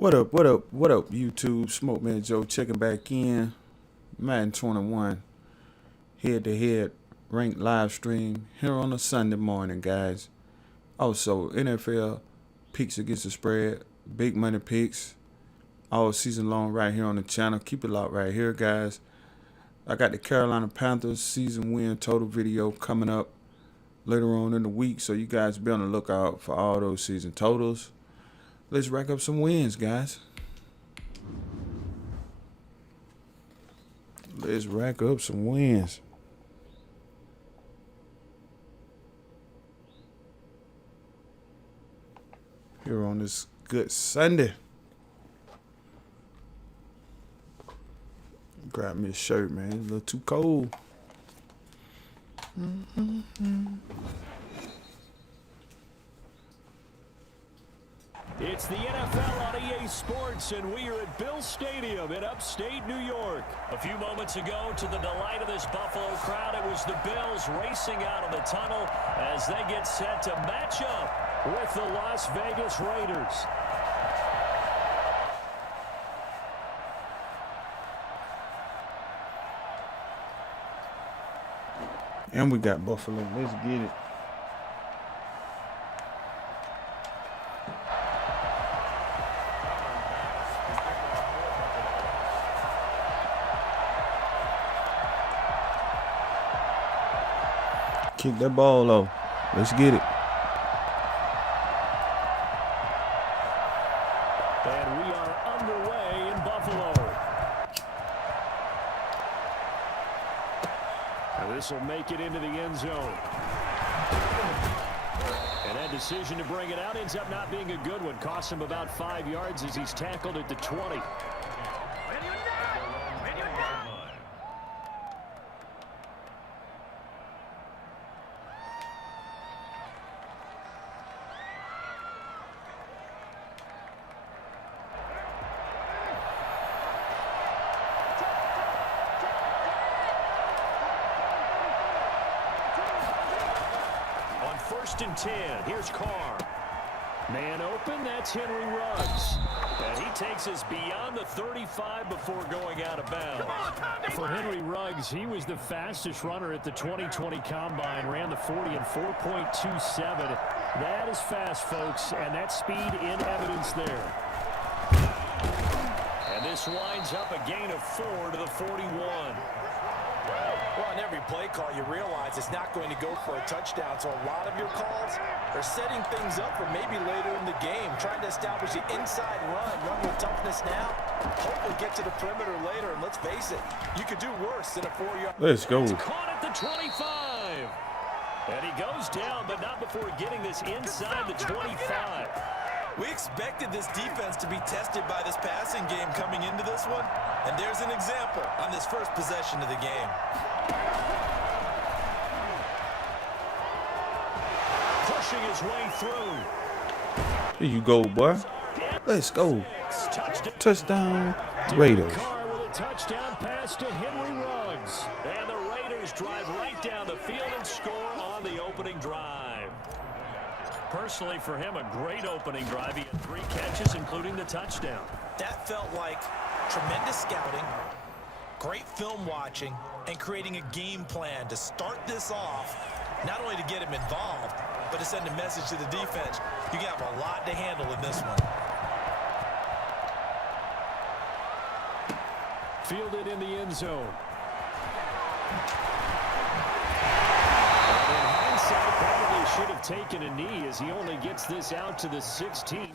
What up, YouTube? Smoke Man Joe checking back in. Madden 21 head-to-head ranked live stream here on a Sunday morning, guys. Also, NFL picks against the spread, big money picks, all season long right here on the channel. Keep it locked right here, guys. I got the Carolina Panthers season win total video coming up later on in the week, so you guys be on the lookout for all those season totals. Let's rack up some wins, guys. Let's rack up some wins. Here on this good Sunday. Grab me a shirt, man. It's a little too cold. It's the NFL on EA Sports, and we are at Bill Stadium in upstate New York. A few moments ago, to the delight of this Buffalo crowd, it was the Bills racing out of the tunnel as they get set to match up with the Las Vegas Raiders. And we got Buffalo. Let's get it. Kick that ball off. Let's get it. And we are underway in Buffalo. And this will make it into the end zone. And that decision to bring it out ends up not being a good one. Costs him about 5 yards as he's tackled at the 20. First and 10. Here's Carr. Man open. That's Henry Ruggs. And he takes us beyond the 35 before going out of bounds. For Henry Ruggs, he was the fastest runner at the 2020 Combine. Ran the 40 in 4.27. That is fast, folks, and that speed in evidence there. And this winds up a gain of 4 to the 41. Well, on every play call, you realize it's not going to go for a touchdown. So a lot of your calls are setting things up for maybe later in the game, trying to establish the inside run with toughness now, hopefully get to the perimeter later. And let's face it, you could do worse than a 4-yard. Let's go. It's caught at the 25. And he goes down, but not before getting this inside the 25. We expected this defense to be tested by this passing game coming into this one. And there's an example on this first possession of the game. Pushing his way through. Here you go, boy. Let's go. Touchdown, Raiders. Carr with a touchdown pass to Henry Ruggs. And the Raiders drive right down the field and score on the opening drive. Personally, for him, a great opening drive. He had 3 catches, including the touchdown. That felt like tremendous scouting, great film watching, and creating a game plan to start this off, not only to get him involved, but to send a message to the defense. You have a lot to handle in this one. Fielded in the end zone. Probably should have taken a knee as he only gets this out to the 16.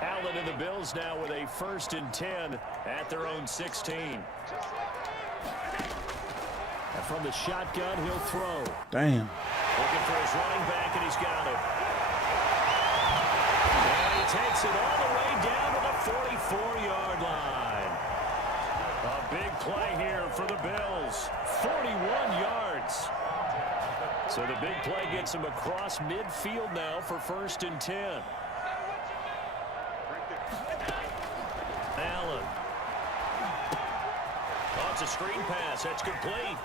Allen and the Bills now with a 1st and 10 at their own 16. And from the shotgun, he'll throw. Damn. Looking for his running back, and he's got it. And he takes it all the way down to the 44-yard line. A big play here for the Bills. 41 yards. So the big play gets him across midfield now for 1st and 10. Allen. Oh, it's a screen pass. That's complete.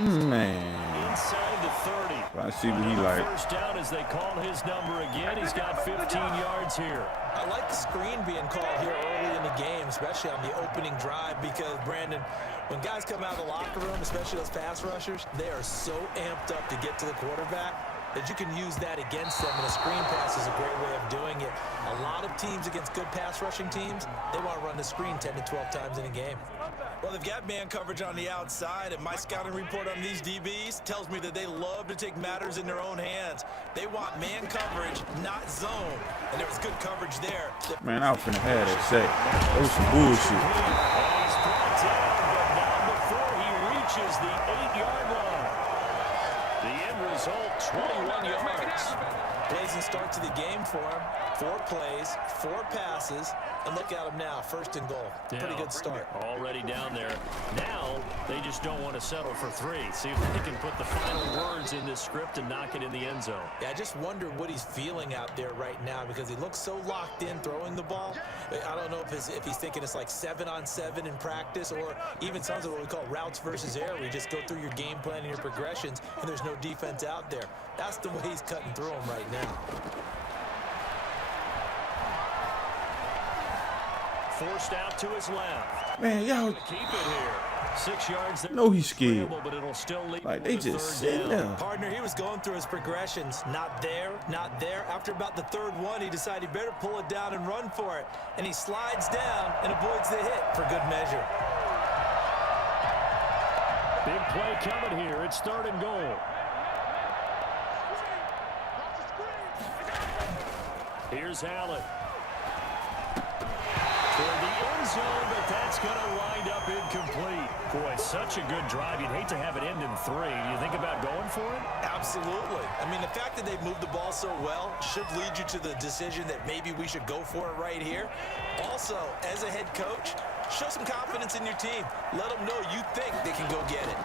Man. Inside the 30. I see what he like. First down as they call his number again. He's got 15 yards here. I like the screen being called here early in the game, especially on the opening drive, because, Brandon, when guys come out of the locker room, especially those pass rushers, they are so amped up to get to the quarterback that you can use that against them, and a screen pass is a great way of doing it. A lot of teams against good pass rushing teams, they want to run the screen 10 to 12 times in a game. Well, they've got man coverage on the outside, and my scouting report on these DBs tells me that they love to take matters in their own hands. They want man coverage, not zone, and there was good coverage there. Man, I was finna have that sack. That was some bullshit. He's brought down, but not before he reaches the 8-yard line. The end result, 21 yards. Blazing start to the game for him. 4 plays, 4 passes, and look at him now, 1st and goal. Pretty good start. Already down there. Now, they just don't want to settle for 3. See if they can put the final words in this script and knock it in the end zone. Yeah, I just wonder what he's feeling out there right now, because he looks so locked in throwing the ball. I don't know if he's thinking it's like 7-on-7 in practice, or even something what we call routes versus air, where you just go through your game plan and your progressions, and there's no defense out there. That's the way he's cutting through them right now. Forced out to his left. Man, y'all Keep it here. 6 yards there. know he's scared. But it'll still lead Like, they just sitting there. Partner, he was going through his progressions. Not there, not there. After about the 3rd one, he decided he better pull it down and run for it. And he slides down and avoids the hit for good measure. Big play coming here. It's 3rd and goal. Here's Allen. Toward the end zone, but that's going to wind up incomplete. Boy, such a good drive. You'd hate to have it end in 3. You think about going for it? Absolutely. I mean, the fact that they've moved the ball so well should lead you to the decision that maybe we should go for it right here. Also, as a head coach, show some confidence in your team. Let them know you think they can go get it.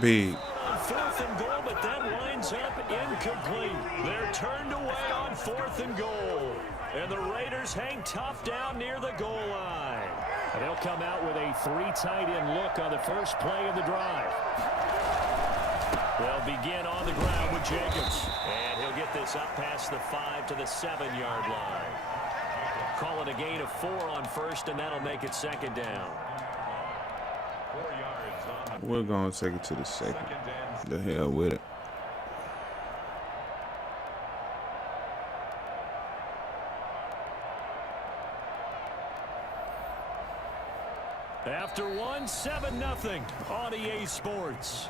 Big. 4th and goal, but that winds up incomplete. They're turned away on 4th and goal. And the Raiders hang tough down near the goal line. And they'll come out with a 3 tight end look on the first play of the drive. They'll begin on the ground with Jacobs. And he'll get this up past the 5 to the 7-yard line. Call it a gain of 4 on 1st, and that'll make it 2nd down. We're going to take it to the 2nd. The hell with it. After 1, 7-0 on EA Sports.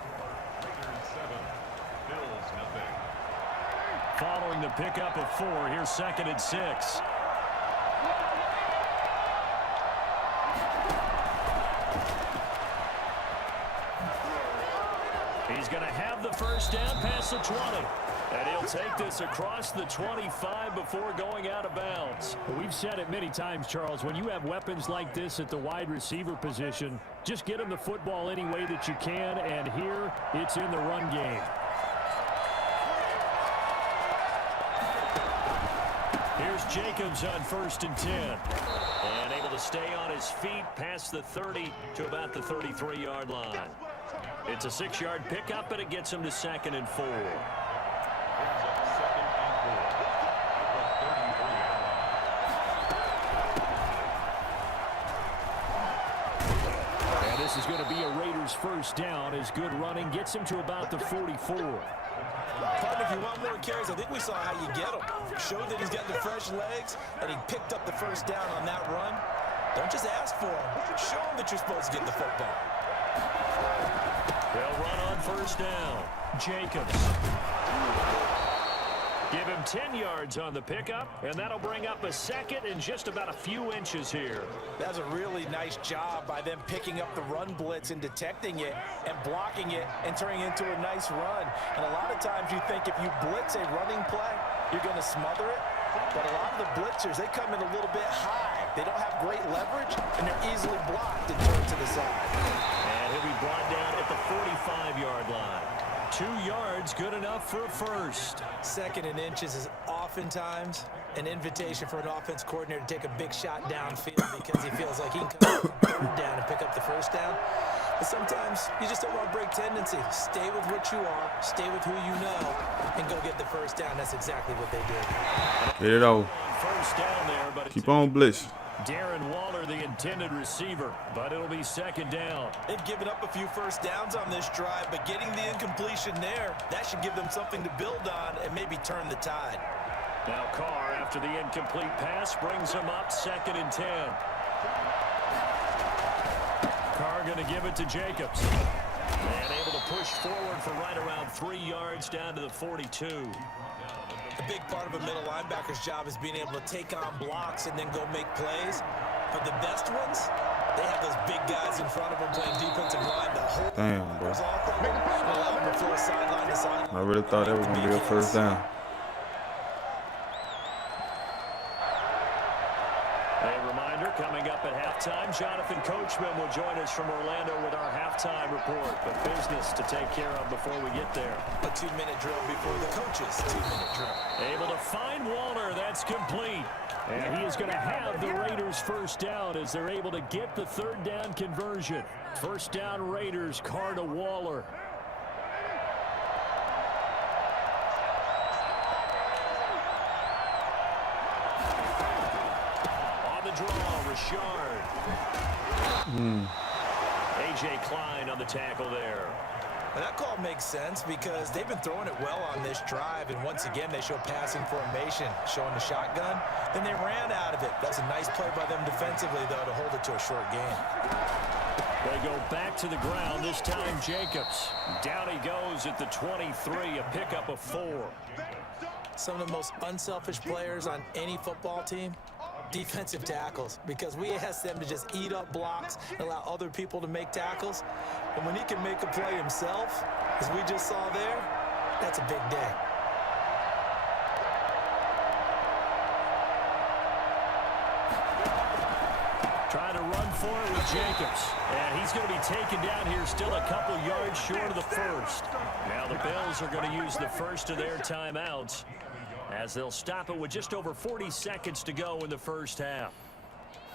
Following the pickup of 4, here's 2nd and 6. He's going to have the first down past the 20. And he'll take this across the 25 before going out of bounds. We've said it many times, Charles, when you have weapons like this at the wide receiver position, just get them the football any way that you can, and here it's in the run game. Here's Jacobs on 1st and 10. And able to stay on his feet past the 30 to about the 33-yard line. It's a 6-yard pickup, and it gets him to 2nd and 4. And this is going to be a Raiders first down as good running gets him to about the 44. Partner, if you want more carries, I think we saw how you get him. Showed that he's got the fresh legs, and he picked up the first down on that run. Don't just ask for him. Show him that you're supposed to get the football. They'll run on 1st down. Jacobs. Give him 10 yards on the pickup, and that'll bring up a 2nd and just about a few inches here. That's a really nice job by them picking up the run blitz and detecting it and blocking it and turning it into a nice run. And a lot of times you think if you blitz a running play, you're going to smother it. But a lot of the blitzers, they come in a little bit high. They don't have great leverage, and they're easily blocked and turned to the side. And he'll be brought down at the 45-yard line. 2 yards, good enough for a first. 2nd and inches is oftentimes an invitation for an offense coordinator to take a big shot downfield because he feels like he can come 3rd down and pick up the first down. But sometimes you just don't want to break tendency. Stay with what you are, stay with who you know, and go get the first down. That's exactly what they did. Get it over. First down there, but Keep on blitzing. Darren Waller, the intended receiver, but it'll be second down. They've given up a few first downs on this drive, but getting the incompletion there, that should give them something to build on and maybe turn the tide. Now Carr, after the incomplete pass, brings him up 2nd and 10. Carr going to give it to Jacobs. And able to push forward for right around 3 yards down to the 42. A big part of a middle linebacker's job is being able to take on blocks and then go make plays. But the best ones, they have those big guys in front of them playing defensive line. The whole Damn, bro. was off of them, allow them to throw sideline to sideline. I really thought that was going to be a first down. A reminder, coming up at halftime, Jonathan Coachman will join us from Orlando with our halftime report. But business to take care of before we get there. A 2-minute drill before the coaches' 2-minute drill. Able to find Waller. That's complete. And he is going to have the Raiders first down as they're able to get the 3rd down conversion. First down Raiders, Carr to Waller. On the draw, Richard. A.J. Klein on the tackle there. And that call makes sense because they've been throwing it well on this drive, and once again they show passing formation, showing the shotgun. Then they ran out of it. That's a nice play by them defensively, though, to hold it to a short gain. They go back to the ground, this time Jacobs. Down he goes at the 23, a pickup of 4. Some of the most unselfish players on any football team, defensive tackles, because we ask them to just eat up blocks and allow other people to make tackles. And when he can make a play himself, as we just saw there, that's a big day. Trying to run for it with Jacobs. And he's going to be taken down here, still a couple yards short of the first. Now the Bills are going to use the first of their timeouts as they'll stop it with just over 40 seconds to go in the first half.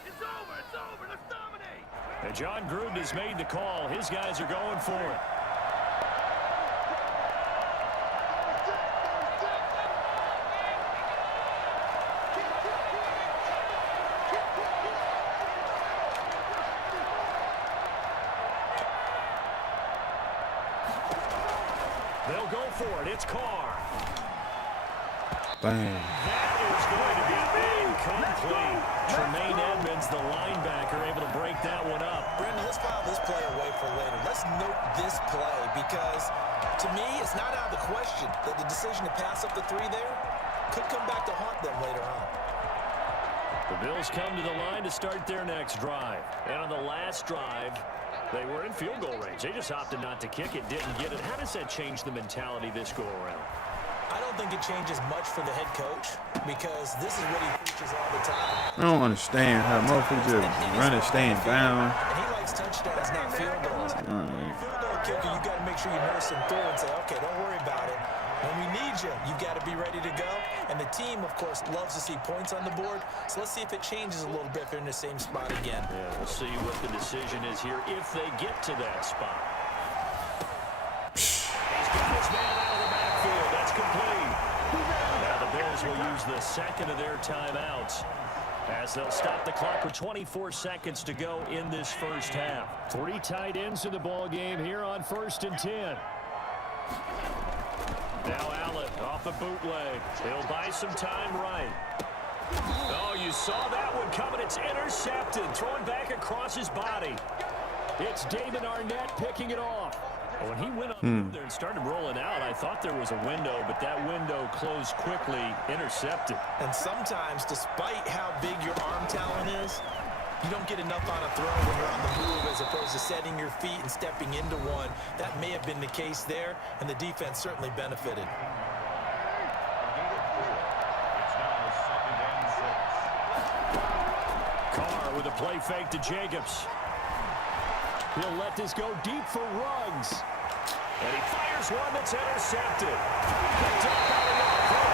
It's over, let's dominate. And John Gruden has made the call. His guys are going for it. They'll go for it. It's Carr. Bang. That is going to be incomplete. Tremaine Edmonds, the linebacker, able to break that one up. Brendan, let's file this play away for later. Let's note this play because, to me, it's not out of the question that the decision to pass up the 3 there could come back to haunt them later on. The Bills come to the line to start their next drive. And on the last drive, they were in field goal range. They just opted not to kick it, didn't get it. How does that change the mentality this go-around? I don't think it changes much for the head coach because this is what he preaches all the time. I don't understand how motherfuckers just run and stand down. And he likes touchdowns, not field goals. Field goal kicker, you got to make sure you nurse him through and say, okay, don't worry about it. When we need you, you got to be ready to go. And the team, of course, loves to see points on the board. So let's see if it changes a little bit if they're in the same spot again. Yeah, we'll see what the decision is here if they get to that spot. He's got his man out of the backfield. That's complete. Now the Bills will use the second of their timeouts as they'll stop the clock with 24 seconds to go in this first half. 3 tight ends in the ball game here on 1st and 10. Now Allen off the bootleg. He'll buy some time right. Oh, you saw that one coming. It's intercepted. Thrown back across his body. It's David Arnett picking it off. When he went up there and started rolling out, I thought there was a window, but that window closed quickly, intercepted. And sometimes, despite how big your arm talent is, you don't get enough on a throw when you're on the move as opposed to setting your feet and stepping into one. That may have been the case there, and the defense certainly benefited. Carr with a play fake to Jacobs. He'll let this go deep for Ruggs. And he fires one that's intercepted. Picked up by the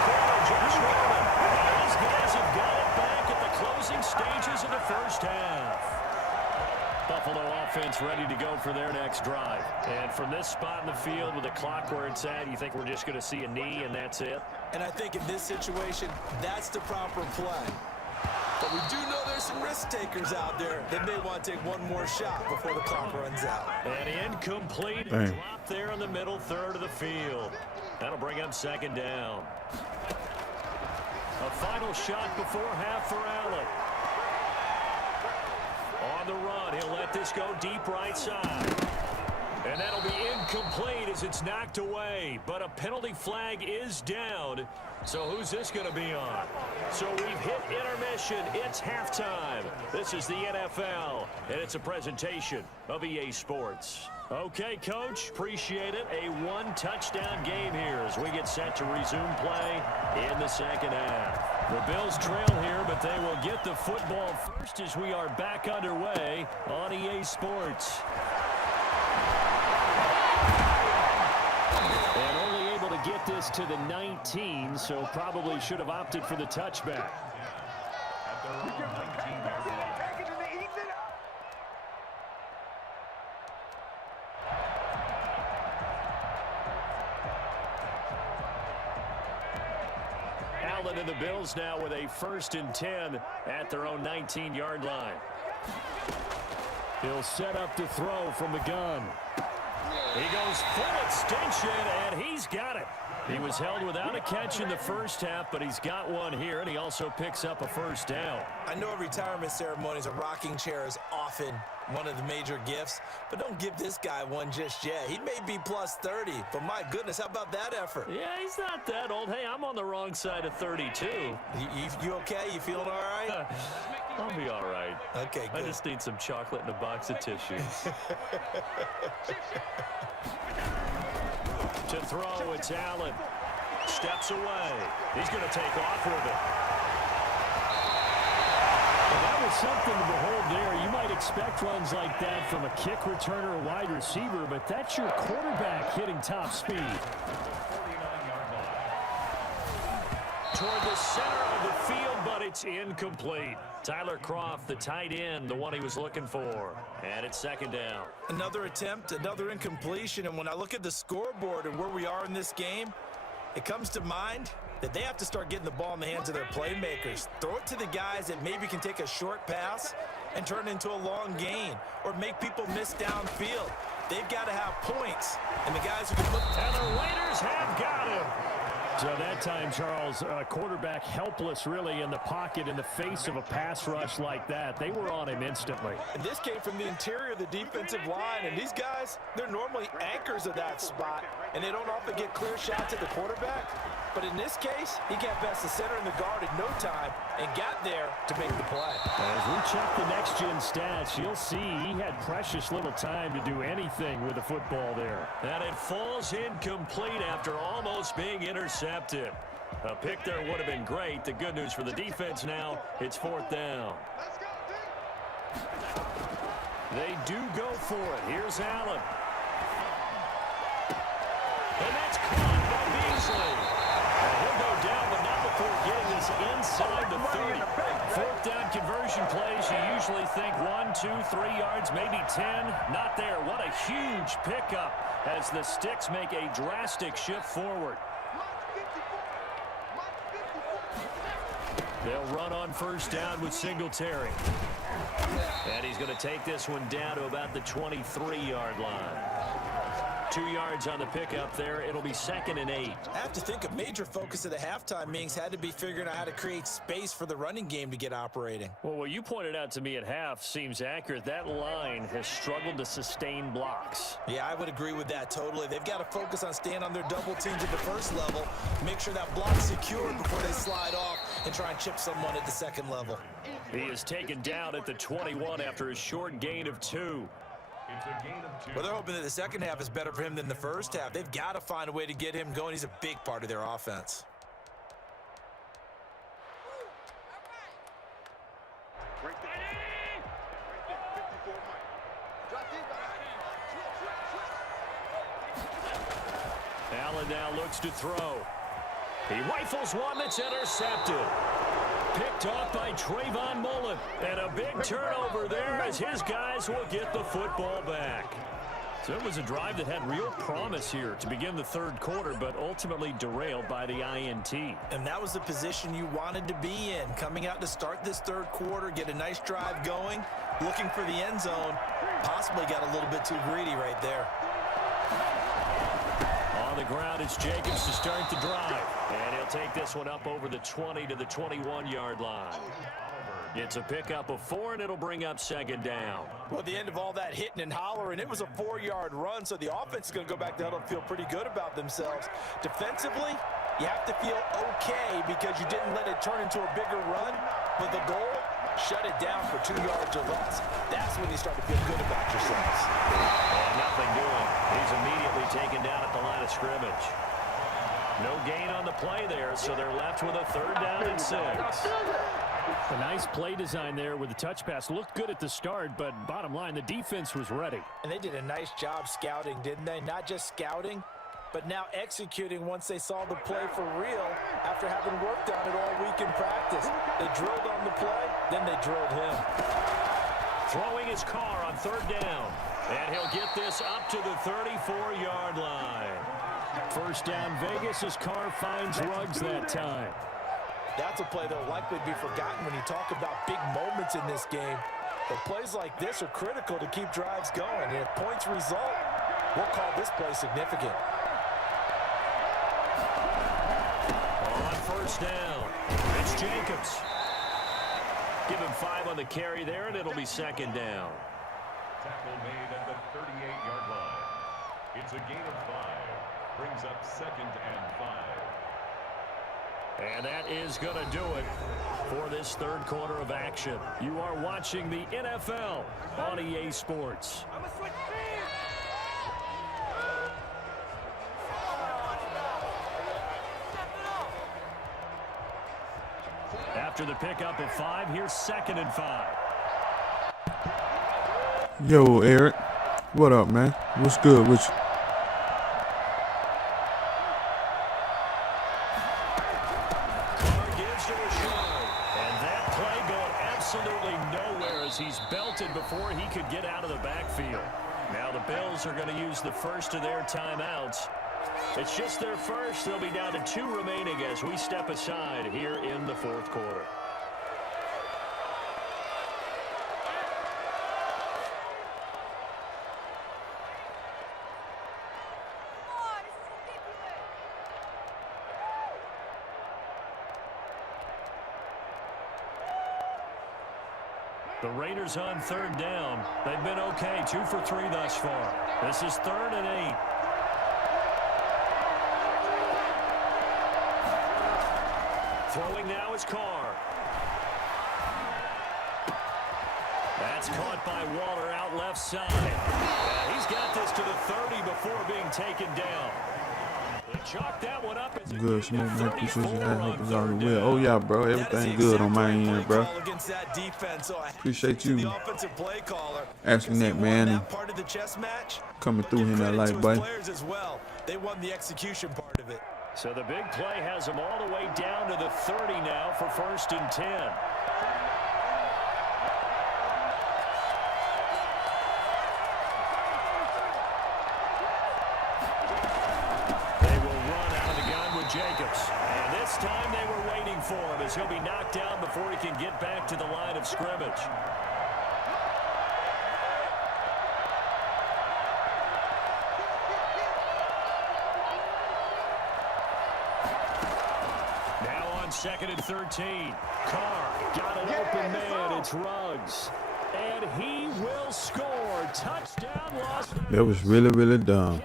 corner, Josh Norman. These guys have got it back at the closing stages of the first half. Buffalo offense ready to go for their next drive. And from this spot in the field with the clock where it's at, you think we're just going to see a knee and that's it? And I think in this situation, that's the proper play. But we do know there's some risk takers out there that may want to take one more shot before the clock runs out. And incomplete. Drop there in the middle third of the field. That'll bring up second down. A final shot before half for Allen. On the run, he'll let this go deep right side. And that'll be incomplete as it's knocked away. But a penalty flag is down. So who's this going to be on? So we've hit intermission. It's halftime. This is the NFL, and it's a presentation of EA Sports. Okay, Coach, appreciate it. A one-touchdown game here as we get set to resume play in the second half. The Bills trail here, but they will get the football first as we are back underway on EA Sports. And only able to get this to the 19, so probably should have opted for the touchback. Allen and the Bills now with a 1st and 10 at their own 19-yard line. He'll set up to throw from the gun. He goes full extension, and he's got it. He was held without a catch in the first half, but he's got one here, and he also picks up a first down. I know retirement ceremonies, a rocking chair is often one of the major gifts, but don't give this guy one just yet. He may be plus 30, but my goodness, how about that effort? Yeah, he's not that old. Hey, I'm on the wrong side of 32. You okay? You feeling all right? I'll be all right. Okay, good. I just need some chocolate and a box of tissues. To throw, it's Allen. Steps away. He's going to take off with it. Well, that was something to behold there. You might expect runs like that from a kick returner or wide receiver, but that's your quarterback hitting top speed. Toward the center of the field, but it's incomplete. Tyler Croft, the tight end, the one he was looking for. And it's second down. Another attempt, another incompletion, and when I look at the scoreboard and where we are in this game, it comes to mind that they have to start getting the ball in the hands of their playmakers. Throw it to the guys that maybe can take a short pass and turn it into a long gain or make people miss downfield. They've got to have points, and the guys who can look. And the Raiders have got him. So that time, Charles, quarterback helpless really in the pocket in the face of a pass rush like that. They were on him instantly. And this came from the interior of the defensive line, and these guys, they're normally anchors of that spot, and they don't often get clear shots at the quarterback. But in this case, he got past the center and the guard in no time and got there to make the play. As we check the next-gen stats, you'll see he had precious little time to do anything with the football there. And it falls incomplete after almost being intercepted. A pick there would have been great. The good news for the defense now, it's 4th down. They do go for it. Here's Allen. And that's caught by Beasley. He'll go down, but not before getting this inside the 30. 4th down conversion plays, you usually think 1, 2, 3 yards, maybe 10. Not there. What a huge pickup as the Sticks make a drastic shift forward. They'll run on 1st down with Singletary. And he's going to take this one down to about the 23-yard line. 2 yards on the pickup there. It'll be 2nd and 8. I have to think a major focus of the halftime meetings had to be figuring out how to create space for the running game to get operating. Well, what you pointed out to me at half seems accurate. That line has struggled to sustain blocks. Yeah, I would agree with that totally. They've got to focus on staying on their double teams at the first level, make sure that block's secured before they slide off and try and chip someone at the second level. He is taken down at the 21 after a short gain of 2. Well, they're hoping that the second half is better for him than the first half. They've got to find a way to get him going. He's a big part of their offense. Allen now looks to throw. He rifles one that's intercepted. Picked off by Trayvon Mullen. And a big turnover there as his guys will get the football back. So it was a drive that had real promise here to begin the third quarter, but ultimately derailed by the INT. And that was the position you wanted to be in. Coming out to start this third quarter, get a nice drive going, looking for the end zone. Possibly got a little bit too greedy right there. On the ground, it's Jacobs to start the drive. And he'll take this one up over the 20 to the 21-yard line. It's a pickup of 4, and it'll bring up second down. Well, the end of all that hitting and hollering, it was a 4-yard run, so the offense is going to go back to huddle and feel pretty good about themselves. Defensively, you have to feel okay because you didn't let it turn into a bigger run, but the goal, shut it down for 2 yards or less. That's when you start to feel good about yourselves. And nothing doing. He's immediately taken down at the line of scrimmage. No gain on the play there, so they're left with a 3rd down and 6. A nice play design there with the touch pass. Looked good at the start, but bottom line, the defense was ready. And they did a nice job scouting, didn't they? Not just scouting, but now executing once they saw the play for real after having worked on it all week in practice. They drilled on the play, then they drilled him. Throwing his car on 3rd down. And he'll get this up to the 34-yard line. First down Vegas as Carr finds Ruggs that time. That's a play that will likely be forgotten when you talk about big moments in this game. But plays like this are critical to keep drives going. And if points result, we'll call this play significant. On 1st down, it's Jacobs. Give him 5 on the carry there, and it'll be 2nd down. Tackle made at the 38-yard line. It's a gain of 5. Brings up 2nd and 5. And that is going to do it for this third quarter of action. You are watching the NFL on EA Sports. I'm gonna switch teams. After the pickup of 5, here's 2nd and 5. Yo, Eric. What up, man? What's good with you? He's belted before he could get out of the backfield. Now the Bills are going to use the first of their timeouts. It's just their first. They'll be down to 2 remaining as we step aside here in the 4th quarter. The Raiders on 3rd down. They've been okay, 2 for 3 thus far. This is 3rd and 8. Throwing now is Carr. That's caught by Waller out left side. He's got this to the 30 before being taken down. They chalk that one up. Good, Smoke, man. Appreciate you. I hope it's all well. Oh, yeah, bro. Everything good on my end, bro. Appreciate you asking that, man, and coming through in that light, buddy. They won the execution part of it. So the big play has them all the way down to the 30 now for 1st and 10. Jacobs. And this time they were waiting for him as he'll be knocked down before he can get back to the line of scrimmage. Now on 2nd and 13. Carr got an open man. It's Ruggs. And he will score. Touchdown, lost. That was really, really dumb.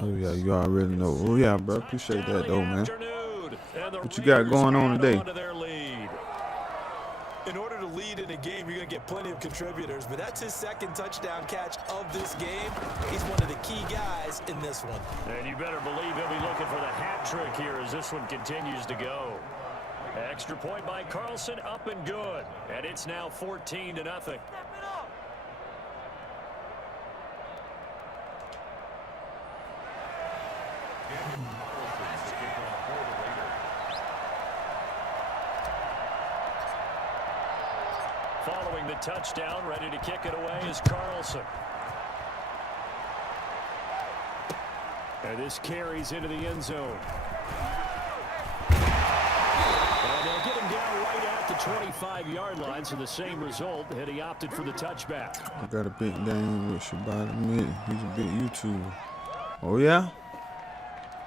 Oh, yeah, you already know. Oh, yeah, bro. Appreciate that, though, man. What you got going on today? In order to lead in a game, you're going to get plenty of contributors, but that's his 2nd touchdown catch of this game. He's one of the key guys in this one. And you better believe he'll be looking for the hat trick here as this one continues to go. Extra point by Carlson, up and good. And it's now 14-0. Following the touchdown, ready to kick it away is Carlson. And this carries into the end zone. And they'll get him down right at the 25-yard line, so the same result, and he opted for the touchback. I got a big game with Shabbat Mid. He's a big YouTuber. Oh, yeah?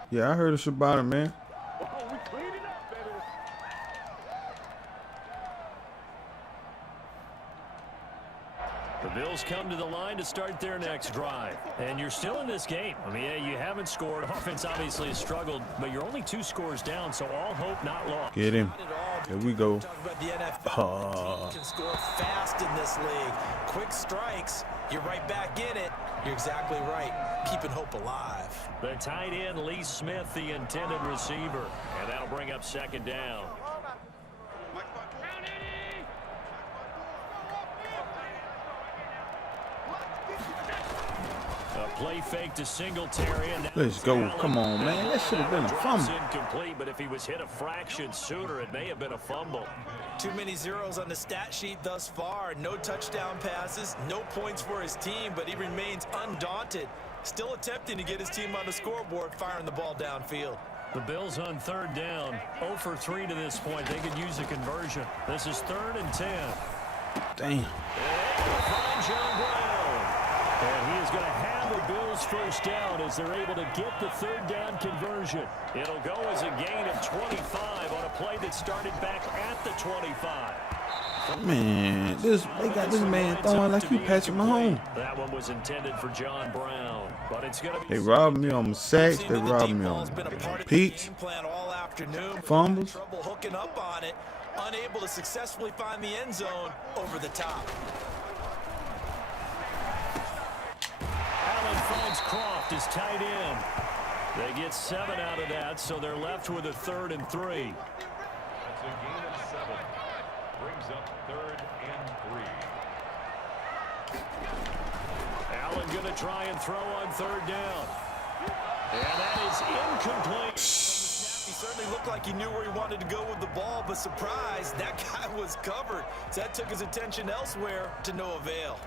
Yeah, I heard of Shabbat, man. The Bills come to the line to start their next drive. And you're still in this game. I mean, yeah, you haven't scored. Offense obviously has struggled, but you're only 2 scores down, so all hope not lost. Get him. There we go. The NFL can score fast in this league. Quick strikes, you're right back in it. You're exactly right. Keeping hope alive. The tight end, Lee Smith, the intended receiver. And that'll bring up second down. Play fake to Singletary. And let's go. Come on, man. That should have been a fumble. Incomplete, but if he was hit a fraction sooner, it may have been a fumble. Too many zeros on the stat sheet thus far. No touchdown passes, no points for his team, but he remains undaunted. Still attempting to get his team on the scoreboard, firing the ball downfield. The Bills on third down. 0 for 3 to this point. They could use a conversion. This is 3rd and 10. Damn. And find John Brown. And he is going to have the Bills first down as they're able to get the 3rd down conversion. It'll go as a gain of 25 on a play that started back at the 25. Man, they got this man throwing like he Patrick Mahomes. That one was intended for John Brown, but it's going to be. They robbed me on sacks. They robbed me on peaks, fumbles. Trouble hooking up on it, unable to successfully find the end zone over the top. Allen finds Croft as tight end. They get 7 out of that, so they're left with a 3rd and 3. That's a gain of 7. Brings up 3rd and 3. Allen going to try and throw on 3rd down. And that is incomplete. He certainly looked like he knew where he wanted to go with the ball, but surprise, that guy was covered. So that took his attention elsewhere to no avail.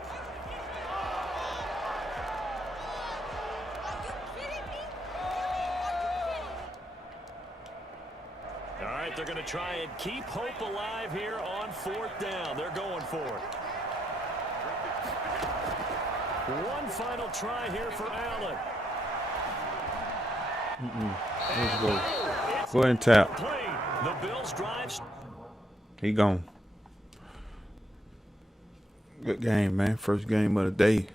All right, they're going to try and keep hope alive here on 4th down. They're going for it. One final try here for Allen. Let's go. Go ahead and tap. The Bills drive. He gone. Good game, man. First game of the day.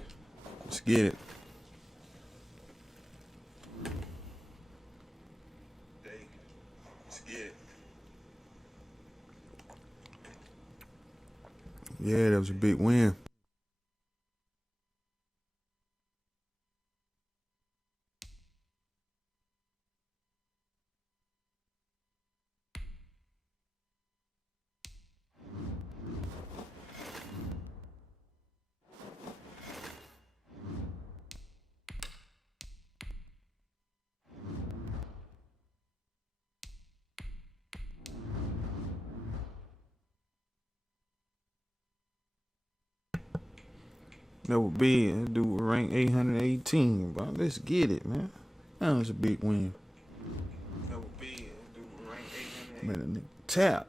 Let's get it. Yeah, that was a big win. That would be a dude rank 818, but let's get it, man. That was a big win. That would be a dude rank 818. Man, tap.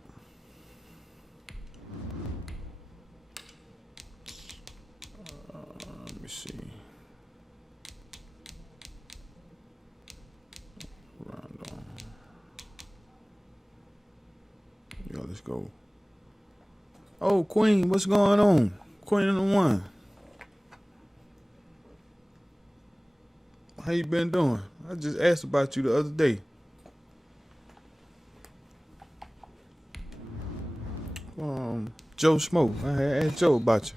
Let me see. Round on. Yeah, let's go. Oh, Queen, what's going on? Queen of the one. How you been doing? I just asked about you the other day. Joe Smoke. I had asked Joe about you.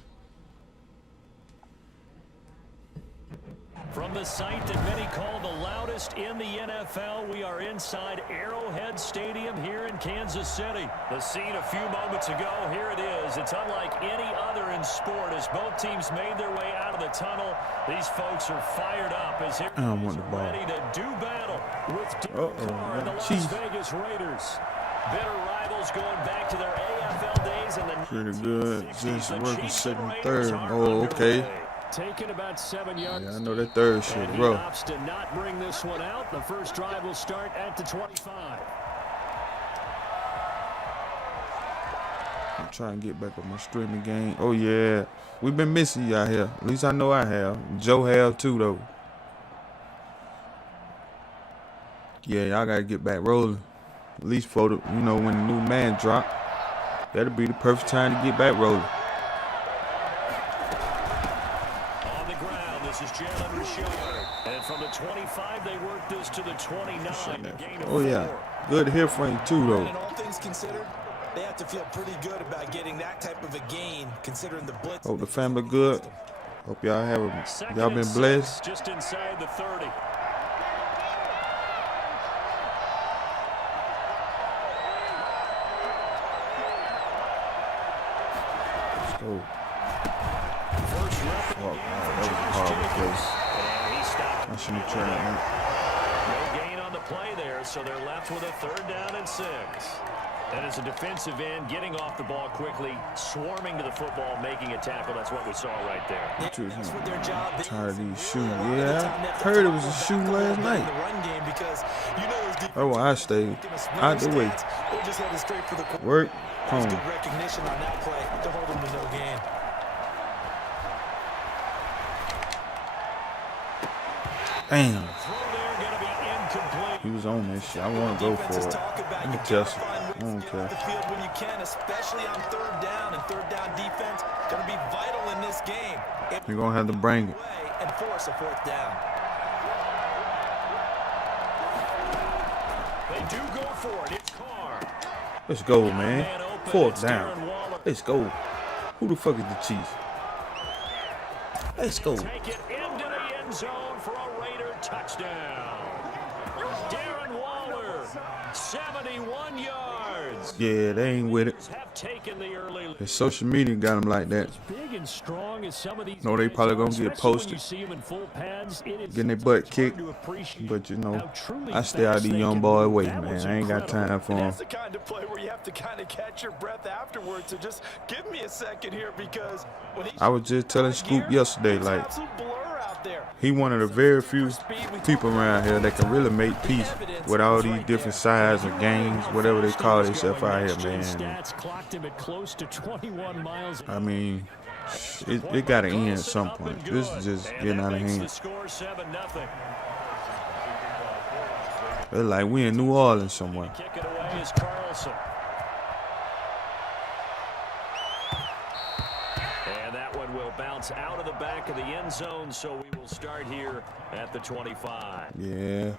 From the site that many call the loudest in the NFL, we are inside Arrowhead Stadium here in Kansas City. The scene a few moments ago, here it is. It's unlike any other in sport as both teams made their way out of the tunnel. These folks are fired up as they're ready to do battle with Derek Carr and the Las Vegas Raiders. Bitter rivals going back to their AFL days in the Pretty good. Just 1960s. working The Chiefs second, and Raiders third. are Oh, okay. underway. Taking about 7 yards. Yeah, I know that third shit, And he bro. opts to not bring this one out. The first drive will start at the 25. I'm trying to get back on my streaming game. Oh, yeah. We've been missing you out here. At least I know I have. Joe have too, though. Yeah, y'all got to get back rolling. At least for the, you know, when the new man drop. That'll be the perfect time to get back rolling. On the ground, this is Jalen Richard. And from the 25, they work this to the 29. A gain of Oh, yeah. 4. Good to hear from you, too, though. And all things considered, they have to feel pretty good about getting that type of a gain, considering the blitz. Hope the family good. Hope y'all have Second y'all and been 6, blessed. just inside the 30. Let's go. First rep. Oh, that was a horrible place. And he stopped. I shouldn't have tried that. No gain on the play there, so they're left with a 3rd down and 6. That is a defensive end getting off the ball quickly, swarming to the football, making a tackle. That's what we saw right there. That's what their job is. Tired of these shooting. Yeah, I heard it was a shooting last night. The run game because you know his defense. Oh, I stayed out the way. Or just headed straight for the quarter. Work That was home. good recognition on that play to hold him to no gain. Damn. Throw there going to be incomplete. He was on that shit. I want to go for it. I'm going to test it. I don't care. The field when you can, especially on 3rd down, and 3rd down defense going to be vital in this game. You're going to have to bring it. And force a 4th down. They do go for it. It's Carr. Let's go, man. Man open. 4th It's down. Darren Waller. Let's go. Who the fuck is the Chiefs? Let's go. Take it into the end zone for a Raider touchdown. Darren Waller, 71 yards. Yeah, they ain't with it. Have taken the early lead. The social media got them like that. As big and strong as some of these No, they guys probably are, gonna get especially when posted. you see them in full pads, it is Getting their butt hard kicked. to appreciate But, you know, how truly I stay out of fast these they young can boy move. way, That man. was I ain't got incredible. time for And them. that's the kind of play where you have to kind of catch your breath afterwards. So just give me a second here because when he I was just telling Scoop yesterday, it's an like, absolute blur out there. he one of the very few people around here that can really make peace with all these different sides of gangs, whatever they call themselves out here, man. Stats clocked him at close to 21 miles. I mean, it got to end at some point. This is just getting out of The hand. score 7-0. It's like we in New Orleans somewhere. Kick it away is Carlson. And that one will bounce out of the back of the end zone, so we will start here at the 25. Yeah,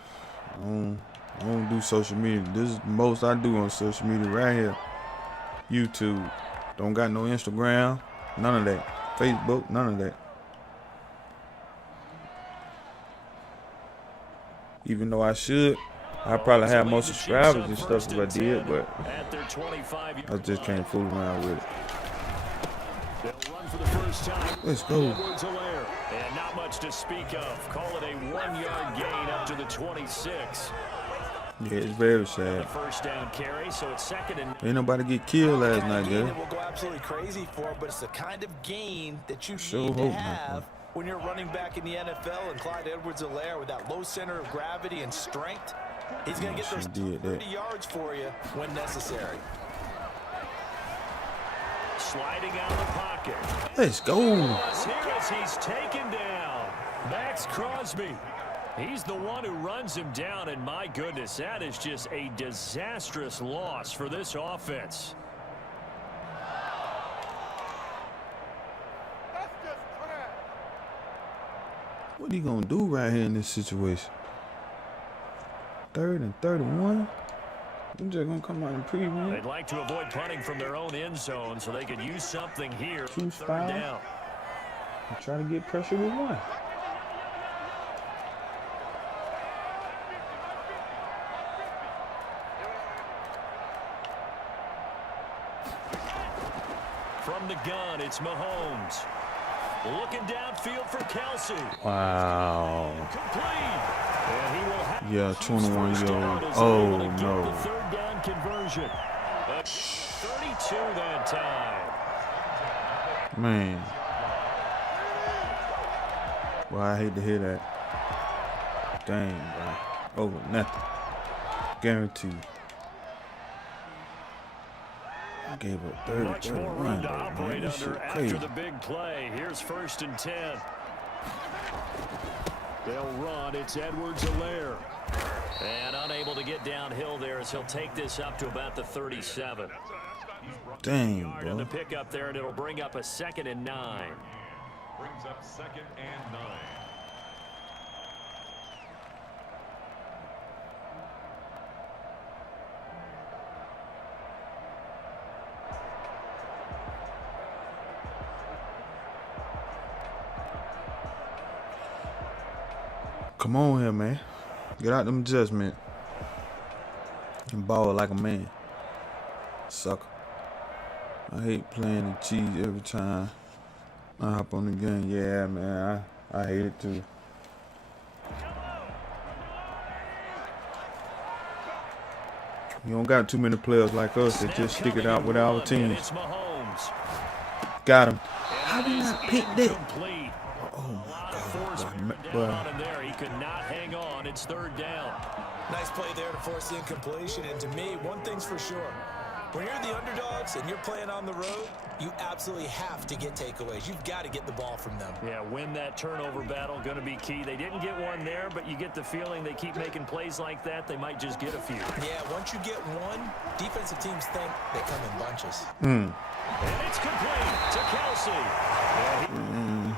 I don't do social media. This is the most I do on social media right here. YouTube. Don't got no Instagram. None of that. Facebook. None of that. Even though I should, I probably have more subscribers and stuff if I did, but At their 25 I just can't fool around with it. They'll run for the first time. Let's go. Edwards-Helaire. And not much to speak of. Call it a 1-yard gain up to the 26. Yeah, it's very The sad. first down carry, so it's 2nd and Ain't nobody get killed last night, Gain girl. that we'll go absolutely crazy for, but it's the kind of gain that you Sure need to hope not, have man. when you're running back in the NFL. And Clyde Edwards-Helaire with that low center of gravity and strength, he's going to get those She did that. 30 yards for you when necessary. sliding out of the pocket. Let's go. Here as he's taken down. Max Crosby. He's the one who runs him down, and my goodness, that is just a disastrous loss for this offense. What are you going to do right here in this situation? 3rd and 31? I'm just going to come out and preview. They'd like to avoid punting from their own end zone so they could use something here. Two 3rd style. down. And try to get pressure with one. From the gun, it's Mahomes. Looking downfield for Kelsey. Wow. Complete. And he will have Yeah, Chiefs 21 first year down old. as they're able to Oh get no. the third down conversion. 32 that time. Man. Well, I hate to hear that. Dang, bro. Over nothing. Guaranteed. Gave up 30, Much more 31, room to though, man. operate This under shit after crazy. the big play. Here's 1st and 10. They'll run. It's Edwards-Helaire. And unable to get downhill there as he'll take this up to about the 37. Dang, Yard on the bro. pick up there, and it'll bring up a 2nd and 9. Brings up 2nd and 9. Come on here, man. Get out them adjustment. And ball like a man. Sucker. I hate playing the cheese every time I hop on the game. Yeah, man. I hate it too. You don't got too many players like us that just stick it out with our teams. It's Mahomes. Got him. How did I pick that? Complete. Oh A lot my of force God. down Boy. on him there. He could not hang on. It's 3rd down. Nice play there to force the incompletion. And to me, one thing's for sure. When you're the underdogs and you're playing on the road, you absolutely have to get takeaways. You've got to get the ball from them. Yeah, win that turnover battle, going to be key. They didn't get one there, but you get the feeling they keep making plays like that, they might just get a few. Yeah, once you get one, defensive teams think they come in bunches. And it's complete to Kelsey.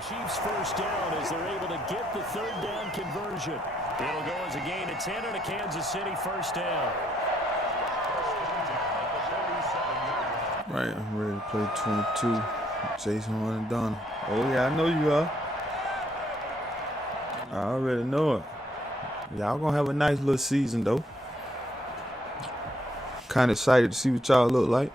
Chiefs first down as they're able to get the 3rd down conversion. It'll go as a gain of 10 and a Kansas City first down. Right, I'm ready to play 22. Jason Horn and Donald. Oh yeah, I know you are. I already know it. Y'all gonna have a nice little season though. Kind of excited to see what y'all look like.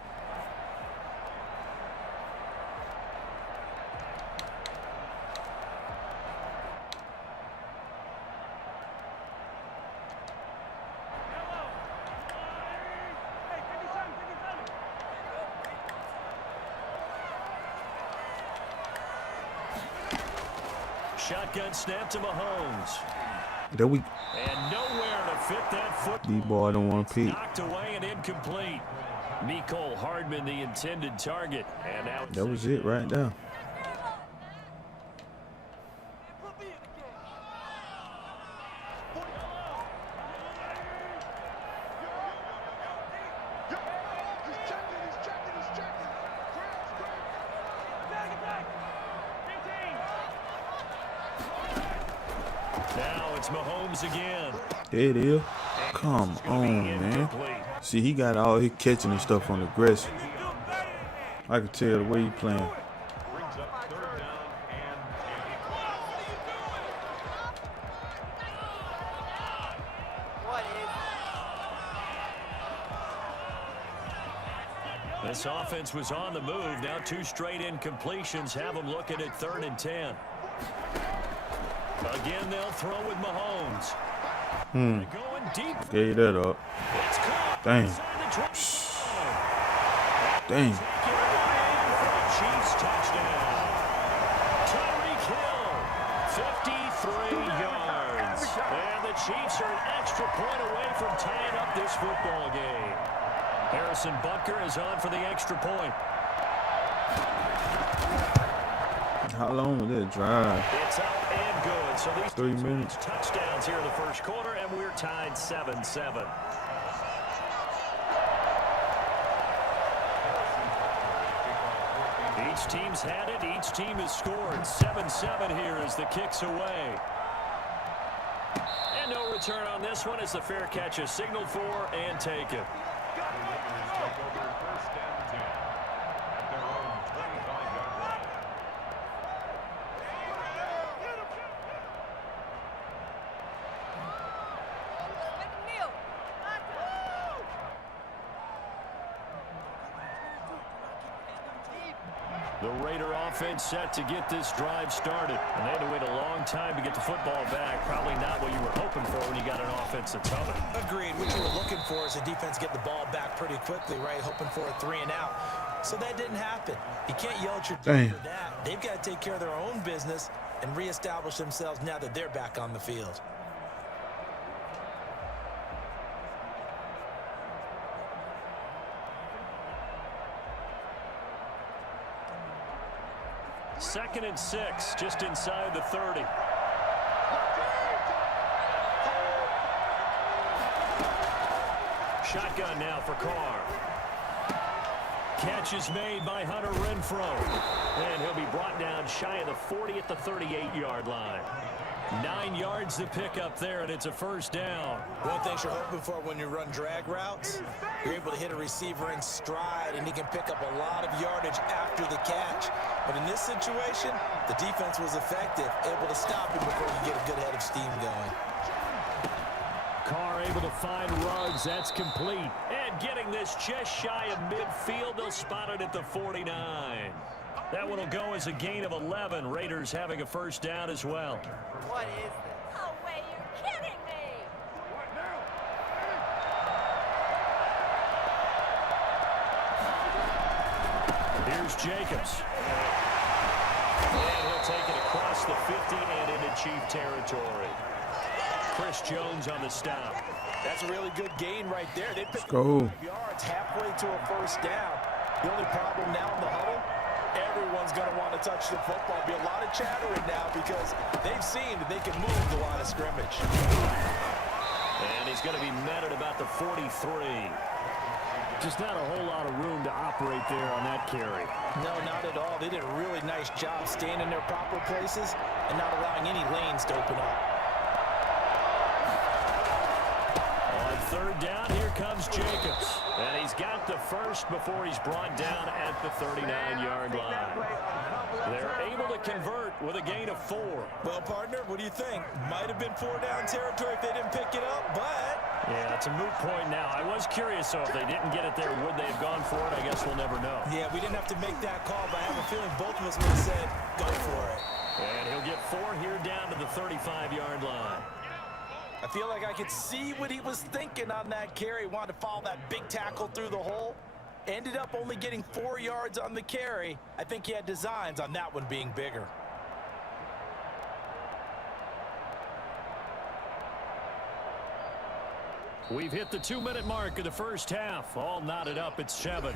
Shotgun snap to Mahomes. There we. And nowhere to fit that football. D-boy don't want to peek. Knocked away and incomplete. Mecole Hardman, the intended target. And now That was it right there. now it's Mahomes again. There it is. Come on, man. See, he got all his catching and stuff on aggressive. I can tell the way he playing. Brings up 3rd down and 10. This offense was on the move. Now 2 straight incompletions have them looking at 3rd and 10. Again, they'll throw with Mahomes. Going deep. Gave that up. It's caught. Dang. Inside the 20. Dang. Chiefs touchdown. Tyreek Hill, 53 yards. And the Chiefs are an extra point away from tying up this football game. Harrison Butker is on for the extra point. How long was that drive? It's up and good. So these 3 minutes. touchdowns here in the first quarter, and we're tied 7-7. Each team's had it. Each team has scored. 7-7 here as the kick's away. And no return on this one as the fair catch is signaled for and taken. Take over 1st and 10 at their own 25-yard line. The Raider offense set to get this drive started. And they had to wait a long time to get the football back. Probably not what you were hoping for when you got an offense that's humming. Agreed. What you were looking for is the defense get the ball back pretty quickly, right? Hoping for a 3 and out. So that didn't happen. You can't yell at your team for that. They've got to take care of their own business and reestablish themselves now that they're back on the field. Second and 6, just inside the 30. Shotgun now for Carr. Catch is made by Hunter Renfrow. And he'll be brought down shy of the 40 at the 38-yard line. 9 yards to pick up there, and it's a first down. One thing you're hoping for when you run drag routes, you're able to hit a receiver in stride, and he can pick up a lot of yardage after the catch. But in this situation, the defense was effective, able to stop him before you get a good head of steam going. Carr able to find Ruggs. That's complete. And getting this just shy of midfield, they'll spot it at the 49. That one will go as a gain of 11. Raiders having a first down as well. What is this? Oh, wait, you're kidding me! Here's Jacobs. And he'll take it across the 50 and into Chief territory. Chris Jones on the stop. That's a really good gain right there. They picked up 5 yards halfway to a first down. The only problem now in the huddle, everyone's going to want to touch the football. Be a lot of chattering now because they've seen that they can move the line of scrimmage. And he's going to be met at about the 43. Just not a whole lot of room to operate there on that carry. No, not at all. They did a really nice job staying in their proper places and not allowing any lanes to open up. On third down, here comes Jacobs. And he's got the first before he's brought down at the 39-yard line. They're able to convert with a gain of 4. Well, partner, what do you think? Might have been 4-down territory if they didn't pick it up, but... Yeah, it's a moot point now. I was curious, so if they didn't get it there, would they have gone for it? I guess we'll never know. Yeah, we didn't have to make that call, but I have a feeling both of us would have said, go for it. And he'll get 4 here down to the 35-yard line. I feel like I could see what he was thinking on that carry. Wanted to follow that big tackle through the hole. Ended up only getting 4 yards on the carry. I think he had designs on that one being bigger. We've hit the 2-minute mark of the first half. All knotted up at 7.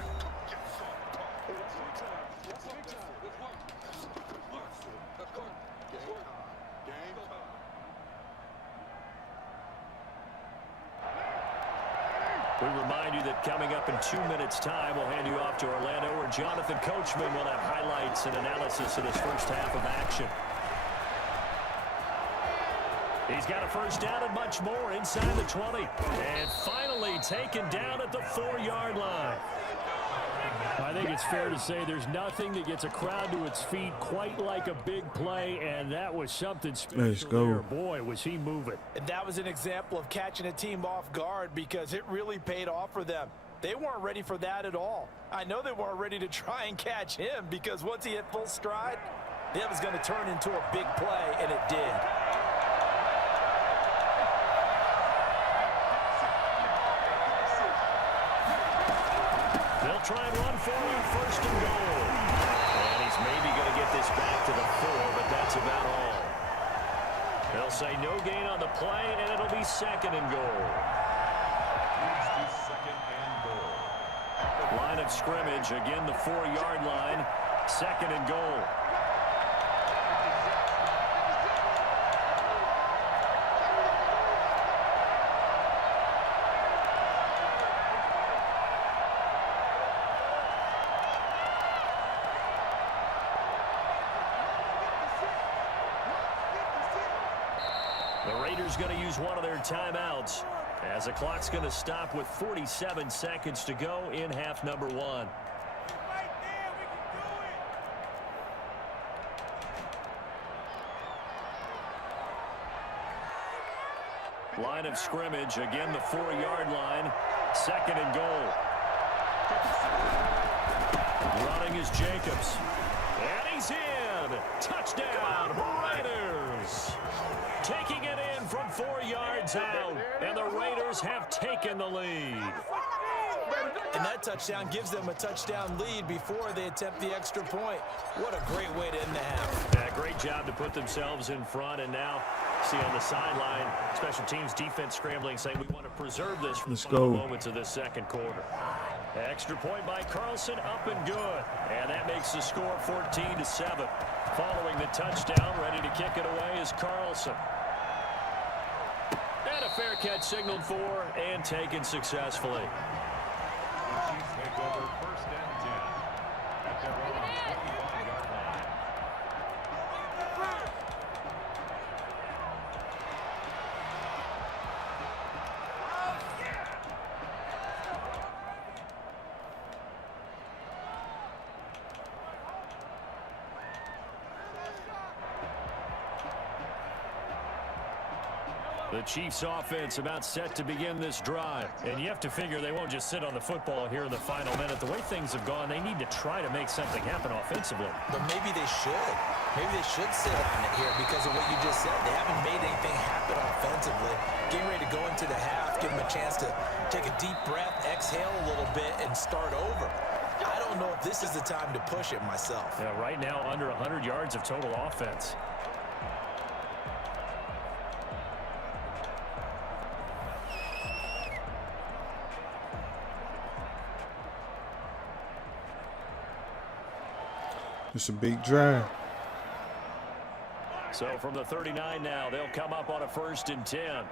We remind you that coming up in 2 minutes' time, we'll hand you off to Orlando, where Jonathan Coachman will have highlights and analysis of this first half of action. He's got a first down and much more inside the 20. And finally taken down at the 4-yard line. I think it's fair to say there's nothing that gets a crowd to its feet quite like a big play, and that was something special. Let's go. There. Boy, was he moving. And that was an example of catching a team off guard because it really paid off for them. They weren't ready for that at all. I know they weren't ready to try and catch him because once he hit full stride, that was going to turn into a big play, and it did. They'll try and run for him, first and goal. And he's maybe going to get this back to the 4, but that's about all. They'll say no gain on the play, and it'll be second and goal. Second and goal. Line of scrimmage, again the 4-yard line, second and goal. The Raiders going to use one of their timeouts as the clock's going to stop with 47 seconds to go in half number 1. Right there, we can do it! Line of scrimmage, again the 4-yard line, second and goal. Running is Jacobs. And he's in. Touchdown, Raiders. Taking it in from 4 yards out, and the Raiders have taken the lead. And that touchdown gives them a touchdown lead before they attempt the extra point. What a great way to end the half. Yeah, great job to put themselves in front, and now see on the sideline, special teams defense scrambling, saying we want to preserve this for the final moments of this second quarter. Extra point by Carlson, up and good. And that makes the score 14-7. Following the touchdown, ready to kick it away is Carlson. And a fair catch signaled for and taken successfully. Chiefs take over first and 10 at their own 25-yard line. The Chiefs offense about set to begin this drive. And you have to figure they won't just sit on the football here in the final minute. The way things have gone, they need to try to make something happen offensively. But maybe they should. Maybe they should sit on it here because of what you just said. They haven't made anything happen offensively. Getting ready to go into the half, give them a chance to take a deep breath, exhale a little bit, and start over. I don't know if this is the time to push it myself. Yeah, right now under 100 yards of total offense. It's a big drive. So from the 39 now, they'll come up on a 1st and 10.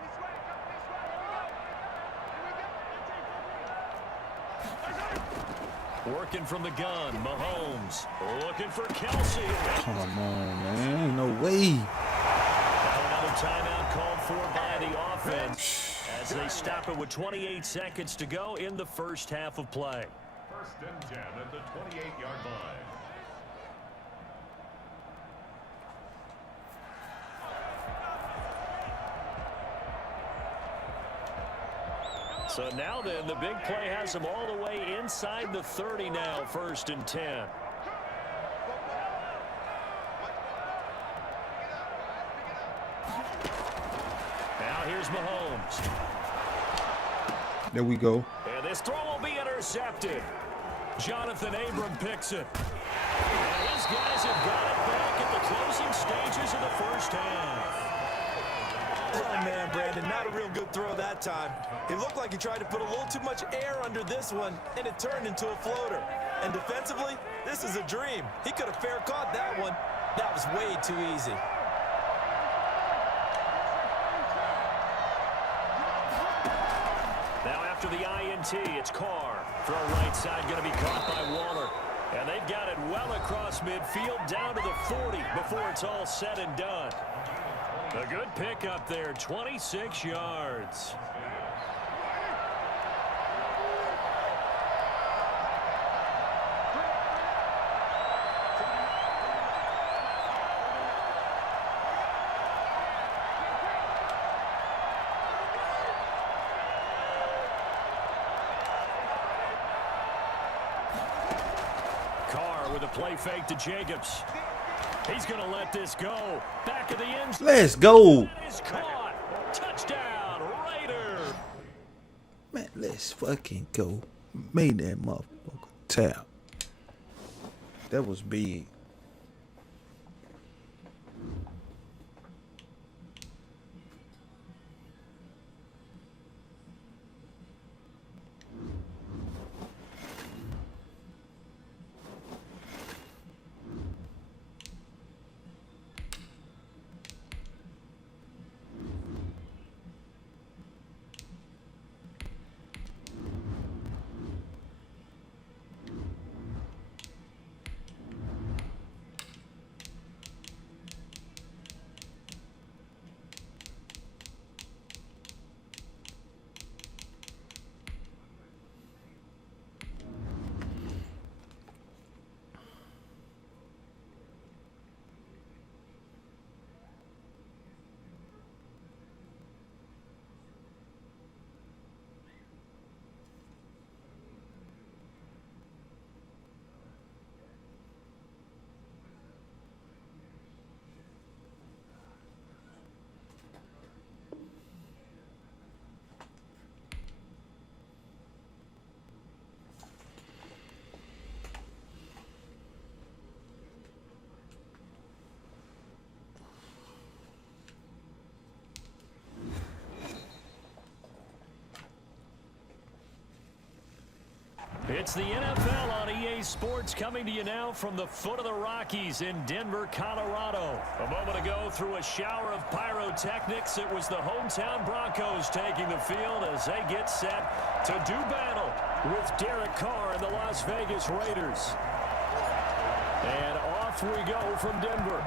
Working from the gun, Mahomes. Looking for Kelsey. Come on, man. Ain't no way. Another timeout called for by the offense as they stop it with 28 seconds to go in the first half of play. 1st and 10 at the 28-yard line. So now then, the big play has them all the way inside the 30 now, 1st and 10. Now here's Mahomes. There we go. And this throw will be intercepted. Jonathan Abram picks it. And his guys have got it back at the closing stages of the first half. Oh, man, Brandon, not a real good throw that time. It looked like he tried to put a little too much air under this one, and it turned into a floater. And defensively, this is a dream. He could have fair caught that one. That was way too easy. Now after the INT, it's Carr. Throw right side going to be caught by Waller. And they've got it well across midfield down to the 40 before it's all said and done. A good pick up there, 26 yards. Carr with a play fake to Jacobs. He's going to let this go. Back of the end zone. Let's go. Is caught. Touchdown, Raider. Man, let's fucking go. Made that motherfucker tap. That was big. It's the NFL on EA Sports coming to you now from the foot of the Rockies in Denver, Colorado. A moment ago, through a shower of pyrotechnics, it was the hometown Broncos taking the field as they get set to do battle with Derek Carr and the Las Vegas Raiders. And off we go from Denver.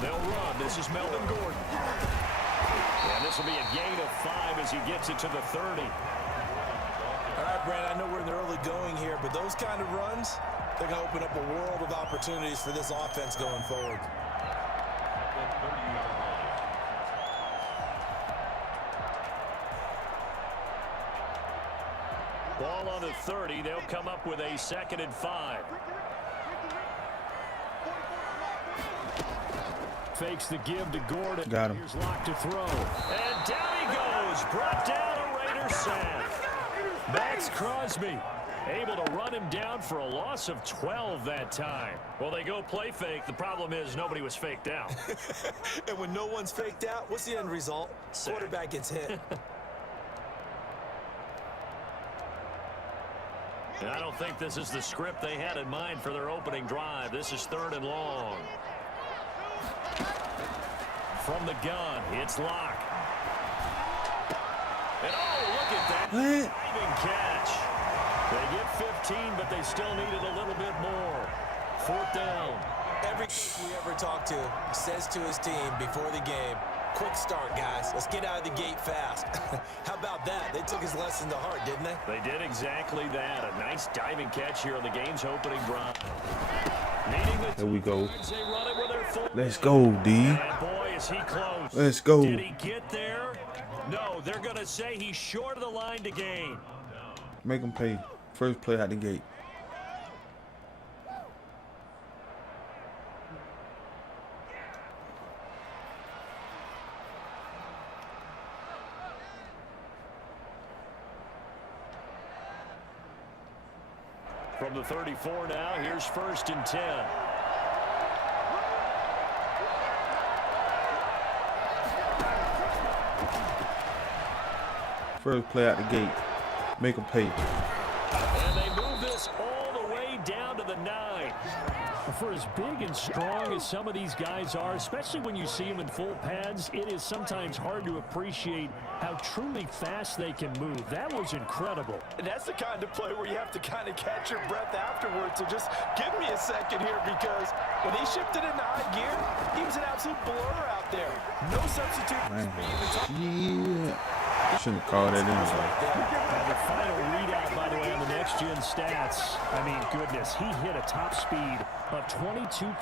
They'll run. This is Melvin Gordon. And this will be a gain of 5 as he gets it to the 30. All right, Brad, I know we're in the early going here, but those kind of runs, they're going to open up a world of opportunities for this offense going forward. Ball on the 30. They'll come up with a 2nd and 5. Fakes the give to Gordon. Got him. Here's locked to throw. And down he goes. Brought down a Raider sack. Max Crosby able to run him down for a loss of 12 that time. Well, they go play fake. The problem is nobody was faked out. And when no one's faked out, what's the end result? Sack. Quarterback gets hit. And I don't think this is the script they had in mind for their opening drive. This is 3rd and long. From the gun, it's Locke. And oh, look at that diving catch. They get 15, but they still needed a little bit more. 4th down. Every we ever talk to says to his team before the game, quick start, guys. Let's get out of the gate fast. How about that? They took his lesson to heart, didn't they? They did exactly that. A nice diving catch here on the game's opening drive. There we go. They run it with their full. Let's go, D. And boy, is he close. Let's go. Did he get there? No, they're going to say he's short of the line to gain. Make him pay. First play out the gate. From the 34 now, here's 1st and 10. First play out the gate. Make him pay. And they move this all the way down to the 9. For as big and strong as some of these guys are, especially when you see them in full pads, it is sometimes hard to appreciate how truly fast they can move. That was incredible. And that's the kind of play where you have to kind of catch your breath afterwards. So just give me a second here, because when he shifted into high gear, he was an absolute blur out there. No substitute for speed. Yeah. Shouldn't have called that in. And the final readout, by the way, on the next-gen stats, I mean, goodness, he hit a top speed of 22.2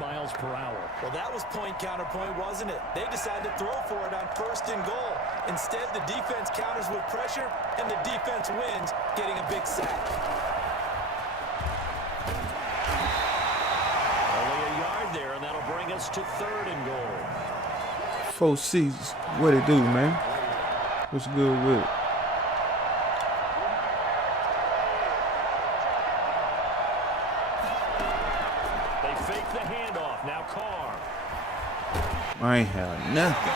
miles per hour. Well, that was point counterpoint, wasn't it? They decided to throw for it on 1st and goal. Instead, the defense counters with pressure, and the defense wins, getting a big sack. Only a yard there, and that'll bring us to 3rd and goal. 4 seasons. What it do, man? What's good with it? They fake the handoff. Now Carr. I ain't had nothing.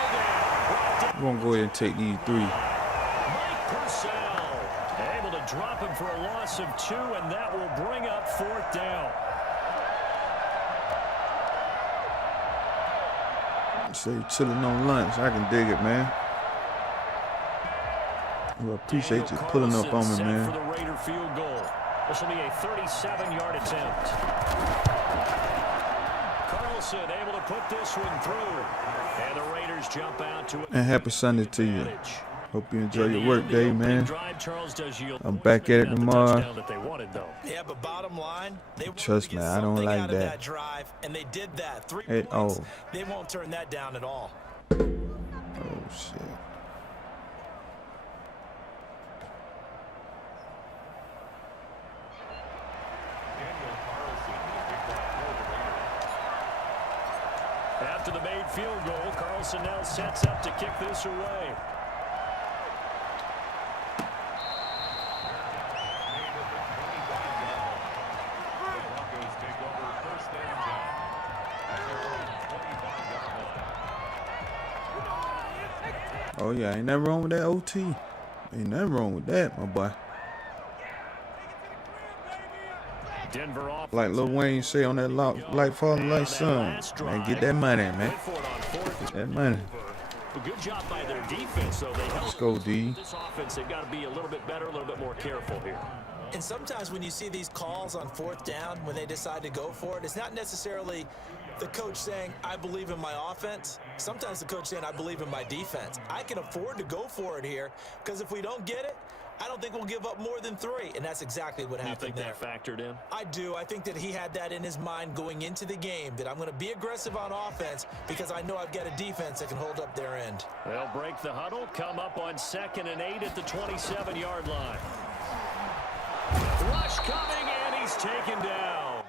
I'm gonna go ahead and take these 3. Mike Purcell able to drop him for a loss of 2, and that will bring up 4th down. Say chilling on lunch. I can dig it, man. Well, appreciate you pulling up on me, man. For the Raider field goal. This will be a 37-yard attempt. Carlson able to put this one through. And the Raiders jump out to it. And happy Sunday to you. Hope you enjoy your work day, man. I'm back at it tomorrow. Yeah, but bottom line, they trust me, I don't like that. Drive, and they did that. 3 at all. They won't turn that down at all. Oh shit. after the made field goal. Carlson now sets up to kick this away. Oh, yeah, ain't nothing wrong with that OT. Ain't nothing wrong with that, my boy. Denver off. Like Lil Wayne say on that Like Father, Like Son. Man, get that money, man. Get that money. Good job by their defense, though. Let's go, D. This offense, they've got to be a little bit better, a little bit more careful here. And sometimes when you see these calls on fourth down, when they decide to go for it, it's not necessarily the coach saying, I believe in my offense. Sometimes the coach saying, I believe in my defense. I can afford to go for it here because if we don't get it, I don't think we'll give up more than 3. And that's exactly what happened there. You think that factored in? I do. I think that he had that in his mind going into the game, that I'm going to be aggressive on offense because I know I've got a defense that can hold up their end. They'll break the huddle, come up on 2nd and 8 at the 27-yard line. Rush coming, and he's taken down.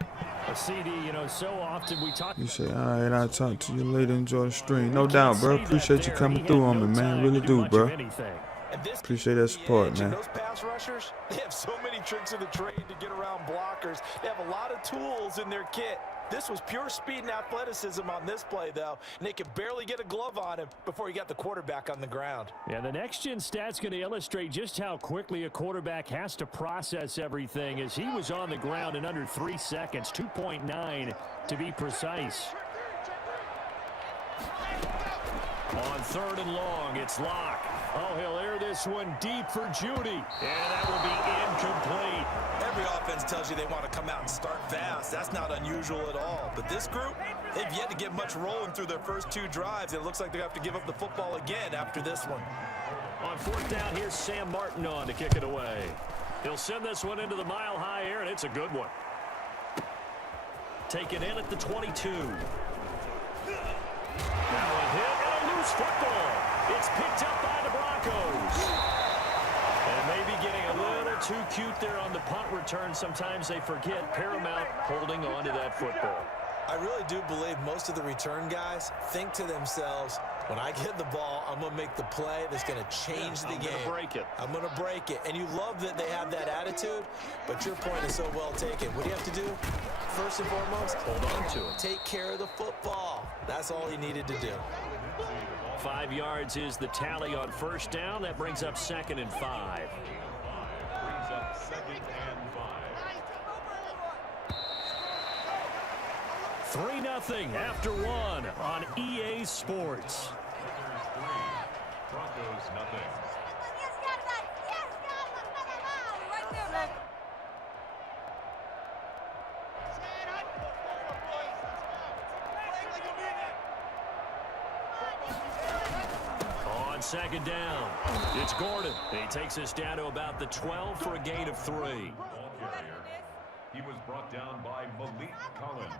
A CD, you know, so often we talk. You say, all right, I'll talk to you later. Enjoy the stream. No doubt, bro. Appreciate you coming through on me, man. Really do, bro. Appreciate that support, man. Those pass rushers, they have so many tricks of the trade to get around blockers. They have a lot of tools in their kit. This was pure speed and athleticism on this play, though, and they could barely get a glove on him before he got the quarterback on the ground. Yeah, the next-gen stat's going to illustrate just how quickly a quarterback has to process everything, as he was on the ground in under 3 seconds, 2.9 to be precise. On 3rd and long, it's Locke. Oh, he'll air this one deep for Judy, and that will be incomplete. Every offense tells you they want to come out and start fast. That's not unusual at all. But this group, they've yet to get much rolling through their first 2 drives. It looks like they have to give up the football again after this one. On 4th down, here's Sam Martin on to kick it away. He'll send this one into the mile-high air, and it's a good one. Taken in at the 22. Now a hit and a loose football. It's picked up by the Broncos. And maybe getting a little too cute there on the punt return. Sometimes they forget Paramount holding on to that football. I really do believe most of the return guys think to themselves, when I get the ball, I'm going to make the play that's going to change the game. I'm going to break it. I'm going to break it. And you love that they have that attitude, but your point is so well taken. What do you have to do? First and foremost, hold on to it. Take care of the football. That's all he needed to do. 5 yards is the tally on 1st down. That brings up 2nd and 5. Brings up 2nd and 5. 3-0 after 1 on EA Sports. Broncos nothing. On 2nd down, it's Gordon. He takes us down to about the 12 for a gain of 3. Ball carrier. He was brought down by Malik Collins.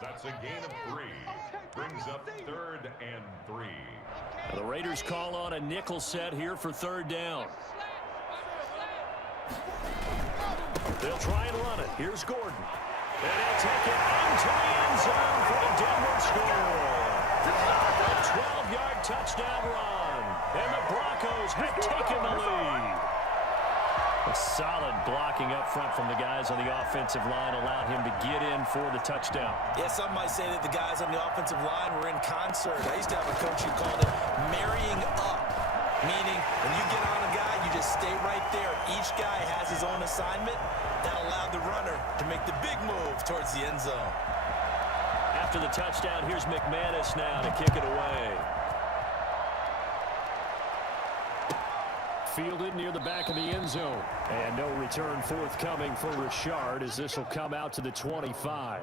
That's a gain of 3. Brings up 3rd and 3. Now the Raiders call on a nickel set here for 3rd down. They'll try and run it. Here's Gordon. And he'll take it into the end zone for the Denver score. A 12-yard touchdown run. And the Broncos have taken the lead. A solid blocking up front from the guys on the offensive line allowed him to get in for the touchdown. Yeah, some might say that the guys on the offensive line were in concert. I used to have a coach who called it marrying up, meaning when you get on a guy, you just stay right there. Each guy has his own assignment. That allowed the runner to make the big move towards the end zone. After the touchdown, here's McManus now to kick it away. Fielded near the back of the end zone. And no return forthcoming for Richard as this will come out to the 25.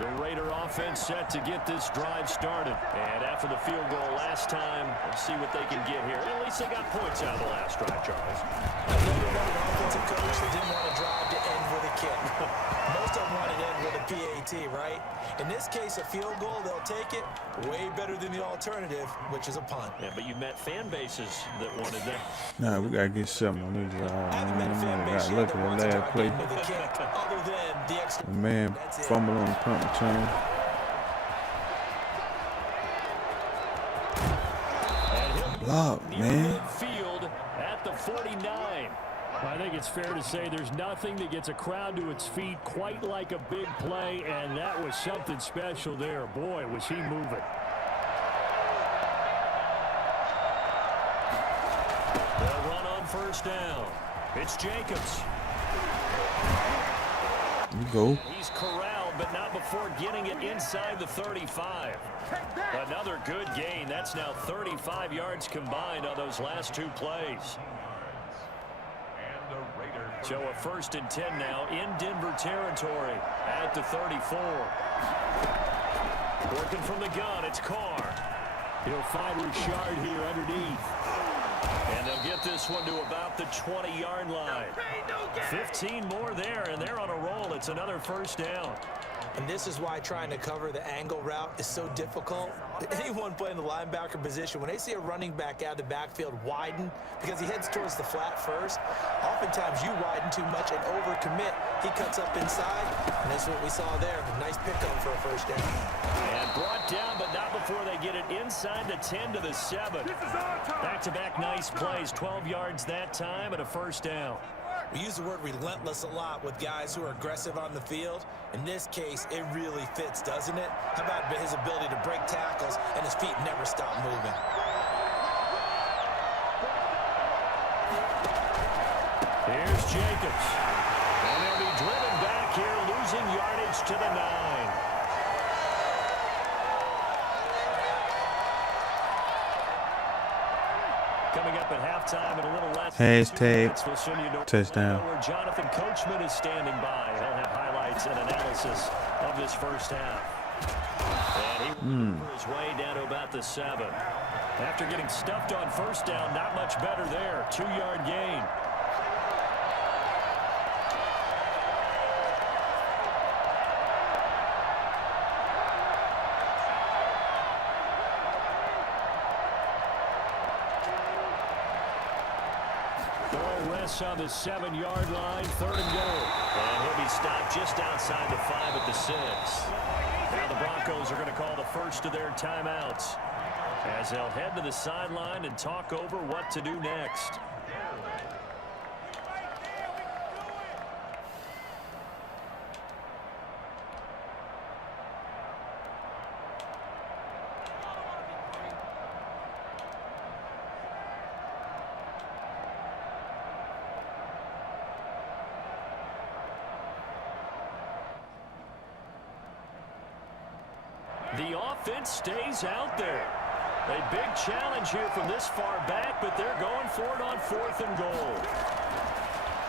The Raider offense set to get this drive started. And after the field goal last time, let's see what they can get here. At least they got points out of the last drive, Charles. I know you're not an offensive coach that didn't want to drive to end with a kick. Most of them wanted to end with a PAT, right? In this case, a field goal, they'll take it. Way better than the alternative, which is a punt. Yeah, but you met fan bases that wanted that. Nah, we got to get something on this. Got look at the last play. The man fumbled on the punt return. Block, man. Field at the 49. I think it's fair to say there's nothing that gets a crowd to its feet quite like a big play, and that was something special there. Boy, was he moving. They'll run on first down. It's Jacobs. You go. He's corralled, but not before getting it inside the 35. Another good gain. That's now 35 yards combined on those last two plays. So a 1st and 10 now in Denver territory at the 34. Working from the gun, it's Carr. He'll find Richard here underneath. And they'll get this one to about the 20-yard line. 15 more there, and they're on a roll. It's another first down. And this is why trying to cover the angle route is so difficult. Anyone playing the linebacker position, when they see a running back out of the backfield widen because he heads towards the flat first, oftentimes you widen too much and overcommit. He cuts up inside, and that's what we saw there. A nice pickup for a first down. And brought down, but not before they get it inside the 10 to the 7. Back-to-back nice plays, 12 yards that time and a first down. We use the word relentless a lot with guys who are aggressive on the field. In this case, it really fits, doesn't it? How about his ability to break tackles and his feet never stop moving? Here's Jacobs. And they'll be driven back here, losing yardage to the 9. Coming up at halftime and a little less. Hashtag touchdown. Where Jonathan Coachman is standing by. He'll have highlights and analysis of this first half. And he will for his way down to about the 7. After getting stuffed on first down, not much better there. 2-yard gain. On the 7-yard line, 3rd and goal. And he'll be stopped just outside the 5 at the 6. Now the Broncos are going to call the first of their timeouts as they'll head to the sideline and talk over what to do next. The offense stays out there. A big challenge here from this far back, but they're going for it on 4th and goal.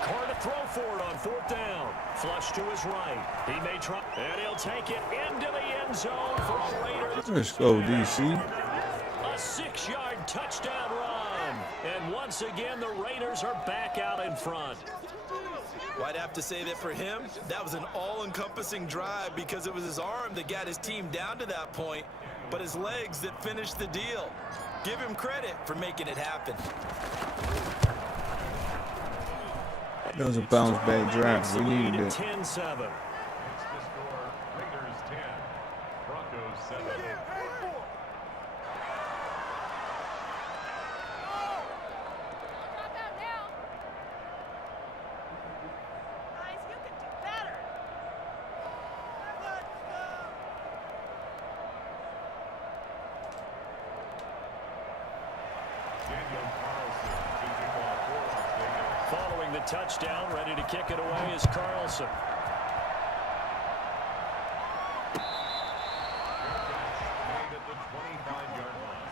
Carr to throw for it on 4th down. Flush to his right. He may try, and he'll take it into the end zone for a Raiders. Let's go, DC. A 6-yard touchdown run. And once again, the Raiders are back out in front. Well, I'd have to say that for him, that was an all-encompassing drive because it was his arm that got his team down to that point, but his legs that finished the deal. Give him credit for making it happen. That was a bounce-back drive. We needed it. 10-7. The score, Raiders 10, Broncos 7. Following the touchdown, ready to kick it away is Carlson. Made at the 25-yard line.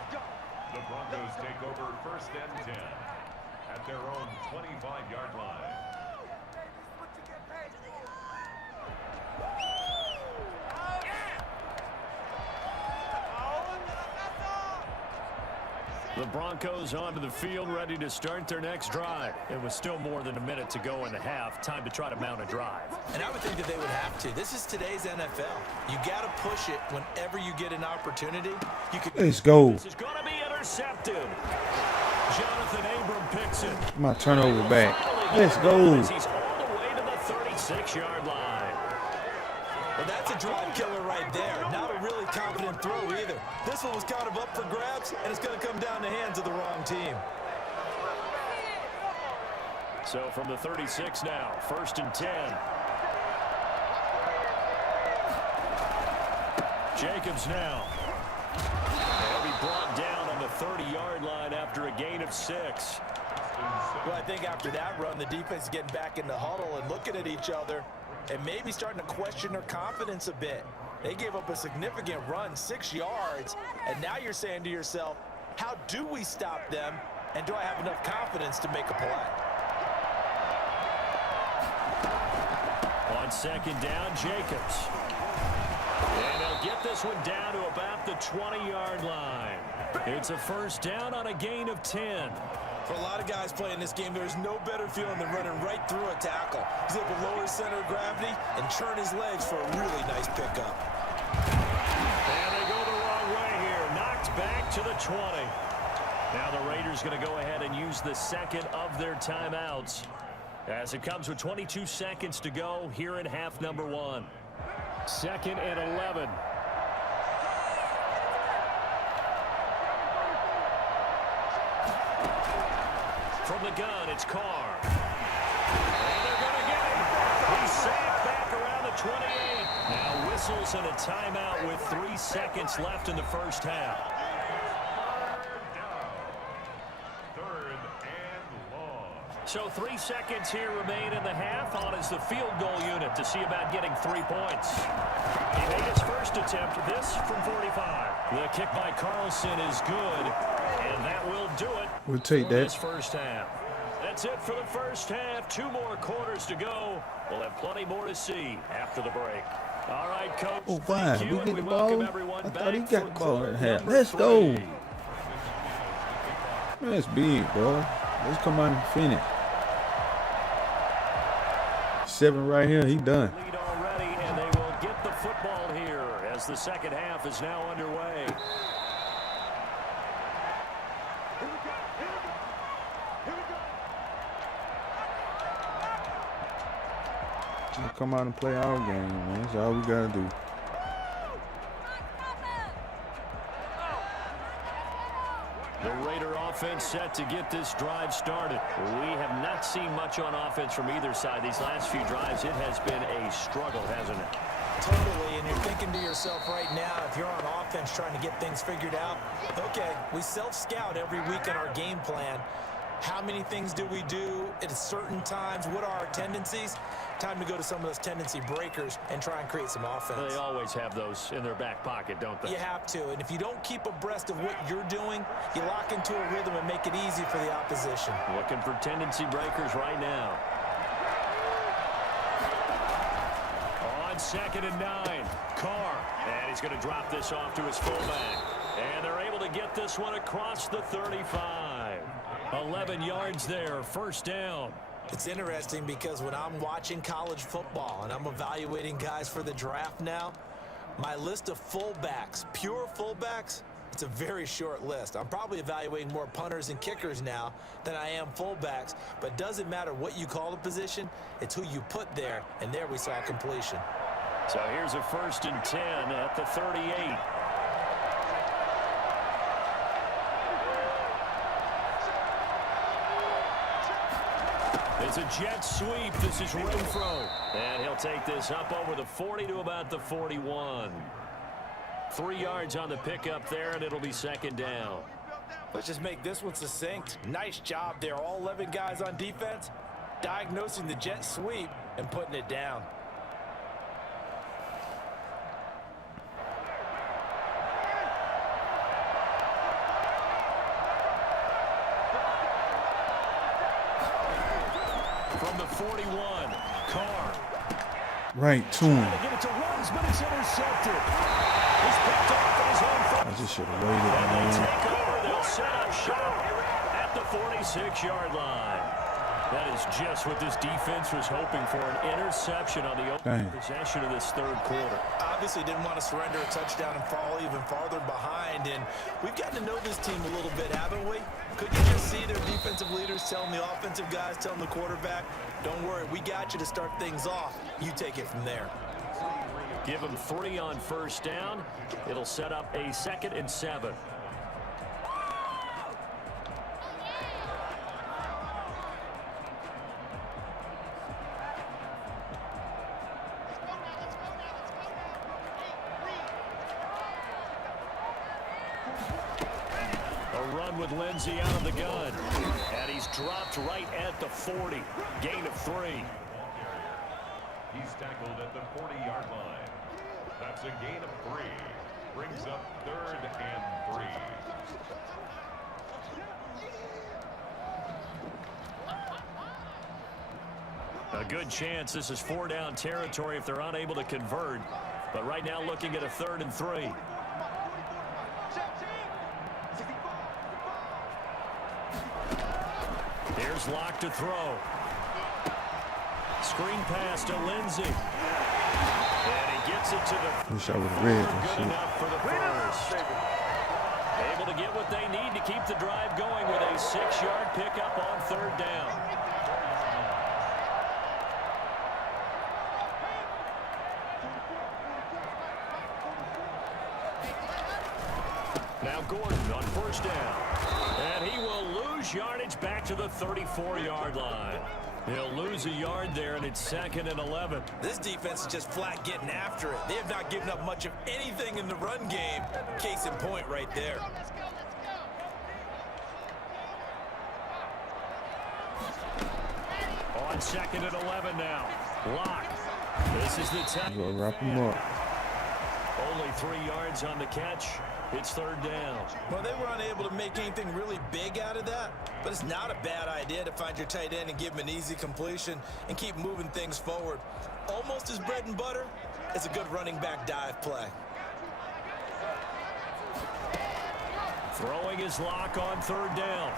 The Broncos take over 1st and 10 at their own 25-yard line. The Broncos onto the field, ready to start their next drive. It was still more than a minute to go in the half. Time to try to mount a drive. And I would think that they would have to. This is today's NFL. You got to push it whenever you get an opportunity. You could. Let's go. This is going to be intercepted. Jonathan Abram picks it. My turnover back. Let's go. He's all the way to the 36-yard line. Well, that's a drive killer right there. Not a really confident throw either. This one was kind of up for grabs, and it's going to come down the hands of the wrong team. So from the 36 now, 1st and 10. Jacobs now. They'll be brought down on the 30-yard line after a gain of 6. Well, I think after that run, the defense is getting back in the huddle and looking at each other and maybe starting to question their confidence a bit. They gave up a significant run, 6 yards, and now you're saying to yourself, how do we stop them, and do I have enough confidence to make a play? On 2nd down, Jacobs. And they'll get this one down to about the 20-yard line. It's a 1st down on a gain of 10. For a lot of guys playing this game, there's no better feeling than running right through a tackle. He's able to lower his center of gravity and churn his legs for a really nice pickup. And they go the wrong way here. Knocked back to the 20. Now the Raiders going to go ahead and use the 2nd of their timeouts as it comes with 22 seconds to go here in half number 1. 2nd and 11. From the gun, it's Carr. And they're going to get him. He's sacked back around the 28. Now whistles and a timeout with 3 seconds left in the 1st half. 3rd and long. So 3 seconds here remain in the half. On is the field goal unit to see about getting 3 points. He made his first attempt, this from 45. The kick by Carlson is good, and that will do it. We'll take for that. This 1st half. That's it for the 1st half. 2 more quarters to go. We'll have plenty more to see after the break. All right, Coach. Oh, fine. Thank you, We and get the welcome ball. everyone I thought he back got for the ball quarter at half. number Let's go. 3. Man, that's big, bro. Let's come out and finish. 7 right here. He done. Lead already, and they will get the football here as the 2nd half is now underway. We'll come out and play our game, man. That's all we got to do. The Raider offense set to get this drive started. We have not seen much on offense from either side. These last few drives, it has been a struggle, hasn't it? Totally, and you're thinking to yourself right now, if you're on offense trying to get things figured out, okay, we self-scout every week in our game plan. How many things do we do at certain times? What are our tendencies? Time to go to some of those tendency breakers and try and create some offense. They always have those in their back pocket, don't they? You have to, and if you don't keep abreast of what you're doing, you lock into a rhythm and make it easy for the opposition. Looking for tendency breakers right now. On 2nd and 9, Carr. And he's going to drop this off to his fullback. And they're able to get this one across the 35. 11 yards there, 1st down. It's interesting because when I'm watching college football and I'm evaluating guys for the draft now, my list of fullbacks, pure fullbacks, it's a very short list. I'm probably evaluating more punters and kickers now than I am fullbacks, but it doesn't matter what you call the position, it's who you put there, and there we saw completion. So here's a 1st and 10 at the 38. It's a jet sweep. This is Renfro. And he'll take this up over the 40 to about the 41. 3 yards on the pickup there, and it'll be 2nd down. Let's just make this one succinct. Nice job there. All 11 guys on defense diagnosing the jet sweep and putting it down. From the 41, Carr. Right to him. Get it to Ruggs, but it's intercepted. He's picked off at his own. I just should have waited, And they man. take over. They'll He'll set up shop at the 46-yard line. That is just what this defense was hoping for, an interception on the opening possession of this third quarter. Obviously didn't want to surrender a touchdown and fall even farther behind, and we've gotten to know this team a little bit, haven't we? Could you just see their defensive leaders telling the offensive guys, telling the quarterback, don't worry, we got you to start things off. You take it from there. Give them 3 on first down. It'll set up a 2nd and 7. With Lindsey out of the gun, and he's dropped right at the 40. Gain of 3. He's tackled at the 40-yard line. That's a gain of 3. Brings up 3rd and 3. A good chance this is 4-down territory if they're unable to convert, but right now looking at a 3rd and 3. Here's Locke to throw. Screen pass to Lindsey. And he gets it to the... Wish I would have read that Good shit. enough for the first. Able to get what they need to keep the drive going with a 6-yard pickup on 3rd down. Now Gordon on 1st down. And he will lose yardage back to the 34-yard line. He'll lose a yard there, and it's 2nd and 11. This defense is just flat getting after it. They have not given up much of anything in the run game. Case in point right there. On 2nd and 11 now. Locke. This is the time. We'll wrap him up. Only 3 yards on the catch. It's 3rd down. Well, they were unable to make anything really big out of that, but it's not a bad idea to find your tight end and give him an easy completion and keep moving things forward. Almost his bread and butter is a good running back dive play. Throwing his Lock on 3rd down.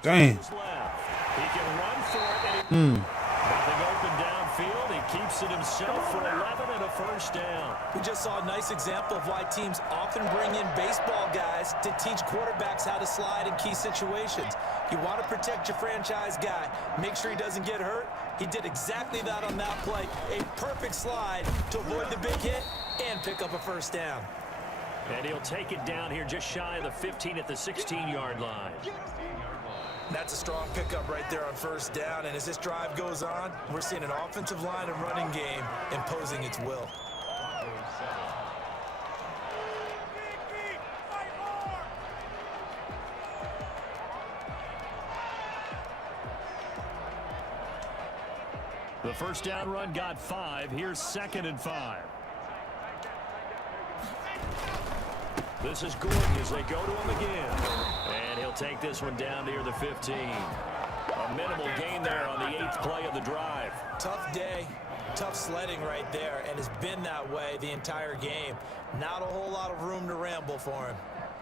Damn. He can run for it. And nothing open downfield. He keeps it himself for 11 and a 1st down. We just saw a nice example of why teams often bring in baseball guys to teach quarterbacks how to slide in key situations. You want to protect your franchise guy. Make sure he doesn't get hurt. He did exactly that on that play. A perfect slide to avoid the big hit and pick up a 1st down. And he'll take it down here just shy of the 15 at the 16-yard line. That's a strong pickup right there on 1st down. And as this drive goes on, we're seeing an offensive line and running game imposing its will. The 1st down run got 5. Here's 2nd and 5. This is Gordon as they go to him again. And he'll take this one down near the 15. A minimal gain there on the 8th play of the drive. Tough day, tough sledding right there, and it's been that way the entire game. Not a whole lot of room to ramble for him.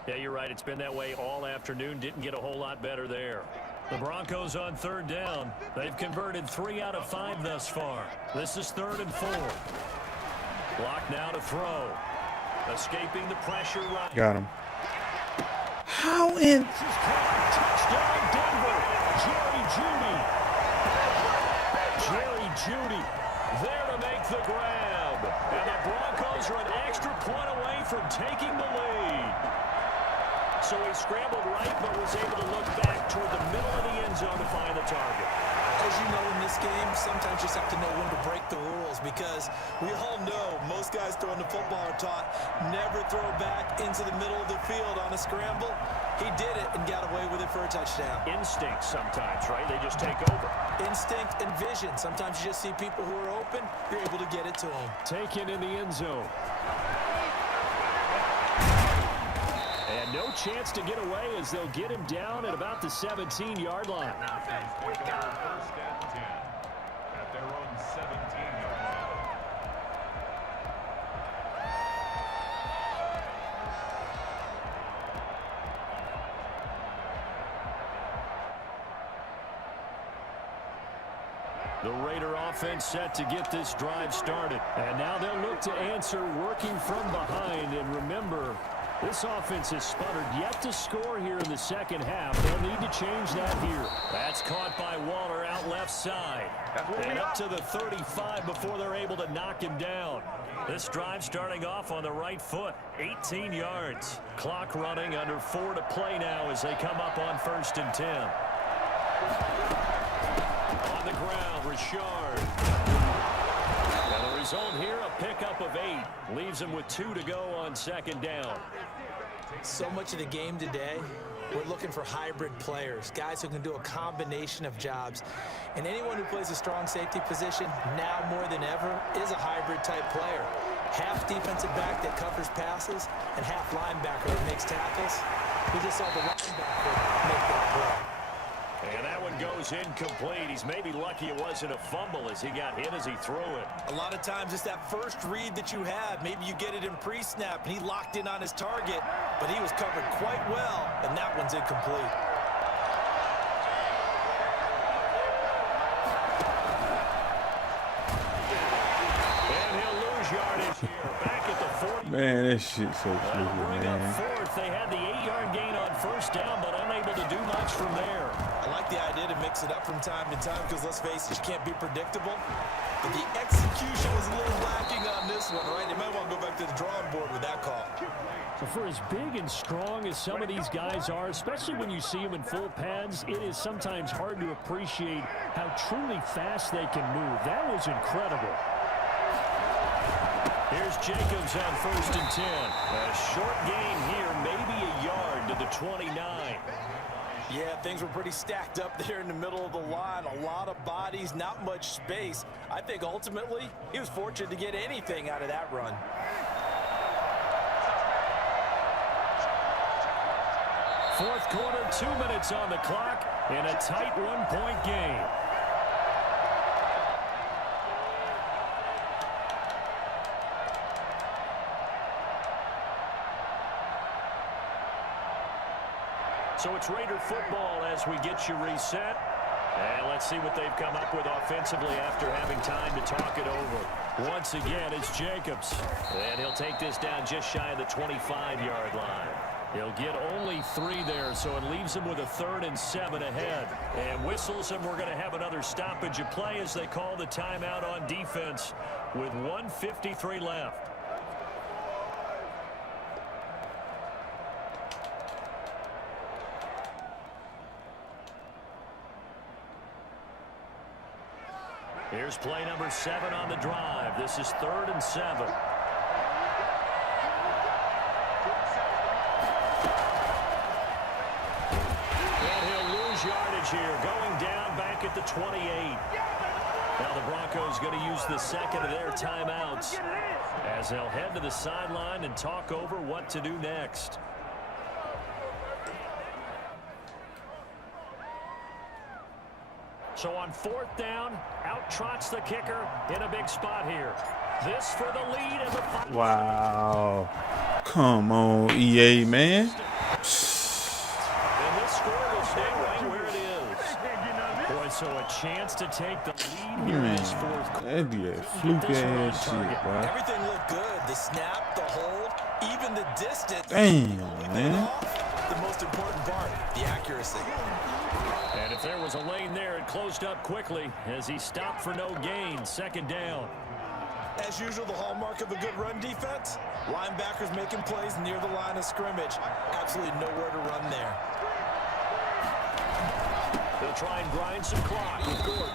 Yeah, you're right. It's been that way all afternoon. Didn't get a whole lot better there. The Broncos on 3rd down. They've converted 3 out of 5 thus far. This is 3rd and 4. Block now to throw. Escaping the pressure right. Got him. How in? Touchdown Denver. Jerry Jeudy there to make the grab. And the Broncos are an extra point away from taking the lead. So he scrambled right, but was able to look back toward the middle of the end zone to find the target. As you know, in this game, sometimes you just have to know when to break the rules, because we all know most guys throwing the football are taught never throw back into the middle of the field on a scramble. He did it and got away with it for a touchdown. Instinct sometimes, right? They just take over. Instinct and vision. Sometimes you just see people who are open, you're able to get it to them. Taken in the end zone. And no chance to get away as they'll get him down at about the 17-yard line. First and 10 at their own 17-yard line. The Raider offense set to get this drive started. And now they'll look to answer working from behind. And remember, this offense has sputtered yet to score here in the second half. They'll need to change that here. That's caught by Waller out left side. And up to the 35 before they're able to knock him down. This drive starting off on the right foot. 18 yards. Clock running under 4 to play now as they come up on 1st and 10. On the ground, Richard. And the result here, a pickup of 8. Leaves him with 2 to go on 2nd down. So much of the game today, we're looking for hybrid players, guys who can do a combination of jobs. And anyone who plays a strong safety position, now more than ever, is a hybrid type player. Half defensive back that covers passes, and half linebacker that makes tackles. We just saw the linebacker make that play. And that one goes incomplete. He's maybe lucky it wasn't a fumble as he got hit as he threw it. A lot of times it's that first read that you have. Maybe you get it in pre-snap, and he locked in on his target, but he was covered quite well, and that one's incomplete. And he'll lose yardage here. Back at the 40. Man, that shit's so stupid, man. Fourth, they had the 8-yard gain on 1st down, but unable to do much from there. I like the idea to mix it up from time to time because, let's face it, you can't be predictable. But the execution was a little lacking on this one, right? They might want to go back to the drawing board with that call. So for as big and strong as some of these guys are, especially when you see them in full pads, it is sometimes hard to appreciate how truly fast they can move. That was incredible. Here's Jacobs on 1st and 10. A short gain here, maybe a yard to the 29. Yeah, things were pretty stacked up there in the middle of the line. A lot of bodies, not much space. I think ultimately he was fortunate to get anything out of that run. Fourth quarter, 2 minutes on the clock in a tight 1-point game. So it's Raider football as we get you reset. And let's see what they've come up with offensively after having time to talk it over. Once again, it's Jacobs. And he'll take this down just shy of the 25-yard line. He'll get only 3 there, so it leaves him with a 3rd and 7 ahead. And whistles, and we're going to have another stoppage of play as they call the timeout on defense with 1:53 left. Here's play number 7 on the drive. This is 3rd and 7. And he'll lose yardage here, going down back at the 28. Now the Broncos going to use the second of their timeouts as they'll head to the sideline and talk over what to do next. So on 4th down, out trots the kicker in a big spot here. This for the lead and the Wow. Come on, EA, man. And this score will stay right where it is. Boy, so a chance to take the lead here in this fourth quarter. That'd be a fluke ass shit, bro. Everything looked good. The snap, the hold, even the distance. Damn, man. The most important part, the accuracy. And if there was a lane there, it closed up quickly as he stopped for no gain. 2nd down. As usual, the hallmark of a good run defense, linebackers making plays near the line of scrimmage. Absolutely nowhere to run there. They'll try and grind some clock with Gordon.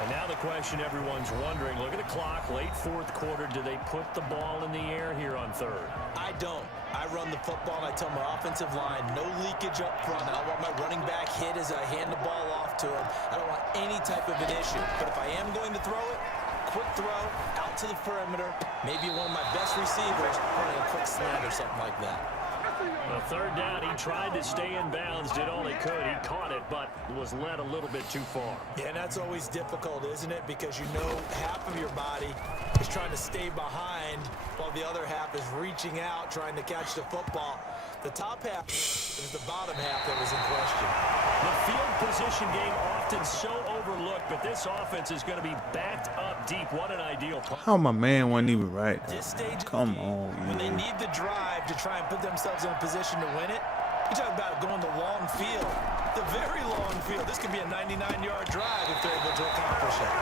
And now the question everyone's wondering, look at the clock, late 4th quarter, do they put the ball in the air here on 3rd? I don't. I run the football and I tell my offensive line, no leakage up front. I don't want my running back hit as I hand the ball off to him. I don't want any type of an issue. But if I am going to throw it, quick throw, out to the perimeter, maybe one of my best receivers running a quick slant or something like that. The 3rd down, he tried to stay in bounds, did all he could. He caught it, but was led a little bit too far. Yeah, and that's always difficult, isn't it? Because you know half of your body is trying to stay behind while the other half is reaching out, trying to catch the football. The top half is the bottom half that was in question. The field position game often so overlooked, but this offense is going to be backed up deep. What an ideal play. How my man wasn't even right. This stage Come on, when they you. need the drive to try and put themselves in a position to win it, you talk about going the long field, the very long field. This could be a 99-yard drive if they're able to accomplish it.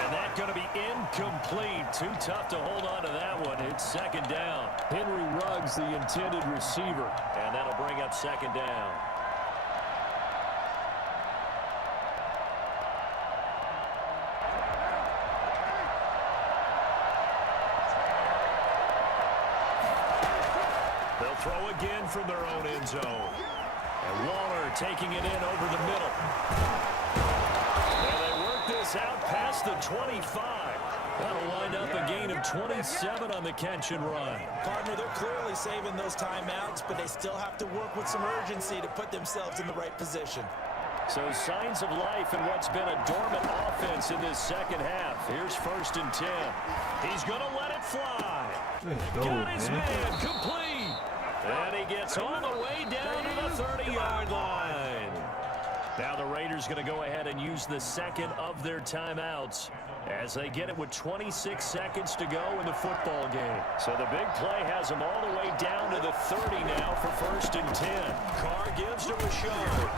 And that's going to be incomplete. Too tough to hold on to that one. It's second down. Henry Ruggs, the intended receiver. And that'll bring up second down. They'll throw again from their own end zone. And Waller taking it in over the middle. And they work this out past the 25. That'll wind up a gain of 27 on the catch and run. Partner, they're clearly saving those timeouts, but they still have to work with some urgency to put themselves in the right position. So signs of life in what's been a dormant offense in this second half. Here's 1st and 10. He's going to let it fly. Got his man complete. And he gets all the way down to the 30-yard line. Now the Raiders going to go ahead and use the second of their timeouts as they get it with 26 seconds to go in the football game. So the big play has them all the way down to the 30 now for 1st and 10. Carr gives to Rashard.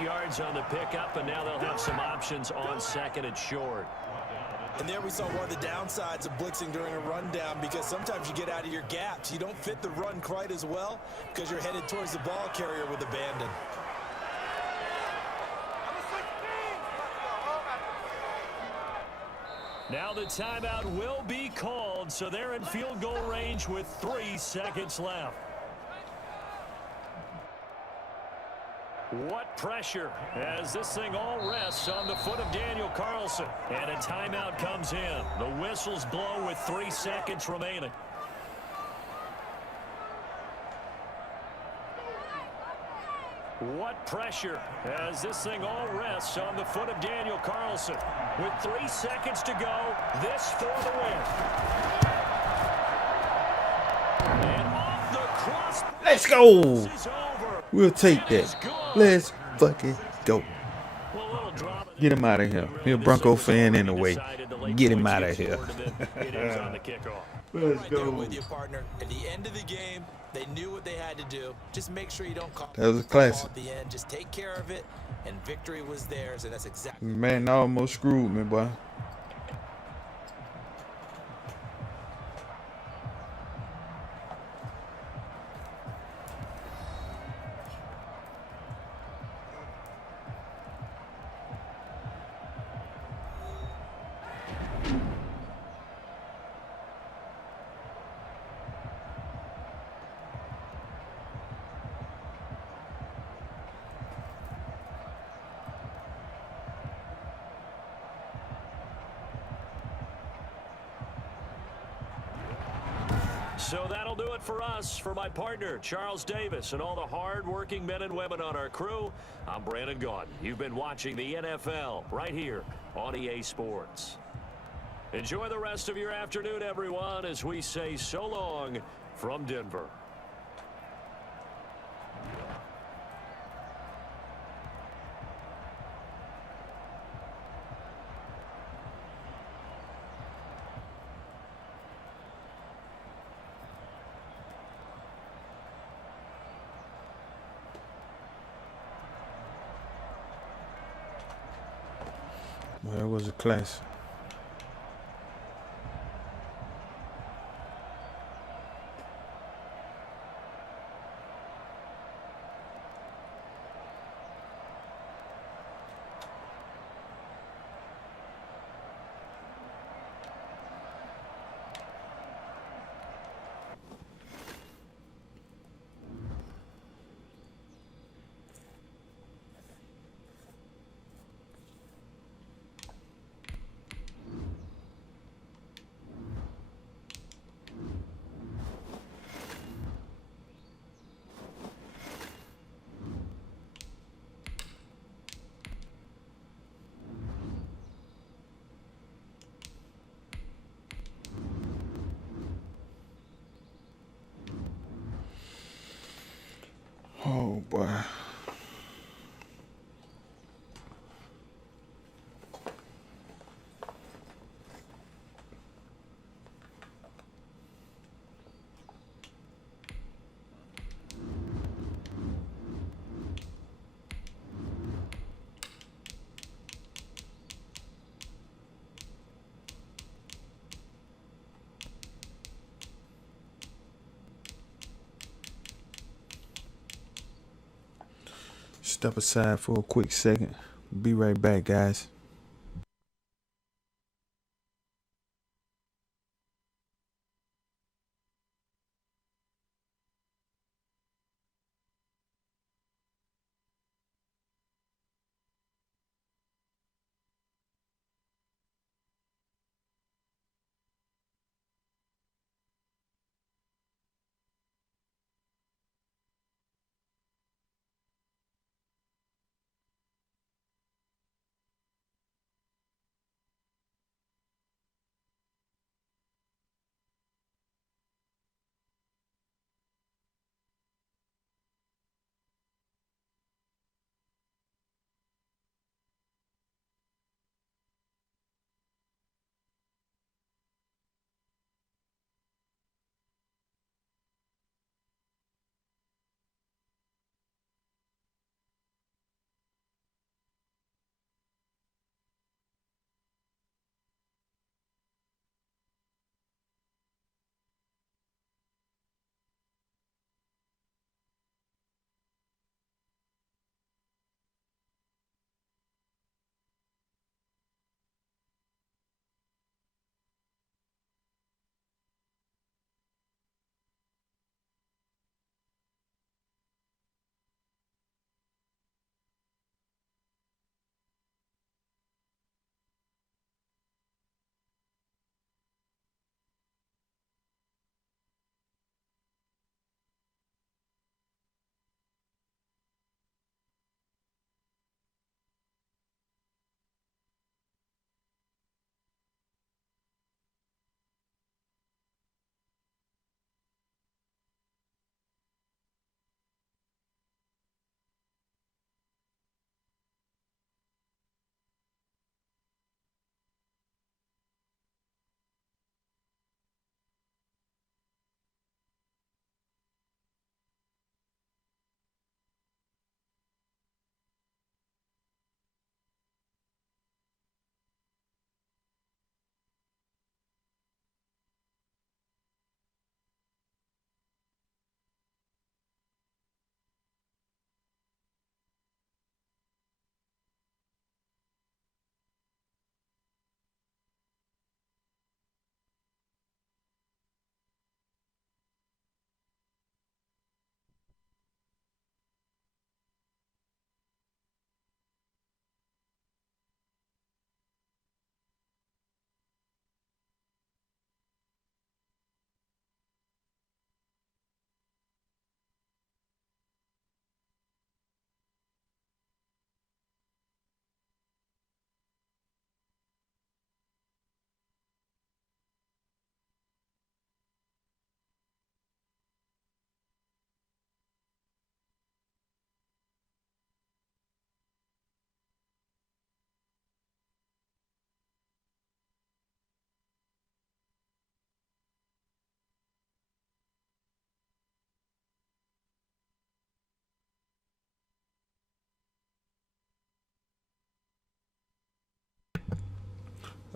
8 yards on the pickup, and now they'll have some options on 2nd and short. And there we saw one of the downsides of blitzing during a rundown, because sometimes you get out of your gaps. You don't fit the run quite as well because you're headed towards the ball carrier with abandon. Now the timeout will be called, so they're in field goal range with 3 seconds left. What pressure as this thing all rests on the foot of Daniel Carlson. And a timeout comes in. The whistles blow with 3 seconds remaining. What pressure as this thing all rests on the foot of Daniel Carlson. With 3 seconds to go, this for the win. And off the cross. Let's go. We'll take that. Let's fucking go. Get him out of here. He's a Bronco fan anyway. Get him out of here. Let's go. With you, partner. At the end of the game, they knew what they had to do. Just make sure you don't call. That was a classic. At the end, just take care of it, and victory was theirs, and that's exactly. Man, I almost screwed me, boy. So that'll do it for us. For my partner, Charles Davis, and all the hard-working men and women on our crew, I'm Brandon Gaudin. You've been watching the NFL right here on EA Sports. Enjoy the rest of your afternoon, everyone, as we say so long from Denver. Well, that was a class. step aside for a quick second. Be right back, guys.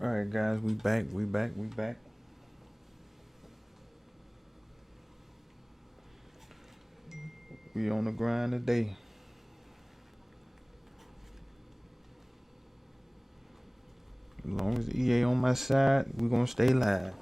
All right, guys, we back. We on the grind today. As long as EA on my side, we're gonna stay live.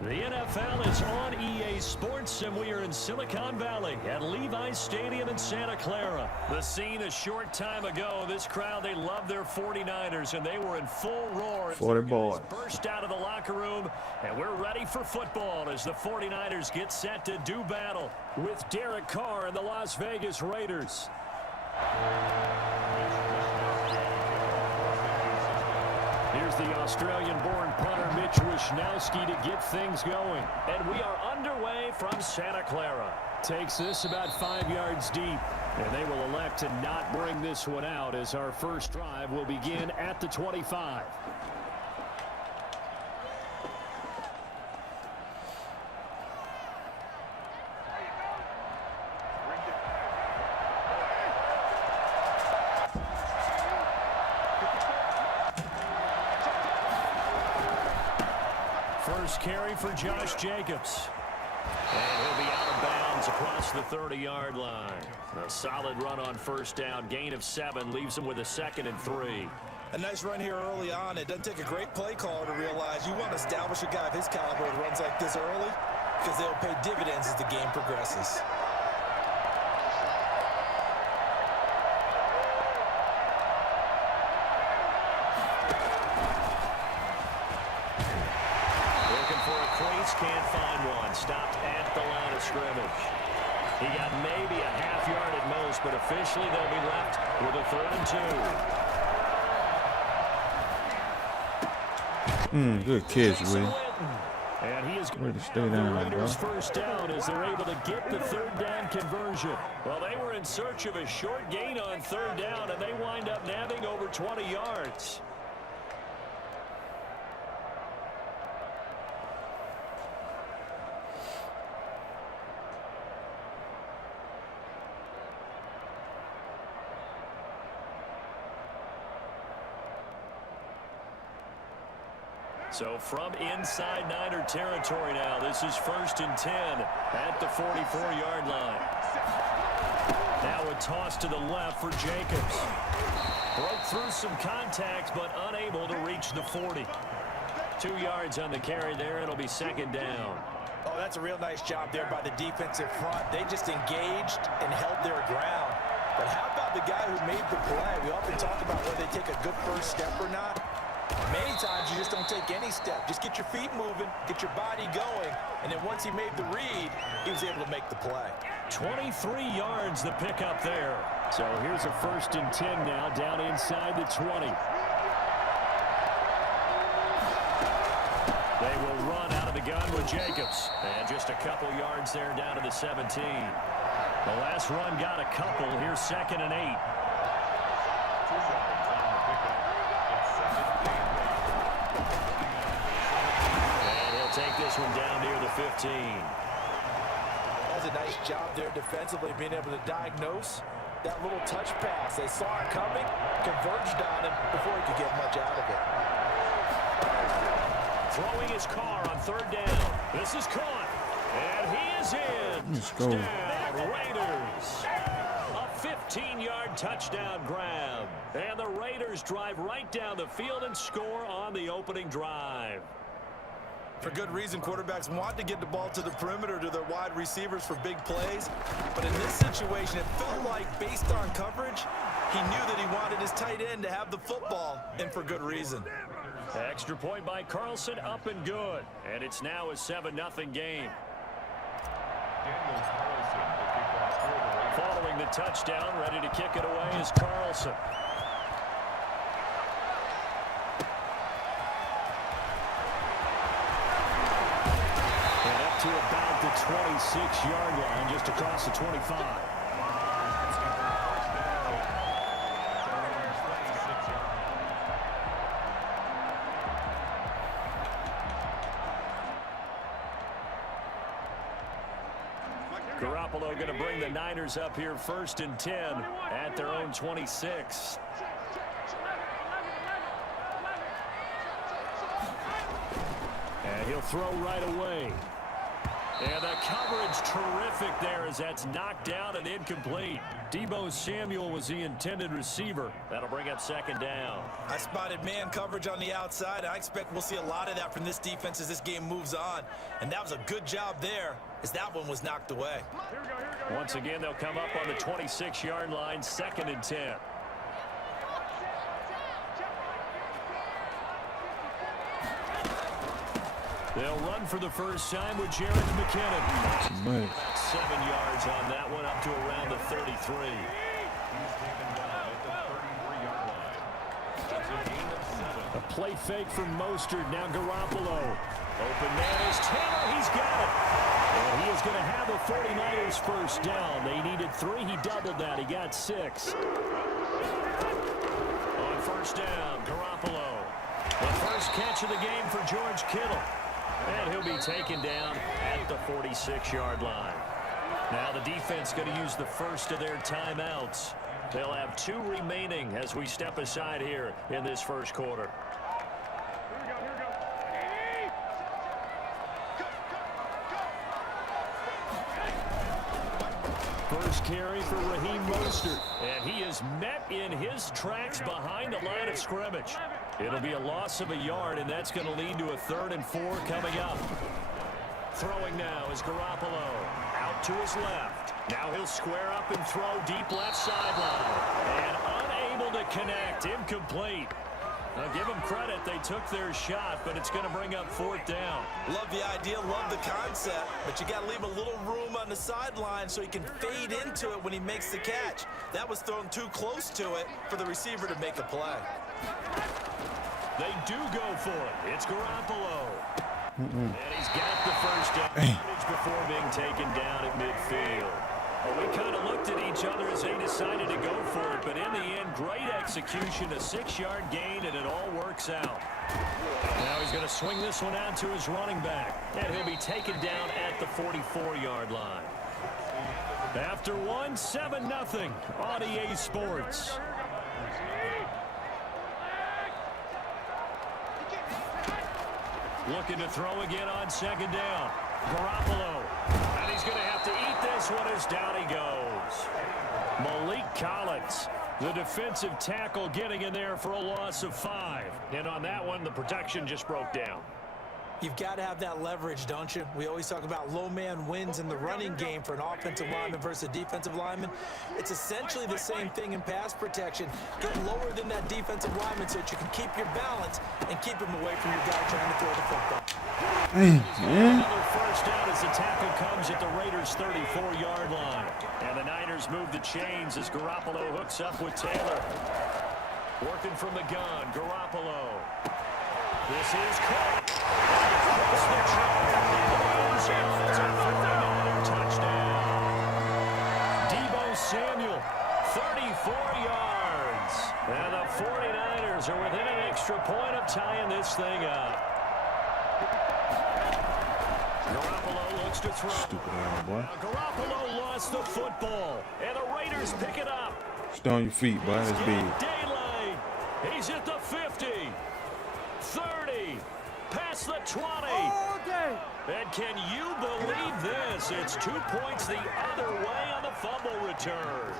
The NFL is on EA Sports, and we are in Silicon Valley at Levi's Stadium in Santa Clara. The scene a short time ago, this crowd, they love their 49ers, and they were in full roar. 40 boys. Burst out of the locker room, and we're ready for football as the 49ers get set to do battle with Derek Carr and the Las Vegas Raiders. Here's the Australian-born punter Mitch Wishnowsky to get things going. And we are underway from Santa Clara. Takes this about 5 yards deep. And they will elect to not bring this one out as our first drive will begin at the 25. first carry for Josh Jacobs. And he'll be out of bounds across the 30-yard line. A solid run on first down. Gain of 7 leaves him with a 2nd and 3. A nice run here early on. It doesn't take a great play caller to realize you want to establish a guy of his caliber with runs like this early because they'll pay dividends as the game progresses. Can't find one. Stopped at the line of scrimmage. He got maybe a half yard at most, but officially they'll be left with a 3rd and 2. Good catch, Will. And he is going to stay down, bro. First down as they're able to get the 3rd down conversion. Well, they were in search of a short gain on 3rd down, and they wind up nabbing over 20 yards. So from inside Niner territory now, this is 1st and 10 at the 44-yard line. Now a toss to the left for Jacobs. Broke through some contact, but unable to reach the 40. 2 yards on the carry there. It'll be 2nd down. Oh, that's a real nice job there by the defensive front. They just engaged and held their ground. But how about the guy who made the play? We often talk about whether they take a good first step or not. Many times you just don't take any step. Just get your feet moving, get your body going, and then once he made the read, he was able to make the play. 23 yards the pickup there. So here's a 1st and 10 now down inside the 20. They will run out of the gun with Jacobs. And just a couple yards there down to the 17. The last run got a couple. Here's 2nd and 8. Take this one down near the 15. That's a nice job there defensively, being able to diagnose that little touch pass. They saw it coming, converged on him before he could get much out of it. Throwing his car on 3rd down. This is caught. And he is in. Let's go. Touchdown, Raiders. A 15-yard touchdown grab. And the Raiders drive right down the field and score on the opening drive. For good reason, quarterbacks want to get the ball to the perimeter to their wide receivers for big plays. But in this situation, it felt like, based on coverage, he knew that he wanted his tight end to have the football, and for good reason. Extra point by Carlson, up and good. And it's now a 7-0 game. Following the touchdown, ready to kick it away is Carlson. To about the 26-yard line, just across the 25. Garoppolo going to bring the Niners up here 1st and 10 at their own 26. And he'll throw right away. And the coverage terrific there as that's knocked down and incomplete. Deebo Samuel was the intended receiver. That'll bring up 2nd down. I spotted man coverage on the outside. I expect we'll see a lot of that from this defense as this game moves on. And that was a good job there as that one was knocked away. Once again, they'll come up on the 26-yard line, 2nd and 10. They'll run for the first time with Jared McKinnon. 7 yards on that one, up to around the 33. A play fake from Mostert. Now Garoppolo. Open man is Taylor. He's got it. And he is going to have the 49ers first down. They needed 3. He doubled that. He got 6. On first down, Garoppolo. The first catch of the game for George Kittle. And he'll be taken down at the 46-yard line. Now the defense going to use the first of their timeouts. They'll have 2 remaining as we step aside here in this first quarter. First carry for Raheem Mostert. And he is met in his tracks behind the line of scrimmage. It'll be a loss of a yard, and that's going to lead to a 3rd and 4 coming up. Throwing now is Garoppolo. Out to his left. Now he'll square up and throw deep left sideline. And unable to connect. Incomplete. Now give them credit. They took their shot, but it's going to bring up 4th down. Love the idea, love the concept, but you got to leave a little room on the sideline so he can fade into it when he makes the catch. That was thrown too close to it for the receiver to make a play. They do go for it. It's Garoppolo. And he's got the first down before being taken down at midfield. Well, we kind of looked at each other as they decided to go for it, but in the end, great execution, a 6-yard gain, and it all works out. Now he's going to swing this one out to his running back, and he'll be taken down at the 44-yard line. After one, 7-0 on EA Sports. Looking to throw again on 2nd down. Garoppolo. And he's going to have to eat this one as down he goes. Malik Collins, the defensive tackle, getting in there for a loss of 5. And on that one, the protection just broke down. You've got to have that leverage, don't you? We always talk about low man wins in the running game for an offensive lineman versus a defensive lineman. It's essentially the same thing in pass protection. Get lower than that defensive lineman so that you can keep your balance and keep him away from your guy trying to throw the football. Another first down as the tackle comes at the Raiders' 34-yard line. And the Niners move the chains as Garoppolo hooks up with Taylor. Working from the gun, Garoppolo. This is caught. Across the track. It's a 49er touchdown. Deebo Samuel, 34 yards. And the 49ers are within an extra point of tying this thing up. Garoppolo looks to throw. Stupid ass boy. Garoppolo lost the football. And the Raiders pick it up. Stay on your feet, boy. That's big. Daylay. He's at the 50. 30, past the 20. And can you believe this? It's 2 points the other way on the fumble return.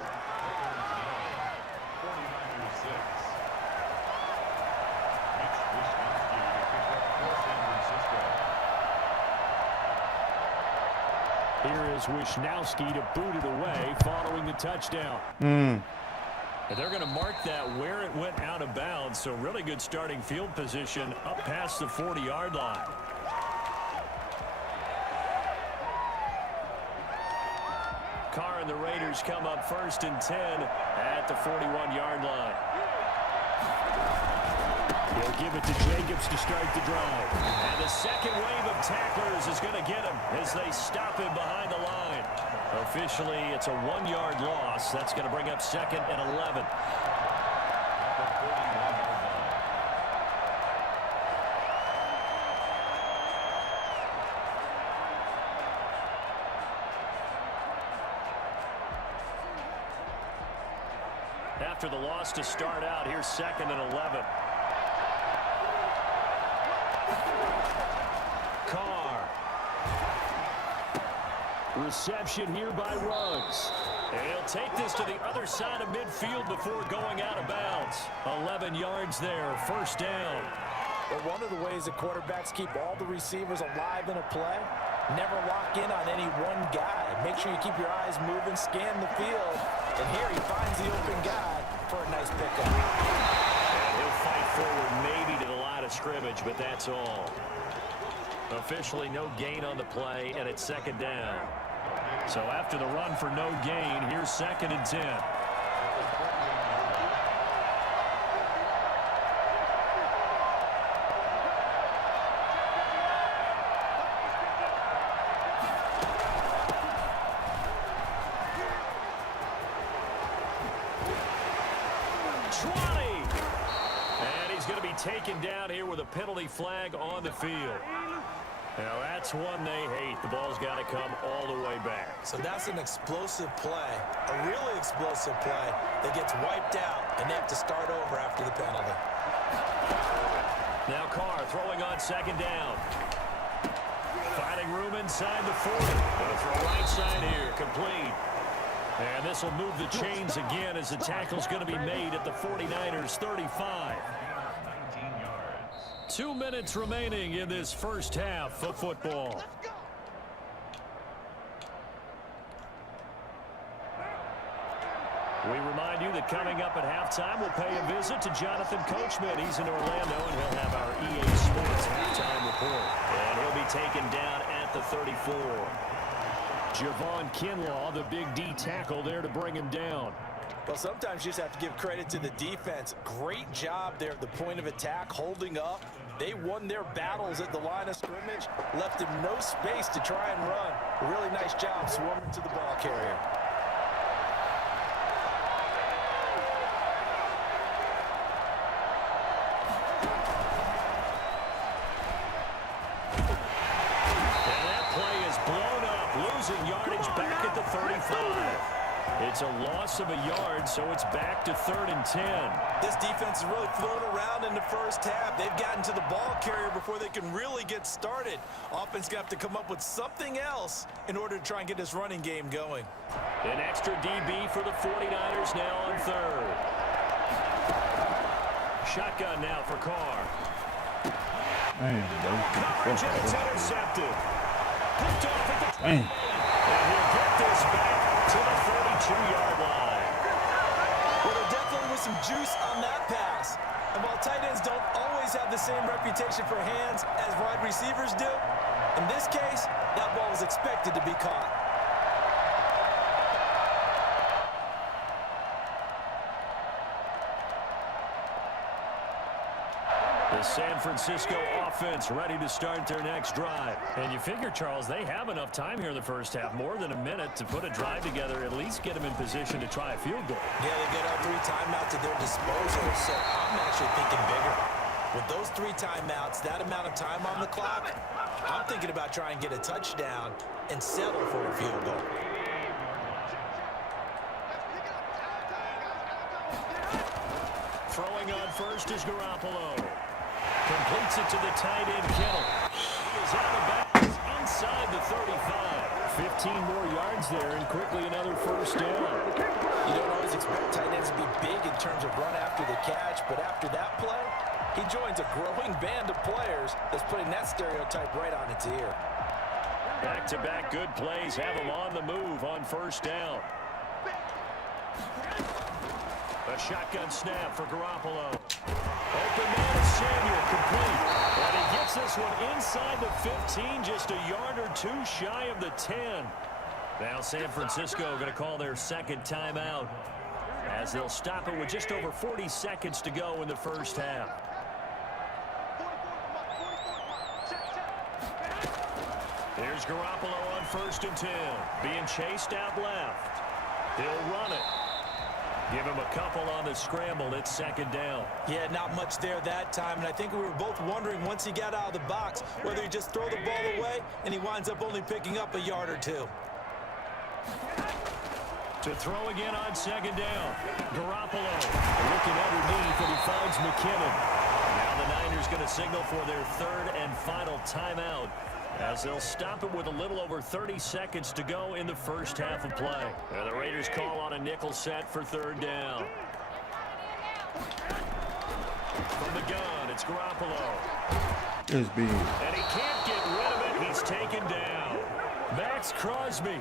Here is Wisnowski to boot it away following the touchdown. And they're going to mark that where it went out of bounds, so really good starting field position up past the 40-yard line. Carr and the Raiders come up 1st and 10 at the 41-yard line. He'll give it to Jacobs to start the drive. And the second wave of tacklers is going to get him as they stop him behind the line. Officially, it's a 1-yard loss. That's going to bring up 2nd and 11. After the loss to start out, here's 2nd and 11. Carr. Reception here by Ruggs. And he'll take this to the other side of midfield before going out of bounds. 11 yards there, 1st down. But one of the ways the quarterbacks keep all the receivers alive in a play, never lock in on any one guy. Make sure you keep your eyes moving, scan the field. And here he finds the open guy for a nice pickup. And he'll fight forward maybe to the line of scrimmage, but that's all. Officially no gain on the play, and it's 2nd down. So after the run for no gain, here's 2nd and 10. And he's going to be taken down here with a penalty flag on the field. Now that's one they hate. The ball's got to come all the way back. So that's an explosive play, a really explosive play that gets wiped out, and they have to start over after the penalty. Now Carr throwing on 2nd down. Finding room inside the 40. Going to throw right side here, complete. And this will move the chains again as the tackle's going to be made at the 49ers 35. 2 minutes remaining in this first half of football. We remind you that coming up at halftime, we'll pay a visit to Jonathan Coachman. He's in Orlando, and he'll have our EA Sports halftime report. And he'll be taken down at the 34. Javon Kinlaw, the big D tackle there to bring him down. Well, sometimes you just have to give credit to the defense. Great job there at the point of attack, holding up. They won their battles at the line of scrimmage, left him no space to try and run. A really nice job swarming to the ball carrier. Yardage back at the 35. It's a loss of a yard, so it's back to 3rd and 10. This defense is really flown around in the first half. They've gotten to the ball carrier before they can really get started. Offense going to have to come up with something else in order to try and get this running game going. An extra DB for the 49ers now on 3rd. Shotgun now for Carr. Coverage, and it's intercepted. Picked off at the... And he'll get this back to the 32-yard line. Well, there definitely was some juice on that pass. And while tight ends don't always have the same reputation for hands as wide receivers do, in this case, that ball was expected to be caught. The San Francisco offense ready to start their next drive. And you figure, Charles, they have enough time here in the first half, more than a minute, to put a drive together, at least get them in position to try a field goal. Yeah, they get all 3 timeouts at their disposal, so I'm actually thinking bigger. With those 3 timeouts, that amount of time on the clock, I'm thinking about trying to get a touchdown and settle for a field goal. Throwing on first is Garoppolo. Completes it to the tight end, Kittle. He is out of bounds inside the 35. 15 more yards there, and quickly another first down. You don't always expect tight ends to be big in terms of run after the catch, but after that play, he joins a growing band of players that's putting that stereotype right on its ear. Back-to-back good plays have him on the move on first down. A shotgun snap for Garoppolo. Open man is Samuel, complete. And he gets this one inside the 15, just a yard or 2 shy of the 10. Now San Francisco going to call their second timeout as they'll stop it with just over 40 seconds to go in the first half. Here's Garoppolo on 1st and 10, being chased out left. He'll run it. Give him a couple on the scramble. It's 2nd down. Yeah, not much there that time. And I think we were both wondering once he got out of the box whether he just throw the ball away and he winds up only picking up a yard or 2. To throw again on 2nd down. Garoppolo looking underneath, and he finds McKinnon. Now the Niners going to signal for their 3rd and final timeout, as they'll stop it with a little over 30 seconds to go in the first half of play. And the Raiders call on a nickel set for 3rd down. From the gun, it's Garoppolo. It's big. And he can't get rid of it. He's taken down. Max Crosby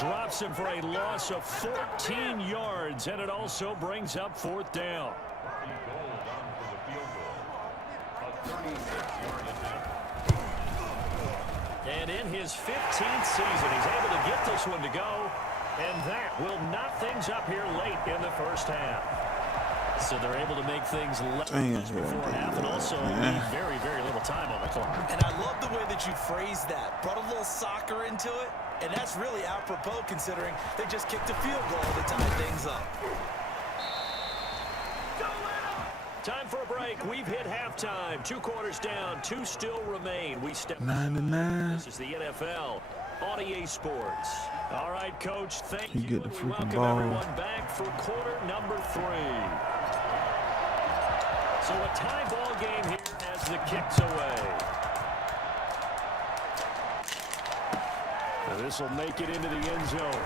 drops him for a loss of 14 yards, and it also brings up 4th down. And in his 15th season, he's able to get this one to go, and that will knock things up here late in the first half. So they're able to make things less before half, and also leave very, very little time on the clock. And I love the way that you phrased that. Brought a little soccer into it, and that's really apropos considering they just kicked a field goal to tie things up. Time for a break. We've hit halftime. 2 quarters down. 2 still remain. We step 99. This is the NFL on EA Sports. All right, Coach. Thank you. Get the We freaking welcome ball. everyone back for quarter number 3. So a tie ball game here as the kick's away. Now this will make it into the end zone.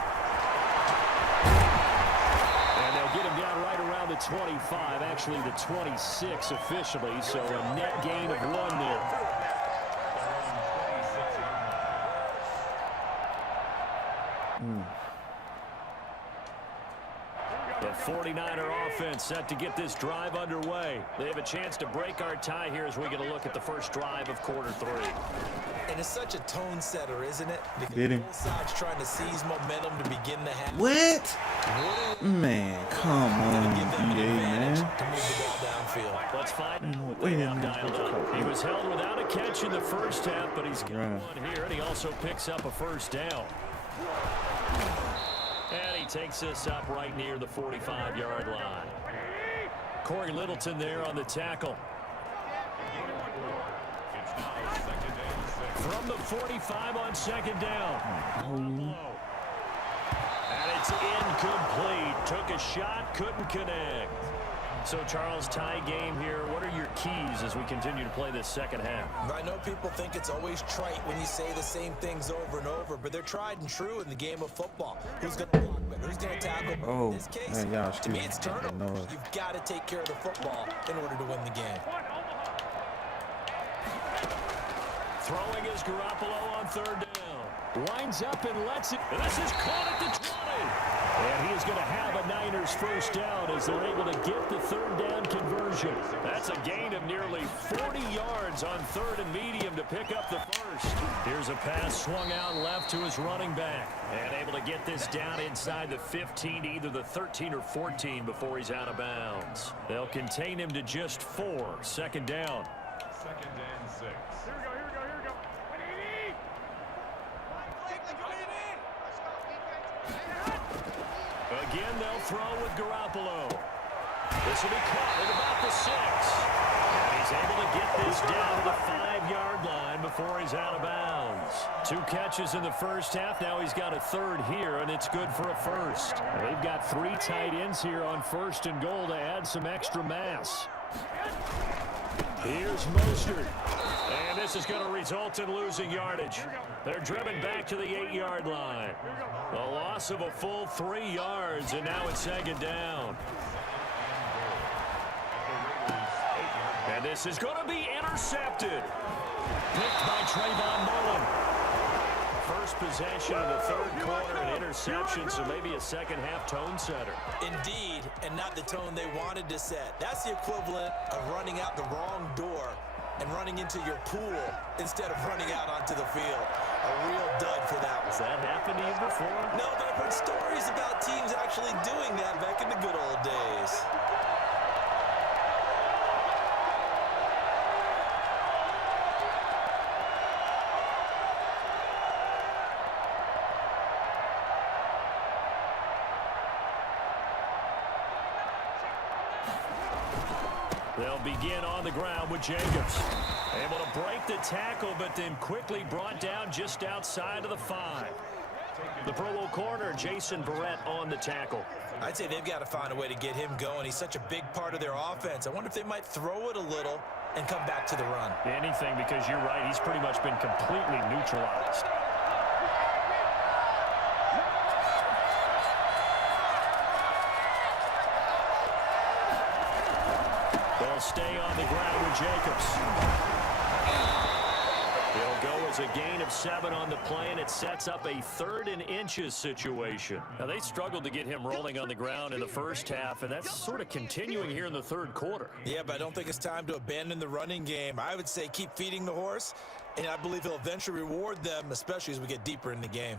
right around the 25, actually the 26 officially, so a net gain of 1 there. The 49er offense set to get this drive underway. They have a chance to break our tie here as we get a look at the first drive of quarter 3. And it's such a tone setter, isn't it? Because Did he? both sides trying to seize momentum to begin the half. What? Man, come on, Give them an EA, advantage man. to move the ball downfield. Let's find what Wait they a have minute. dialed up. He was held without a catch in the first half, but he's got one here, and he also picks up a first down. And he takes this up right near the 45-yard line. Corey Littleton there on the tackle. From the 45 on second down. And it's incomplete. Took a shot, couldn't connect. So, Charles, tie game here. What are your keys as we continue to play this second half? I know people think it's always trite when you say the same things over and over, but they're tried and true in the game of football. Who's going to block better? Who's going to tackle better? Oh, In this case, man, y'all to me, it's excuse me. turnovers. No. You've got to take care of the football in order to win the game. Throwing is Garoppolo on third down. Winds up and lets it. And this is caught at the 20. And he is going to have a Niners first down as they're able to get the third down conversion. That's a gain of nearly 40 yards on third and medium to pick up the first. Here's a pass swung out left to his running back. And able to get this down inside the 15, either the 13 or 14 before he's out of bounds. They'll contain him to just 4. Second down. 2nd and 6. Again, they'll throw with Garoppolo. This will be caught at about the 6. And he's able to get this down to the 5-yard line before he's out of bounds. 2 catches in the first half. Now he's got a third here, and it's good for a first. And they've got 3 tight ends here on first and goal to add some extra mass. Here's Mostert. And this is going to result in losing yardage. They're driven back to the 8-yard line. A loss of a full 3 yards, and now it's second down. And this is going to be intercepted. Picked by Trayvon Mullen. First possession of the third quarter, an interception, so maybe a second half tone setter. Indeed, and not the tone they wanted to set. That's the equivalent of running out the wrong door and running into your pool instead of running out onto the field. A real dud for that one. Has that happened to you before? No, but I've heard stories about teams actually doing that back in the good old days. They'll begin on the ground with Jacobs. Able to break the tackle, but then quickly brought down just outside of the 5. The Pro Bowl corner, Jason Barrett, on the tackle. I'd say they've got to find a way to get him going. He's such a big part of their offense. I wonder if they might throw it a little and come back to the run. Anything, because you're right, he's pretty much been completely neutralized. They'll stay on the ground with Jacobs. They'll go as a gain of 7 on the play, and it sets up a 3rd and inches situation. Now, they struggled to get him rolling on the ground in the first half, and that's sort of continuing here in the third quarter. Yeah, but I don't think it's time to abandon the running game. I would say keep feeding the horse, and I believe he'll eventually reward them, especially as we get deeper in the game.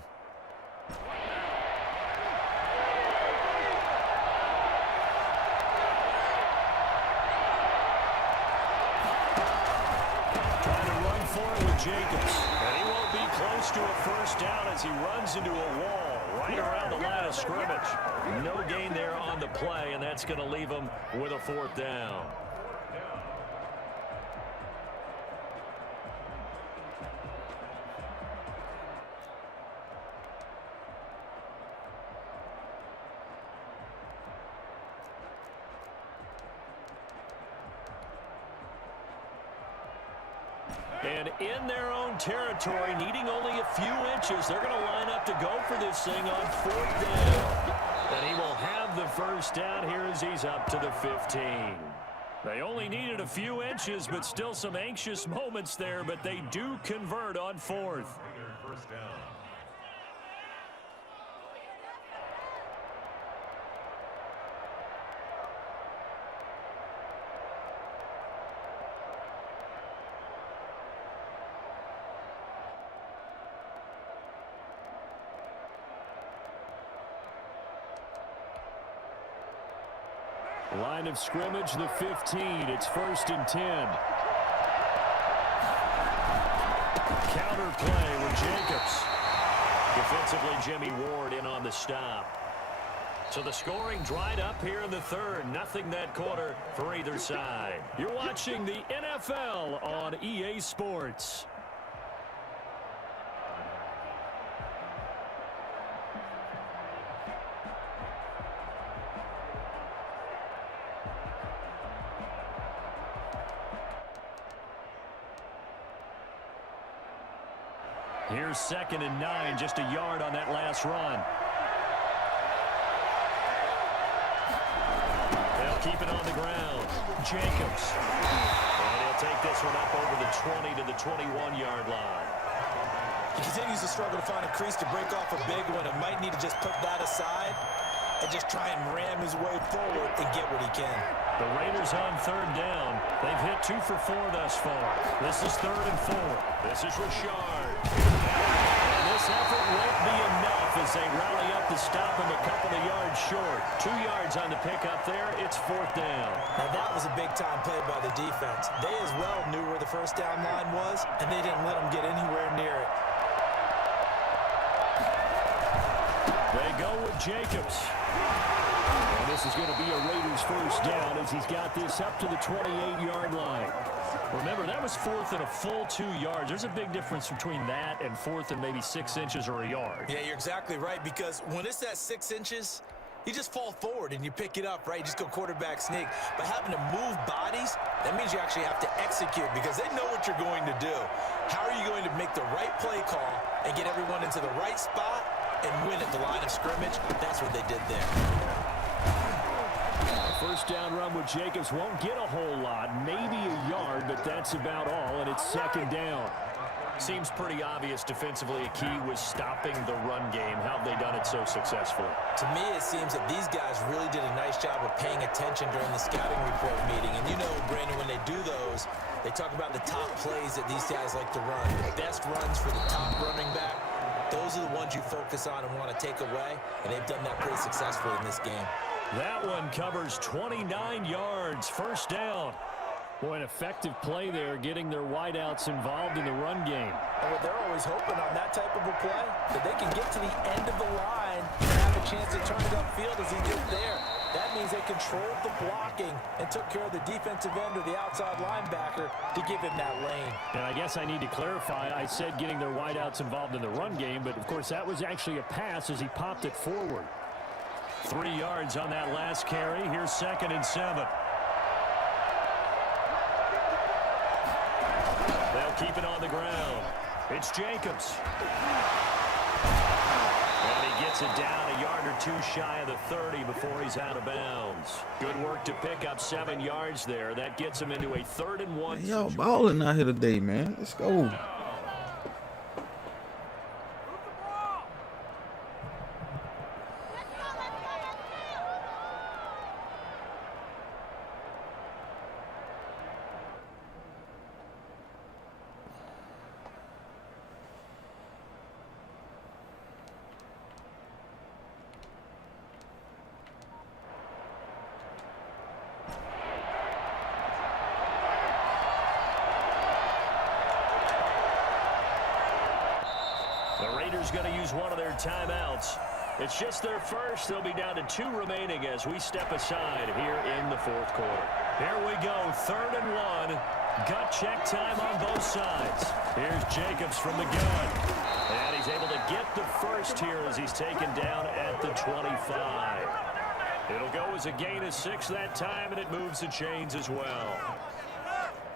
Jacobs, and he won't be close to a first down as he runs into a wall right around the line of scrimmage. No gain there on the play, and that's going to leave him with a 4th down. And in their own territory, needing only a few inches, they're going to line up to go for this thing on 4th down. And he will have the first down here as he's up to the 15. They only needed a few inches, but still some anxious moments there, but they do convert on fourth. First down. Line of scrimmage, the 15. It's 1st and 10. Counter play with Jacobs. Defensively, Jimmy Ward in on the stop. So the scoring dried up here in the third. Nothing that quarter for either side. You're watching the NFL on EA Sports. Here's 2nd and 9, just a yard on that last run. They'll keep it on the ground. Jacobs. And he'll take this one up over the 20 to the 21-yard line. He continues to struggle to find a crease to break off a big one and might need to just put that aside and just try and ram his way forward and get what he can. The Raiders on 3rd down. They've hit 2 for 4 thus far. This is 3rd and 4. This is Richard. And this effort won't be enough as they rally up to stop him a couple of yards short. 2 yards on the pickup there. It's 4th down. Now that was a big-time play by the defense. They as well knew where the first down line was, and they didn't let him get anywhere near it. They go with Jacobs. And this is going to be a Raiders first down as he's got this up to the 28-yard line. Remember, that was 4th and a full 2 yards. There's a big difference between that and 4th and maybe 6 inches or a yard. Yeah, you're exactly right, because when it's that 6 inches, you just fall forward and you pick it up, right? You just go quarterback sneak. But having to move bodies, that means you actually have to execute because they know what you're going to do. How are you going to make the right play call and get everyone into the right spot and win at the line of scrimmage? That's what they did there. First down run with Jacobs won't get a whole lot, maybe a yard, but that's about all, and it's 2nd down. Seems pretty obvious defensively a key was stopping the run game. How have they done it so successfully? To me, it seems that these guys really did a nice job of paying attention during the scouting report meeting. And you know, Brandon, when they do those, they talk about the top plays that these guys like to run. The best runs for the top running back. Those are the ones you focus on and want to take away, and they've done that pretty successfully in this game. That one covers 29 yards, first down. Boy, an effective play there, getting their wideouts involved in the run game. And what they're always hoping on that type of a play, that they can get to the end of the line and have a chance to turn it upfield as he did there. That means they controlled the blocking and took care of the defensive end or the outside linebacker to give him that lane. And I guess I need to clarify, I said getting their wideouts involved in the run game, but of course that was actually a pass as he popped it forward. 3 yards on that last carry. Here's 2nd and 7. They'll keep it on the ground. It's Jacobs. And he gets it down a yard or 2 shy of the 30 before he's out of bounds. Good work to pick up 7 yards there. That gets him into a 3rd and 1. Hey, y'all balling out here today, man. Let's go. Going to use one of their timeouts. It's just their first. They'll be down to 2 remaining as we step aside here in the 4th quarter. Here we go, 3rd and 1. Gut check time on both sides. Here's Jacobs from the gun. And he's able to get the first here as he's taken down at the 25. It'll go as a gain of 6 that time, and it moves the chains as well.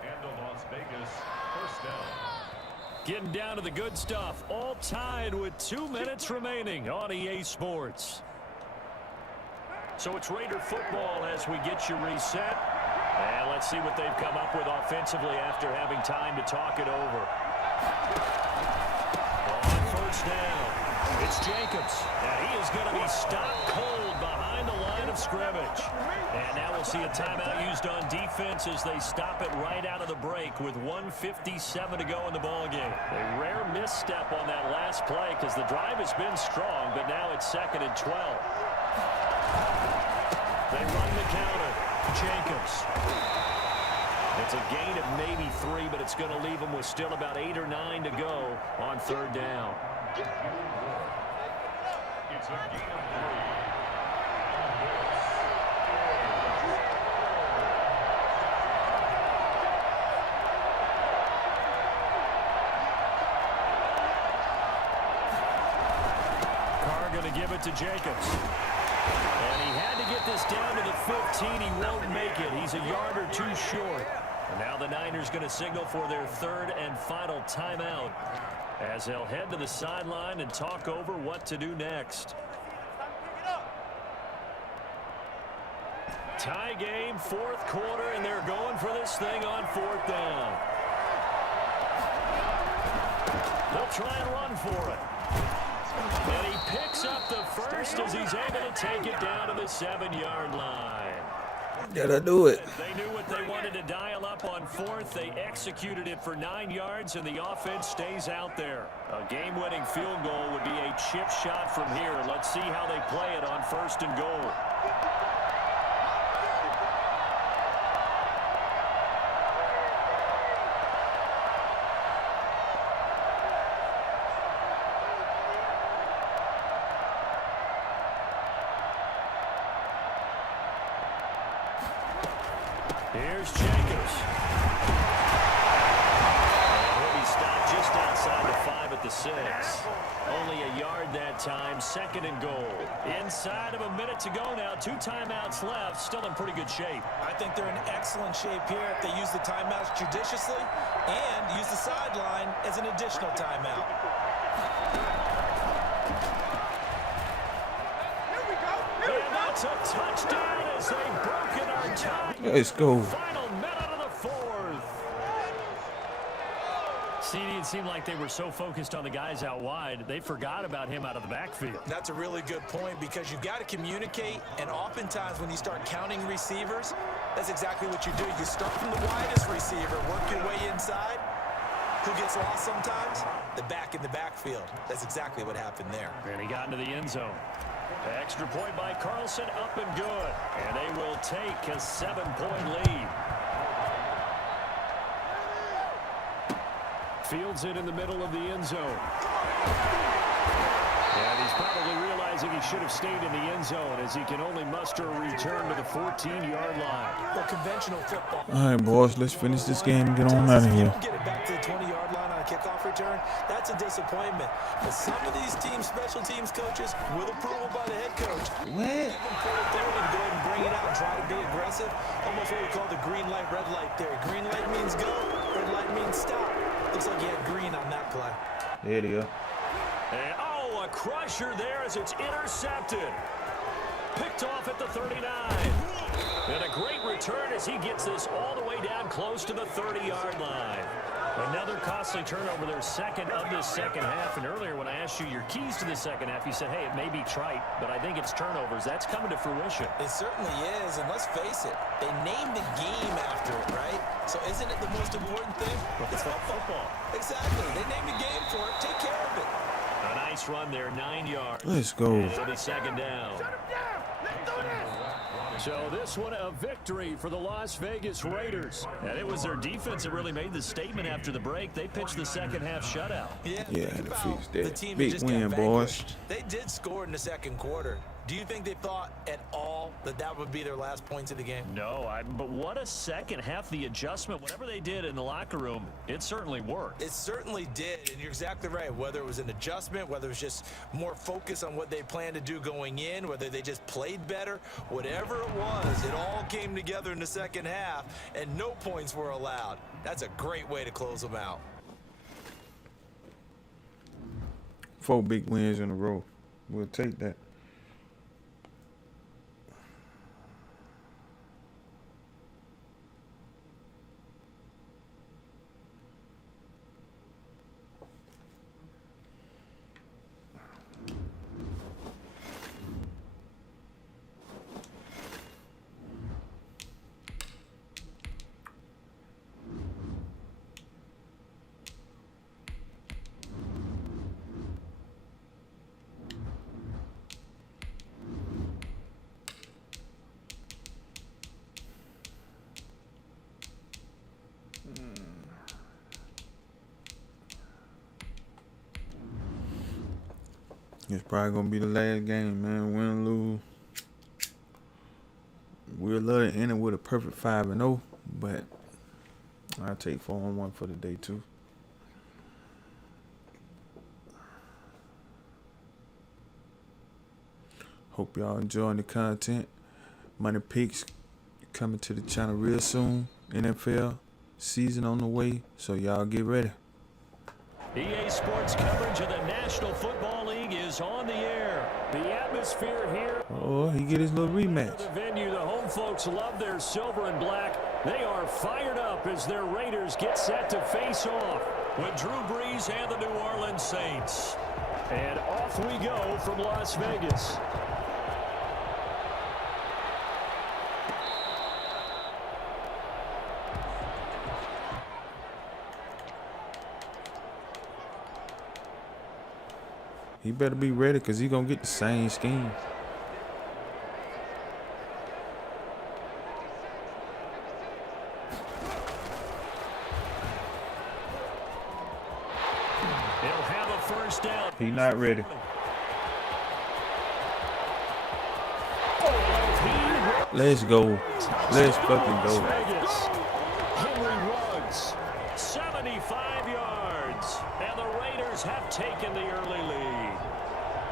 And the Las Vegas first down. Getting down to the good stuff. All tied with 2 minutes remaining on EA Sports. So it's Raider football as we get you reset. And let's see what they've come up with offensively after having time to talk it over. On first down, it's Jacobs. And he is going to be stopped cold behind the line of scrimmage. And now we'll see a timeout used on defense as they stop it right out of the break with 1:57 to go in the ballgame. A rare misstep on that last play because the drive has been strong, but now it's 2nd and 12. They run the counter. Jacobs. It's a gain of maybe 3, but it's going to leave them with still about 8 or 9 to go on 3rd down. It's a gain of 3. Carr going to give it to Jacobs. And he had to get this down to the 15. He won't make it. He's a yard or 2 short. And now the Niners going to signal for their 3rd and final timeout as they'll head to the sideline and talk over what to do next. Tie game, 4th quarter, and they're going for this thing on 4th down. They'll try and run for it. And he picks up the first as he's able to take it down to the 7-yard line. Gotta do it. They knew what they wanted to dial up on 4th. They executed it for 9 yards, and the offense stays out there. A game-winning field goal would be a chip shot from here. Let's see how they play it on 1st and goal. Here's Jacobs. And he'll be stopped just outside the 5 at the 6. Only a yard that time, 2nd and goal. Inside of a minute to go now, 2 timeouts left, still in pretty good shape. I think they're in excellent shape here if they use the timeouts judiciously and use the sideline as an additional timeout. And that's a touchdown as they've broken our tie. Let's go. Final minute of the 4th. CD, it seemed like they were so focused on the guys out wide, they forgot about him out of the backfield. That's a really good point because you've got to communicate, and oftentimes when you start counting receivers, that's exactly what you do. You start from the widest receiver, work your way inside. Who gets lost sometimes? The back in the backfield. That's exactly what happened there. And he got into the end zone. Extra point by Carlson, up and good. And they will take a 7-point lead. Fields it in the middle of the end zone. And he's probably realizing he should have stayed in the end zone as he can only muster a return to the 14-yard line. Well, conventional football. All right, boys, let's finish this game and get on out of here. Get it back to the 20-yard line on a kickoff return. That's a disappointment. But some of these teams, special teams coaches, with approval by the head coach, What? give them full authority to go ahead and bring it out and try to be aggressive. Almost what we call the green light, red light theory. Green light means go, red light means stop. Looks like you had green on that play. There you go. And, a crusher there as it's intercepted. Picked off at the 39. And a great return as he gets this all the way down close to the 30-yard line. Another costly turnover, their 2nd of this second half. And earlier when I asked you your keys to the second half, you said, hey, it may be trite, but I think it's turnovers. That's coming to fruition. It certainly is, and let's face it, they named the game after it, right? So isn't it the most important thing? It's football. Exactly. They named the game for it. Take care of it. A nice run there, 9 yards. Let's go. And it'll be 2nd down. So this one a victory for the Las Vegas Raiders. And it was their defense that really made the statement after the break. They pitched the second half shutout. Yeah, think the about fix the that. team Big just win, got boys. vanquished. They did score in the 2nd quarter. Do you think they thought at all that that would be their last points of the game? No, but what a second half. The adjustment, whatever they did in the locker room, it certainly worked. It certainly did, and you're exactly right. Whether it was an adjustment, whether it was just more focus on what they planned to do going in, whether they just played better, whatever it was, it all came together in the second half, and no points were allowed. That's a great way to close them out. 4 big wins in a row. We'll take that. It's probably gonna be the last game, man. Win or lose. We'd love to end it with a perfect 5-0, but I'll take 4-1 for the day too. Hope y'all enjoying the content. Money Picks coming to the channel real soon. NFL season on the way, so y'all get ready. EA Sports coverage of the National Football League is on the air. The atmosphere here. Oh, he get his little rematch. The venue, the home folks love their silver and black. They are fired up as their Raiders get set to face off with Drew Brees and the New Orleans Saints. And off we go from Las Vegas. He better be ready because he going to get the same scheme. He'll have a first down. He not ready. Let's go. Let's fucking go. Henry Ruggs, 75 yards. And the Raiders have taken the early lead.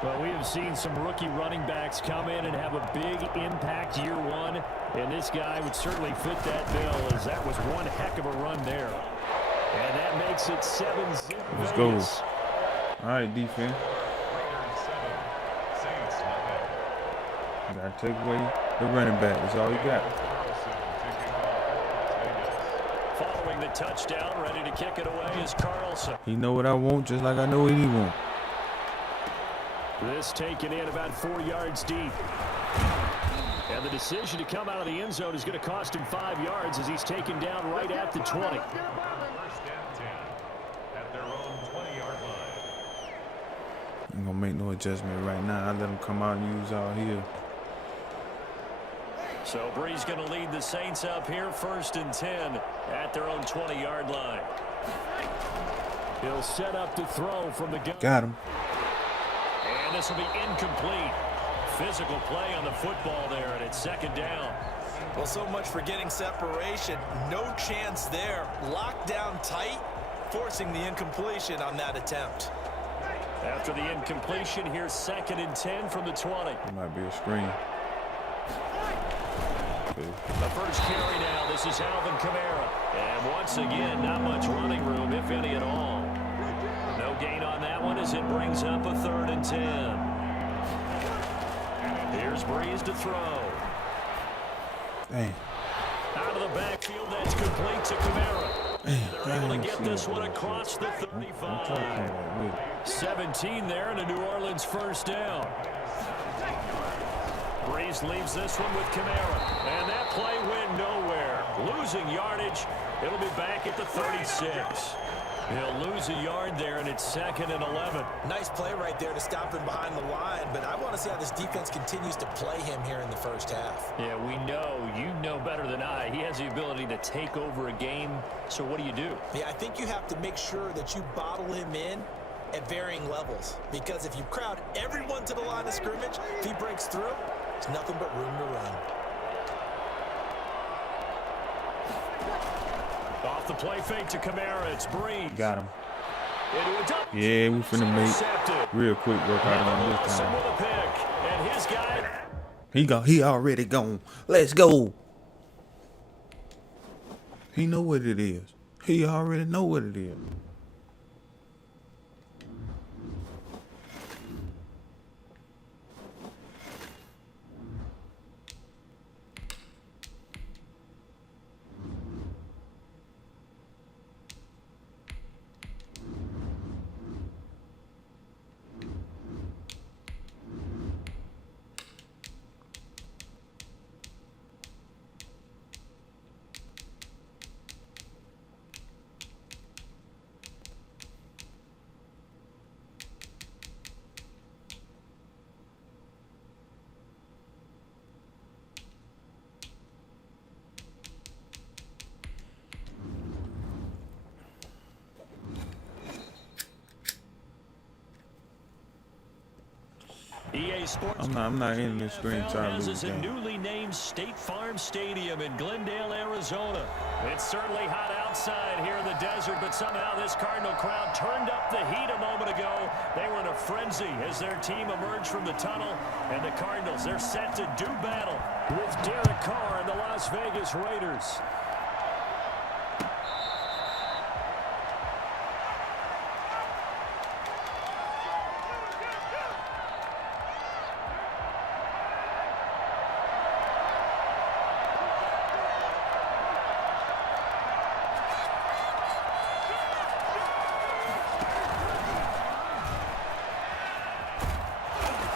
Well, we have seen some rookie running backs come in and have a big impact year one. And this guy would certainly fit that bill, as that was one heck of a run there. And that makes it 7-0. Let's go. All right, defense. You got to take away the running back. That's all you got. Following the touchdown, ready to kick it away is Carlson. He know what I want just like I know what he want. This taken in about 4 yards deep. And the decision to come out of the end zone is going to cost him 5 yards as he's taken down right at the 20. First and 10 at their own 20-yard line. I'm going to make no adjustment right now. I let him come out and use all here. So Brees going to lead the Saints up here, 1st and 10 at their own 20-yard line. He'll set up to throw from the gun. Got him. And this will be incomplete. Physical play on the football there, and it's 2nd down. Well, so much for getting separation. No chance there. Locked down tight, forcing the incompletion on that attempt. After the incompletion, here's 2nd and 10 from the 20. It might be a screen. The first carry now. This is Alvin Kamara. And once again, not much running room, if any at all. No gain on that one as it brings up a 3rd and 10. Here's Brees to throw. Dang. Out of the backfield, that's complete to Kamara. They're able to get this one across the 35. 17 there and a New Orleans first down. Brees leaves this one with Kamara. And that play went nowhere. Losing yardage. It'll be back at the 36. He'll lose a yard there, and it's 2nd and 11. Nice play right there to stop him behind the line, but I want to see how this defense continues to play him here in the first half. Yeah, we know. You know better than I. He has the ability to take over a game. So what do you do? Yeah, I think you have to make sure that you bottle him in at varying levels, because if you crowd everyone to the line of scrimmage, if he breaks through, there's nothing but room to run. Off the play fake to Kamara, it's Brees. Got him. Yeah, we finna make real quick work out on this time. With a pick, and his guy. He already gone. Let's go. He know what it is. He already know what it is. today's sports. I'm not in this screen trying to lose Has a game. newly named State Farm Stadium in Glendale, Arizona. It's certainly hot outside here in the desert, but somehow this Cardinal crowd turned up the heat a moment ago. They were in a frenzy as their team emerged from the tunnel, and the Cardinals, they're set to do battle with Derek Carr and the Las Vegas Raiders.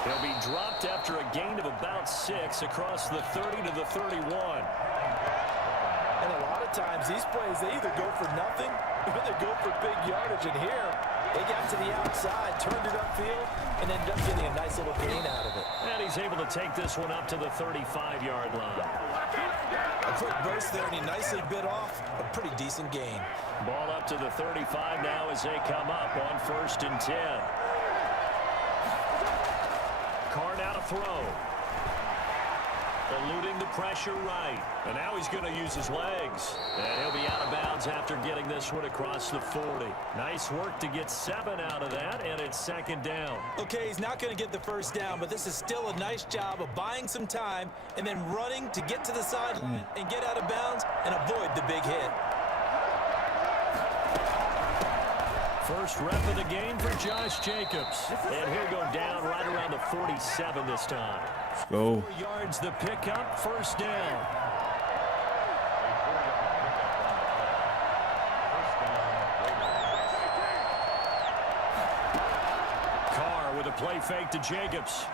He'll be dropped after a gain of about 6 across the 30 to the 31. And a lot of times these plays, they either go for nothing or they go for big yardage. And here, they got to the outside, turned it upfield, and ended up getting a nice little gain out of it. And he's able to take this one up to the 35-yard line. A quick burst there, and he nicely bit off a pretty decent gain. Ball up to the 35 now as they come up on 1st and 10. Carr now to throw. Eluding the pressure right. And now he's going to use his legs. And he'll be out of bounds after getting this one across the 40. Nice work to get 7 out of that, and it's 2nd down. Okay, he's not going to get the first down, but this is still a nice job of buying some time and then running to get to the sideline and get out of bounds and avoid the big hit. First rep of the game for Josh Jacobs. And he'll go down right around the 47 this time. Let's go. 4 yards the pickup, 1st down. Carr with a play fake to Jacobs.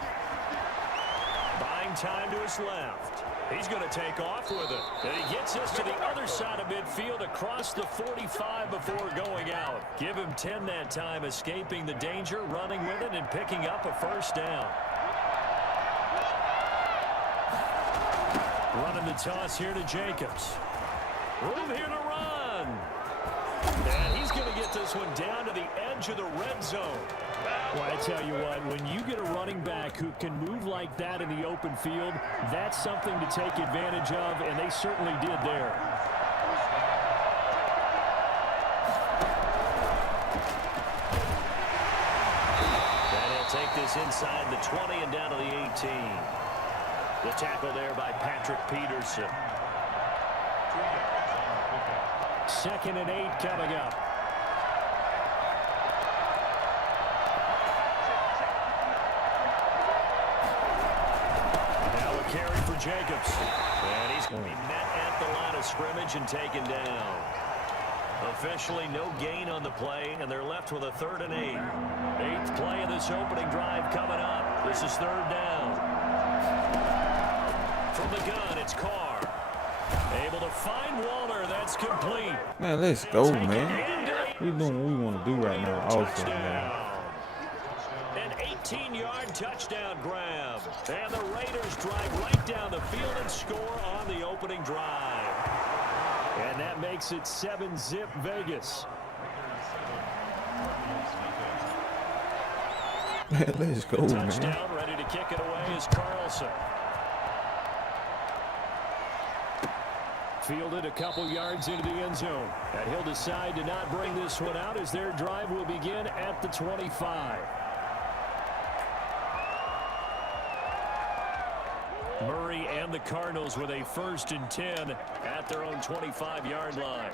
Buying time to his left. He's going to take off with it. And he gets us to the other side of midfield across the 45 before going out. Give him 10 that time, escaping the danger, running with it, and picking up a 1st down. Running the toss here to Jacobs. Room here to run. And he's going to get this one down to the edge of the red zone. Well, I tell you what, when you get a running back who can move like that in the open field, that's something to take advantage of, and they certainly did there. And he'll take this inside the 20 and down to the 18. The tackle there by Patrick Peterson. 2nd and 8 coming up. Carry for Jacobs. And he's going to be met at the line of scrimmage and taken down. Officially no gain on the play, and they're left with a 3rd and 8. 8th play of this opening drive coming up. This is 3rd down. From the gun, it's Carr. Able to find Waller. That's complete. Man, let's go, man. We're doing what we want to do right now. Awesome, man. An 18-yard touchdown grab. And the Raiders drive right down the field and score on the opening drive. And that makes it 7-zip Vegas. Man, let's go, man. Touchdown, ready to kick it away is Carlson. Fielded a couple yards into the end zone. And he'll decide to not bring this one out as their drive will begin at the 25. Murray and the Cardinals with a 1st and 10 at their own 25-yard line.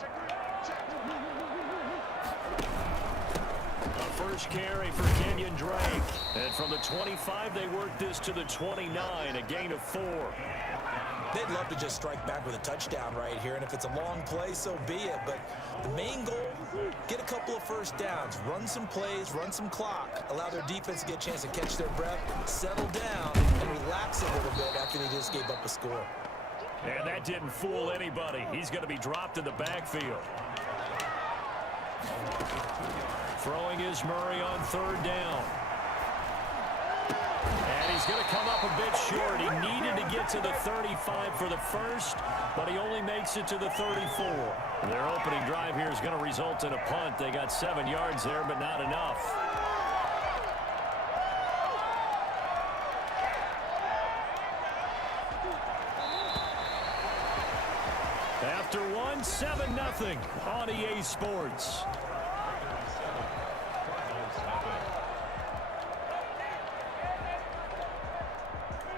A first carry for Kenyon Drake. And from the 25, they work this to the 29, a gain of 4. They'd love to just strike back with a touchdown right here, and if it's a long play, so be it. But the main goal, get a couple of 1st downs, run some plays, run some clock, allow their defense to get a chance to catch their breath, settle down, and relax a little bit after they just gave up a score. And that didn't fool anybody. He's going to be dropped in the backfield. Throwing is Murray on 3rd down. And he's going to come up a bit short. He needed to get to the 35 for the first, but he only makes it to the 34. Their opening drive here is going to result in a punt. They got 7 yards there, but not enough. 7-0 on EA Sports.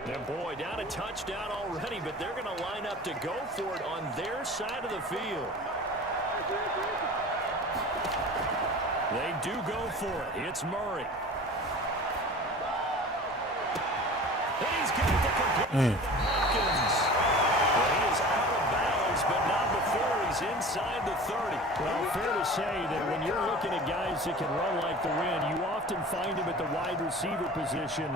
And boy, down a touchdown already, but they're going to line up to go for it on their side of the field. They do go for it. It's Murray. And he's got the complete Hopkins. Well, he is out of bounds, but not before he's inside the 30. Well, fair to say that when you're looking at guys that can run like the wind, you often find him at the wide receiver position,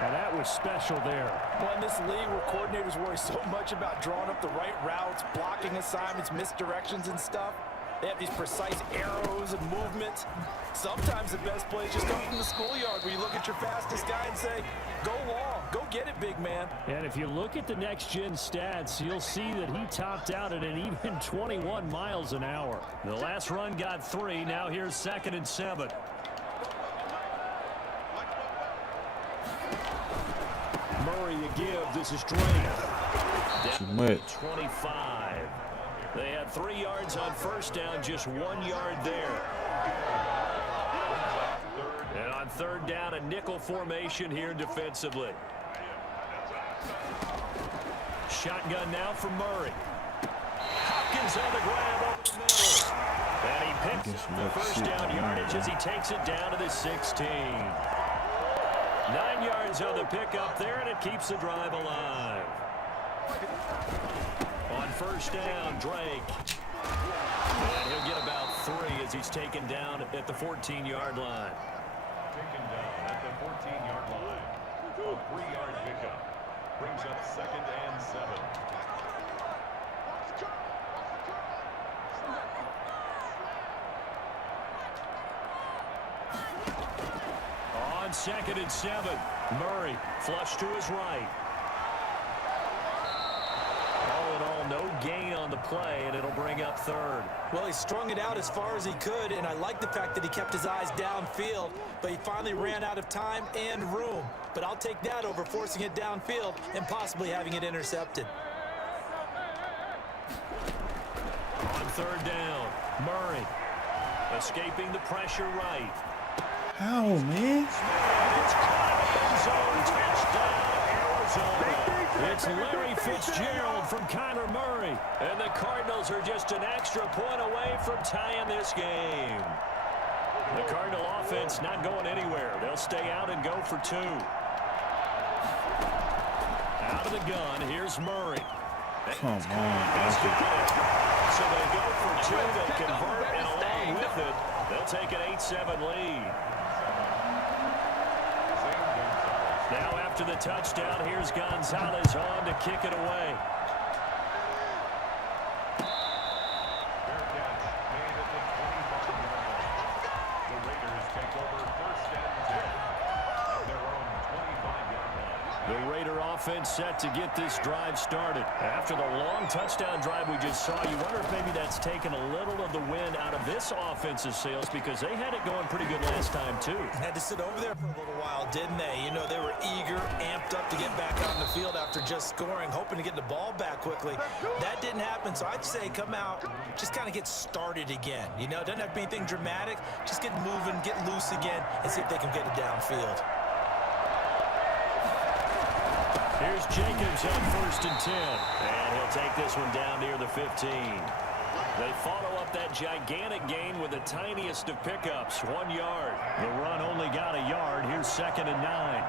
and that was special there. Well, in this league where coordinators worry so much about drawing up the right routes, blocking assignments, misdirections and stuff, they have these precise arrows and movements. Sometimes the best plays just come from the schoolyard where you look at your fastest guy and say, go long, go get it, big man. And if you look at the next-gen stats, you'll see that he topped out at an even 21 miles an hour. The last run got 3. Now here's 2nd and 7. Murray to give. This is Drake. Too much. 25. They had 3 yards on first down, just 1 yard there. And on 3rd down, a nickel formation here defensively. Shotgun now for Murray. Hopkins on the grab up the middle. And he picks up the first down yardage as he takes it down to the 16. 9 yards on the pickup there, and it keeps the drive alive. On first down, Drake. And he'll get about 3 as he's taken down at the 14-yard line. Taken down at the 14-yard line. A 3-yard pickup. Brings up 2nd and 7. On 2nd and 7, Murray flush to his right. All in all, no gain on the play, and it'll bring up 3rd. Well, he strung it out as far as he could, and I like the fact that he kept his eyes downfield, but he finally ran out of time and room. But I'll take that over forcing it downfield and possibly having it intercepted. On 3rd down, Murray escaping the pressure right. How, man? It's caught in the end zone, touchdown, Arizona. It's Larry Fitzgerald from Kyler Murray. And the Cardinals are just an extra point away from tying this game. The Cardinal offense not going anywhere. They'll stay out and go for 2. Out of the gun, here's Murray. Come on. So they go for 2, they convert, and along with it, they'll take an 8-7 lead. Now after the touchdown, here's Gonzalez on to kick it away. Fair catch made at the 25-yard line. The Raiders take over 1st and 10 at their own 25-yard line. The Raider offense set to get this drive started. After the long touchdown drive we just saw, you wonder if maybe that's taken a little of the wind out of this offensive sails because they had it going pretty good last time too. Had to sit over there for a little while, didn't they? You know, they were eager, amped up to get back out in the field after just scoring, hoping to get the ball back quickly. That didn't happen, so I'd say come out, just kind of get started again. You know, doesn't have to be anything dramatic. Just get moving, get loose again, and see if they can get it downfield. Here's Jacobs on 1st and 10. And he'll take this one down near the 15. They follow up that gigantic gain with the tiniest of pickups, 1 yard. The run only got a yard. Here's 2nd and 9.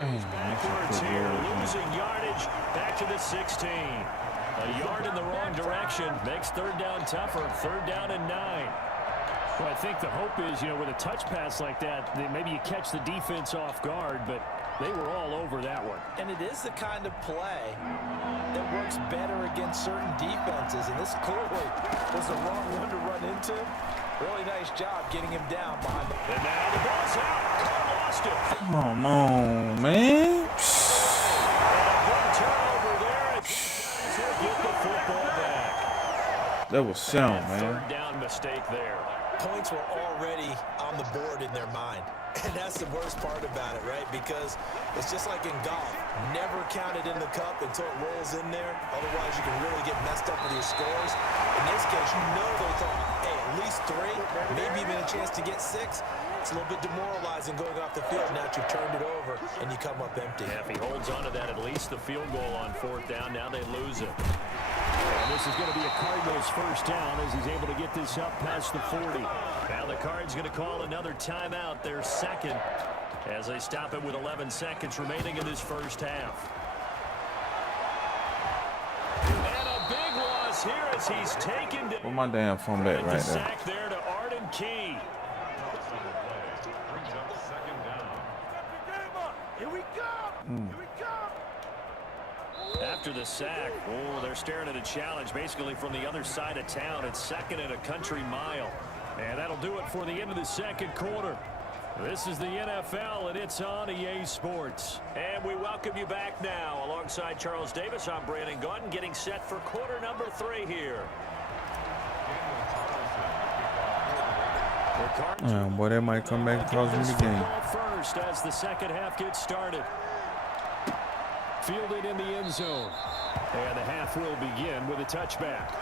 And he's backwards here, losing yardage back to the 16. A yard in the wrong direction makes 3rd down tougher. 3rd down and 9. Well, I think the hope is, you know, with a touch pass like that, maybe you catch the defense off guard, but they were all over that one. And it is the kind of play that works better against certain defenses, and this clearly was the wrong one to run into. Really nice job getting him down behind the... And now the ball's out. Carr lost it. Come on, man. Turnover there. Get the football back. That was sound, man. 3rd down mistake there. Points were already on the board in their mind. And that's the worst part about it, right? Because it's just like in golf. Never count it in the cup until it rolls in there. Otherwise, you can really get messed up with your scores. In this case, you know they thought, hey, at least 3, maybe even a chance to get 6. It's a little bit demoralizing going off the field now that you've turned it over and you come up empty. Yeah, if he holds on to that, at least the field goal on 4th down. Now they lose it. And this is going to be a Cardinals first down as he's able to get this up past the 40. Now the Cards going to call another timeout, their second, as they stop it with 11 seconds remaining in this first half. And a big loss here as he's taken down. Put my damn phone back right there. Sack there to Arden Key. Brings up 2nd down. Here we go! Here we go! After the sack, they're staring at a challenge basically from the other side of town. It's 2nd and a country mile. And that'll do it for the end of the second quarter. This is the NFL, and it's on EA Sports. And we welcome you back now. Alongside Charles Davis, I'm Brandon Gaudin, getting set for quarter number 3 here. Boy, that might come back and cause me the game. First as the second half gets started. Fielded in the end zone. And the half will begin with a touchback.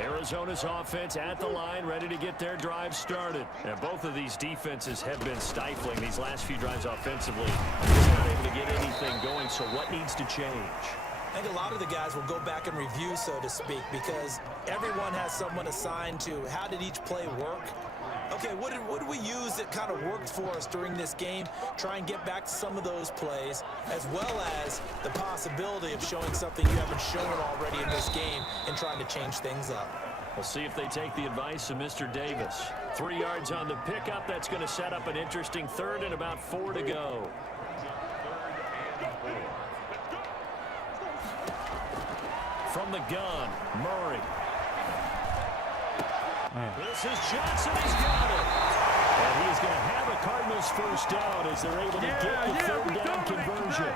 Arizona's offense at the line, ready to get their drive started. And both of these defenses have been stifling these last few drives offensively. Just not able to get anything going, so what needs to change? I think a lot of the guys will go back and review, so to speak, because everyone has someone assigned to how did each play work. Okay, what did we use that kind of worked for us during this game? Try and get back to some of those plays, as well as the possibility of showing something you haven't shown already in this game and trying to change things up. We'll see if they take the advice of Mr. Davis. 3 yards on the pickup. That's going to set up an interesting 3rd and about 4 to go. From the gun, Murray. This is Johnson. He's got it. And he's going to have a Cardinals first down as they're able to get the 3rd down conversion.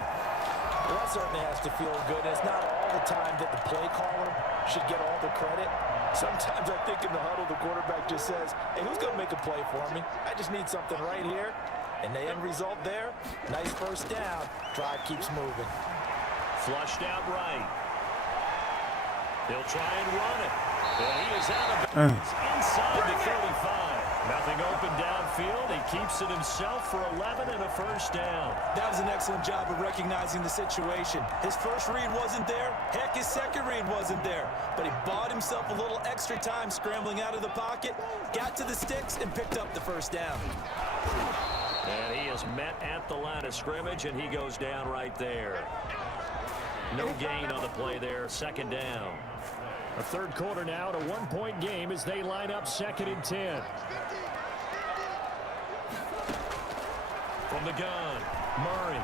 Well, that certainly has to feel good. It's not all the time that the play caller should get all the credit. Sometimes I think in the huddle, the quarterback just says, hey, who's going to make a play for me? I just need something right here. And the end result there, nice first down. Drive keeps moving. Flushed out right. He'll try and run it. And he is out of bounds inside the 35. Nothing open downfield. He keeps it himself for 11 and a first down. That was an excellent job of recognizing the situation. His first read wasn't there. Heck, his second read wasn't there. But he bought himself a little extra time scrambling out of the pocket, got to the sticks, and picked up the first down. And he is met at the line of scrimmage, and he goes down right there. No gain on the play there. 2nd down. A 3rd quarter now, at a 1-point game as they line up 2nd and 10. From the gun, Murray.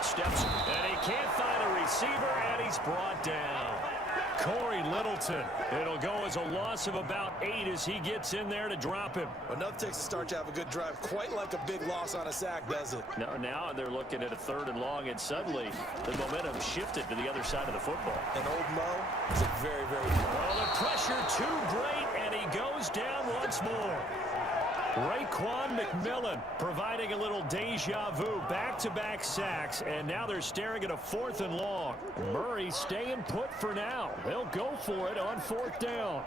Steps, and he can't find a receiver, and he's brought down. Corey Littleton. It'll go as a loss of about 8 as he gets in there to drop him. Enough takes to start to have a good drive. Quite like a big loss on a sack, does it? No, now they're looking at a 3rd and long, and suddenly the momentum shifted to the other side of the football. And old Mo is a very, very good. Well, the pressure too great, and he goes down once more. Raekwon McMillan providing a little deja vu, back-to-back sacks, and now they're staring at a 4th and long. Murray staying put for now. They'll go for it on 4th down.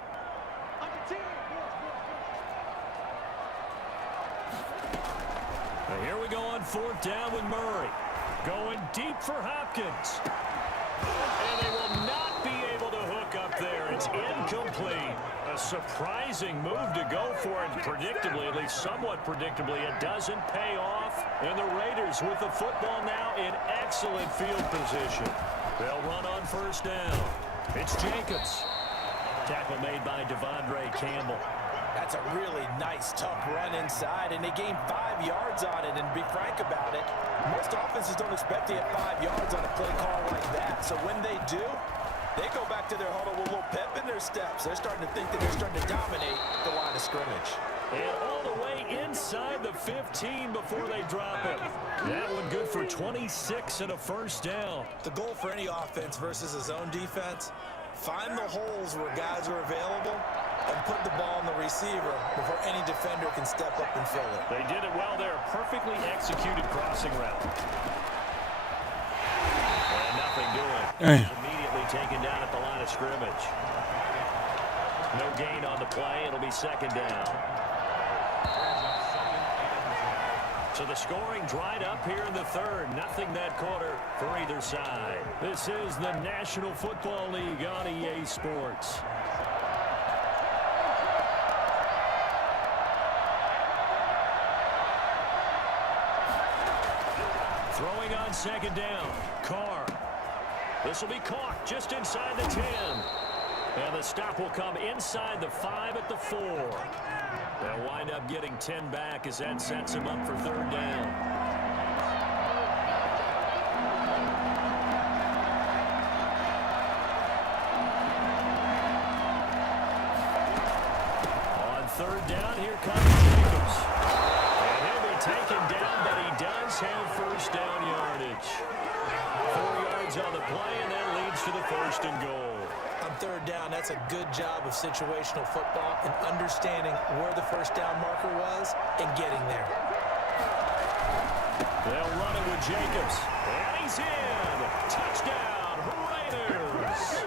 And here we go on 4th down with Murray. Going deep for Hopkins. And they will not be able to hook up there. It's incomplete. A surprising move to go for it. Predictably, at least somewhat predictably, it doesn't pay off. And the Raiders with the football now in excellent field position. They'll run on 1st down. It's Jacobs. Tackle made by Devondre Campbell. That's a really nice, tough run inside, and they gained 5 yards on it. And be frank about it, most offenses don't expect to get 5 yards on a play call like that. So when they do, they go back to their huddle with a little pep in their steps. They're starting to think that they're starting to dominate the line of scrimmage. And all the way inside the 15 before they drop it. That one good for 26 and a 1st down. The goal for any offense versus his own defense, Find the holes where guys are available and put the ball in the receiver before any defender can step up and fill it. They did it well there. Perfectly executed crossing route. And nothing doing. Immediately taken down at the line of scrimmage. No gain on the play. It'll be second down. So the scoring dried up here in the third. Nothing that quarter for either side. This is the National Football League on EA Sports. Throwing on second down. Carr. This will be caught just inside the 10. And the stop will come inside the 5 at the 4. They'll wind up getting 10 back as that sets him up for third down. On third down, here comes Jacobs. And he'll be taken down, but he does have first down yardage. 4 yards on the play, and that leads to the first and goal. On third down, that's a good job of situational football and understanding where the first down marker was and getting there. They'll run it with Jacobs. And he's in. Touchdown, Raiders.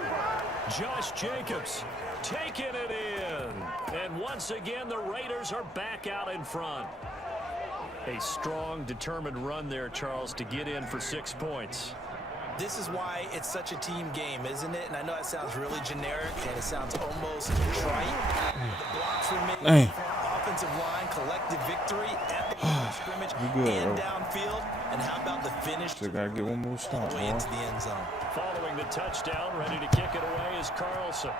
Josh Jacobs taking it in. And once again, the Raiders are back out in front. A strong, determined run there, Charles, to get in for 6 points. This is why it's such a team game, isn't it? And I know it sounds really generic and it sounds almost trite. The blocks were made for offensive line, collective victory at the line of scrimmage and downfield. And how about the finish? Still gotta get one more stop, way into the end zone. Following the touchdown, ready to kick it away is Carlson.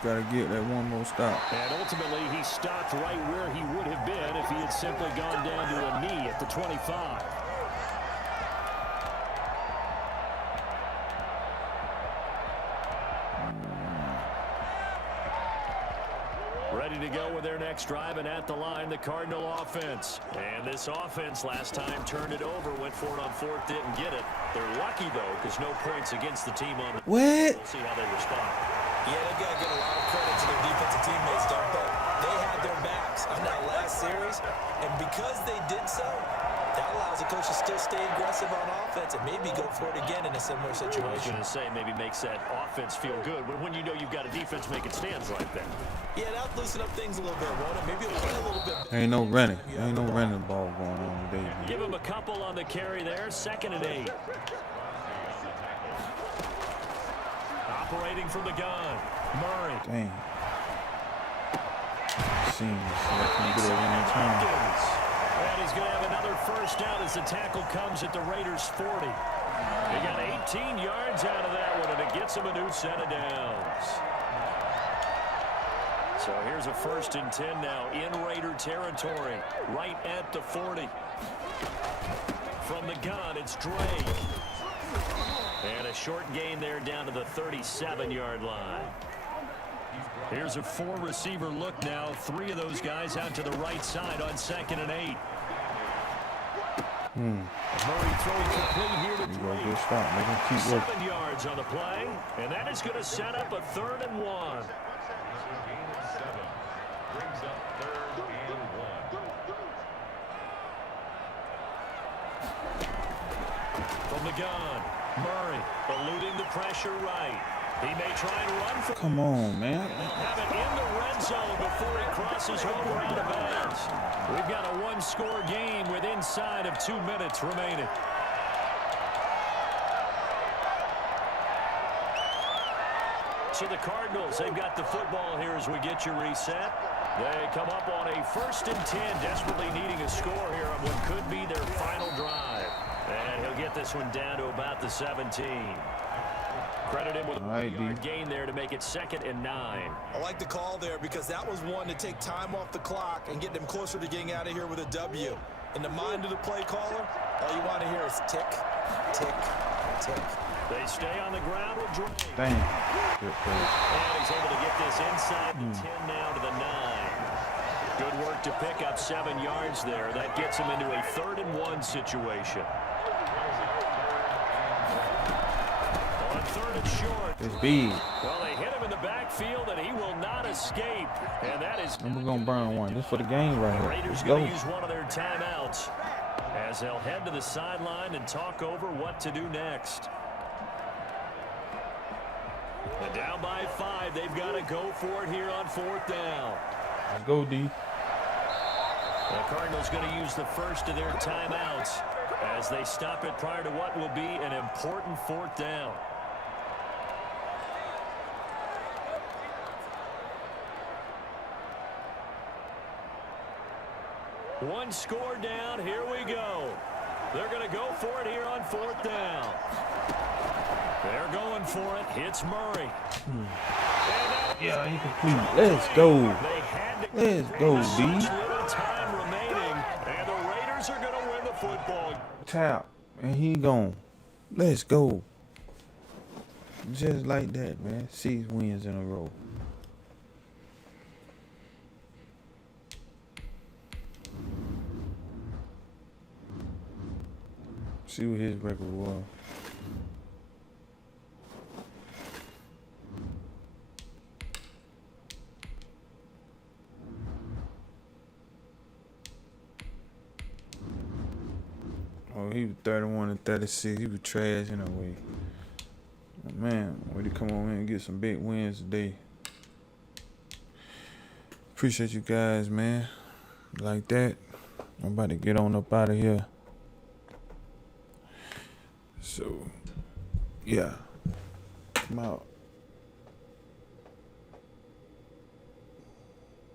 Gotta get that one more stop. And ultimately, he stopped right where he would have been if he had simply gone down to a knee at the 25. Ready to go with their next drive, and at the line, the Cardinal offense. And this offense last time turned it over, went for it on fourth, didn't get it. They're lucky, though, because no points against the team on the What? We'll see how they respond. Yeah, they've got to give a lot of credit to their defensive teammates, don't they? They had their backs on that last series, and because they did so, that allows the coach to still stay aggressive on offense and maybe go for it again in a similar I was situation. going to say maybe makes that offense feel good, but when you know you've got a defense making stands like that. Yeah, that'll loosen up things a little bit, won't it? Maybe it'll play a little bit better. Ain't no running. Ain't no running ball going on today, man. Give him a couple on the carry there, 2nd and 8. Operating from the gun, Murray. Dang. Seems like he get over in time. And he's going to have another first down as the tackle comes at the Raiders' 40. He got 18 yards out of that one, and it gets him a new set of downs. So here's a 1st and 10 now in Raider territory, right at the 40. From the gun, it's Drake. And a short gain there down to the 37-yard line. Here's a 4-receiver look now. 3 of those guys out to the right side on 2nd and 8. Murray throwing complete here to Drake. Good stop. Make him keep working. 7 yards on the play, and that is going to set up a 3rd and 1. Brings up 3rd and 1. From the gun, Murray eluding the pressure right. He may try and run for. Come on, man. Have it in the red zone before he crosses over out of bounds. We've got a 1-score game with inside of 2 minutes remaining. So the Cardinals, they've got the football here as we get you reset. They come up on a 1st and 10, desperately needing a score here on what could be their final drive. And he'll get this one down to about the 17. Credit him with a 1-yard gain there to make it 2nd and 9. I like the call there because that was one to take time off the clock and get them closer to getting out of here with a W. In the mind of the play caller, all you want to hear is tick, tick, tick. They stay on the ground with Drake. Dang. Good play. And he's able to get this inside the 10 now to the 9. Good work to pick up 7 yards there. That gets him into a 3rd and 1 situation. On 3rd and short. It's big. Well, they hit him in the backfield, and he will not escape. And that is... And we're going to burn one. This for the game right The here. Raiders Let's going go. to use one of their timeouts as they'll head to the sideline and talk over what to do next. And down by 5, they've got to go for it here on 4th down. Let's go, D. The Cardinals going to use the first of their timeouts as they stop it prior to what will be an important 4th down. One score down. Here we go. They're going to go for it here on 4th down. They're going for it. Hits Murray. Yeah, he complete. Let's go. They had to Let's go, such D. little time remaining, and the Raiders are going to win the football. Tap. And he gone. Let's go. Just like that, man. 6 wins in a row. See what his record was. Oh, he was 31 and 36. He was trash in a way. But man, when he come on in and get some big wins today. Appreciate you guys, man. Like that. I'm about to get on up out of here. So, yeah. I'm out.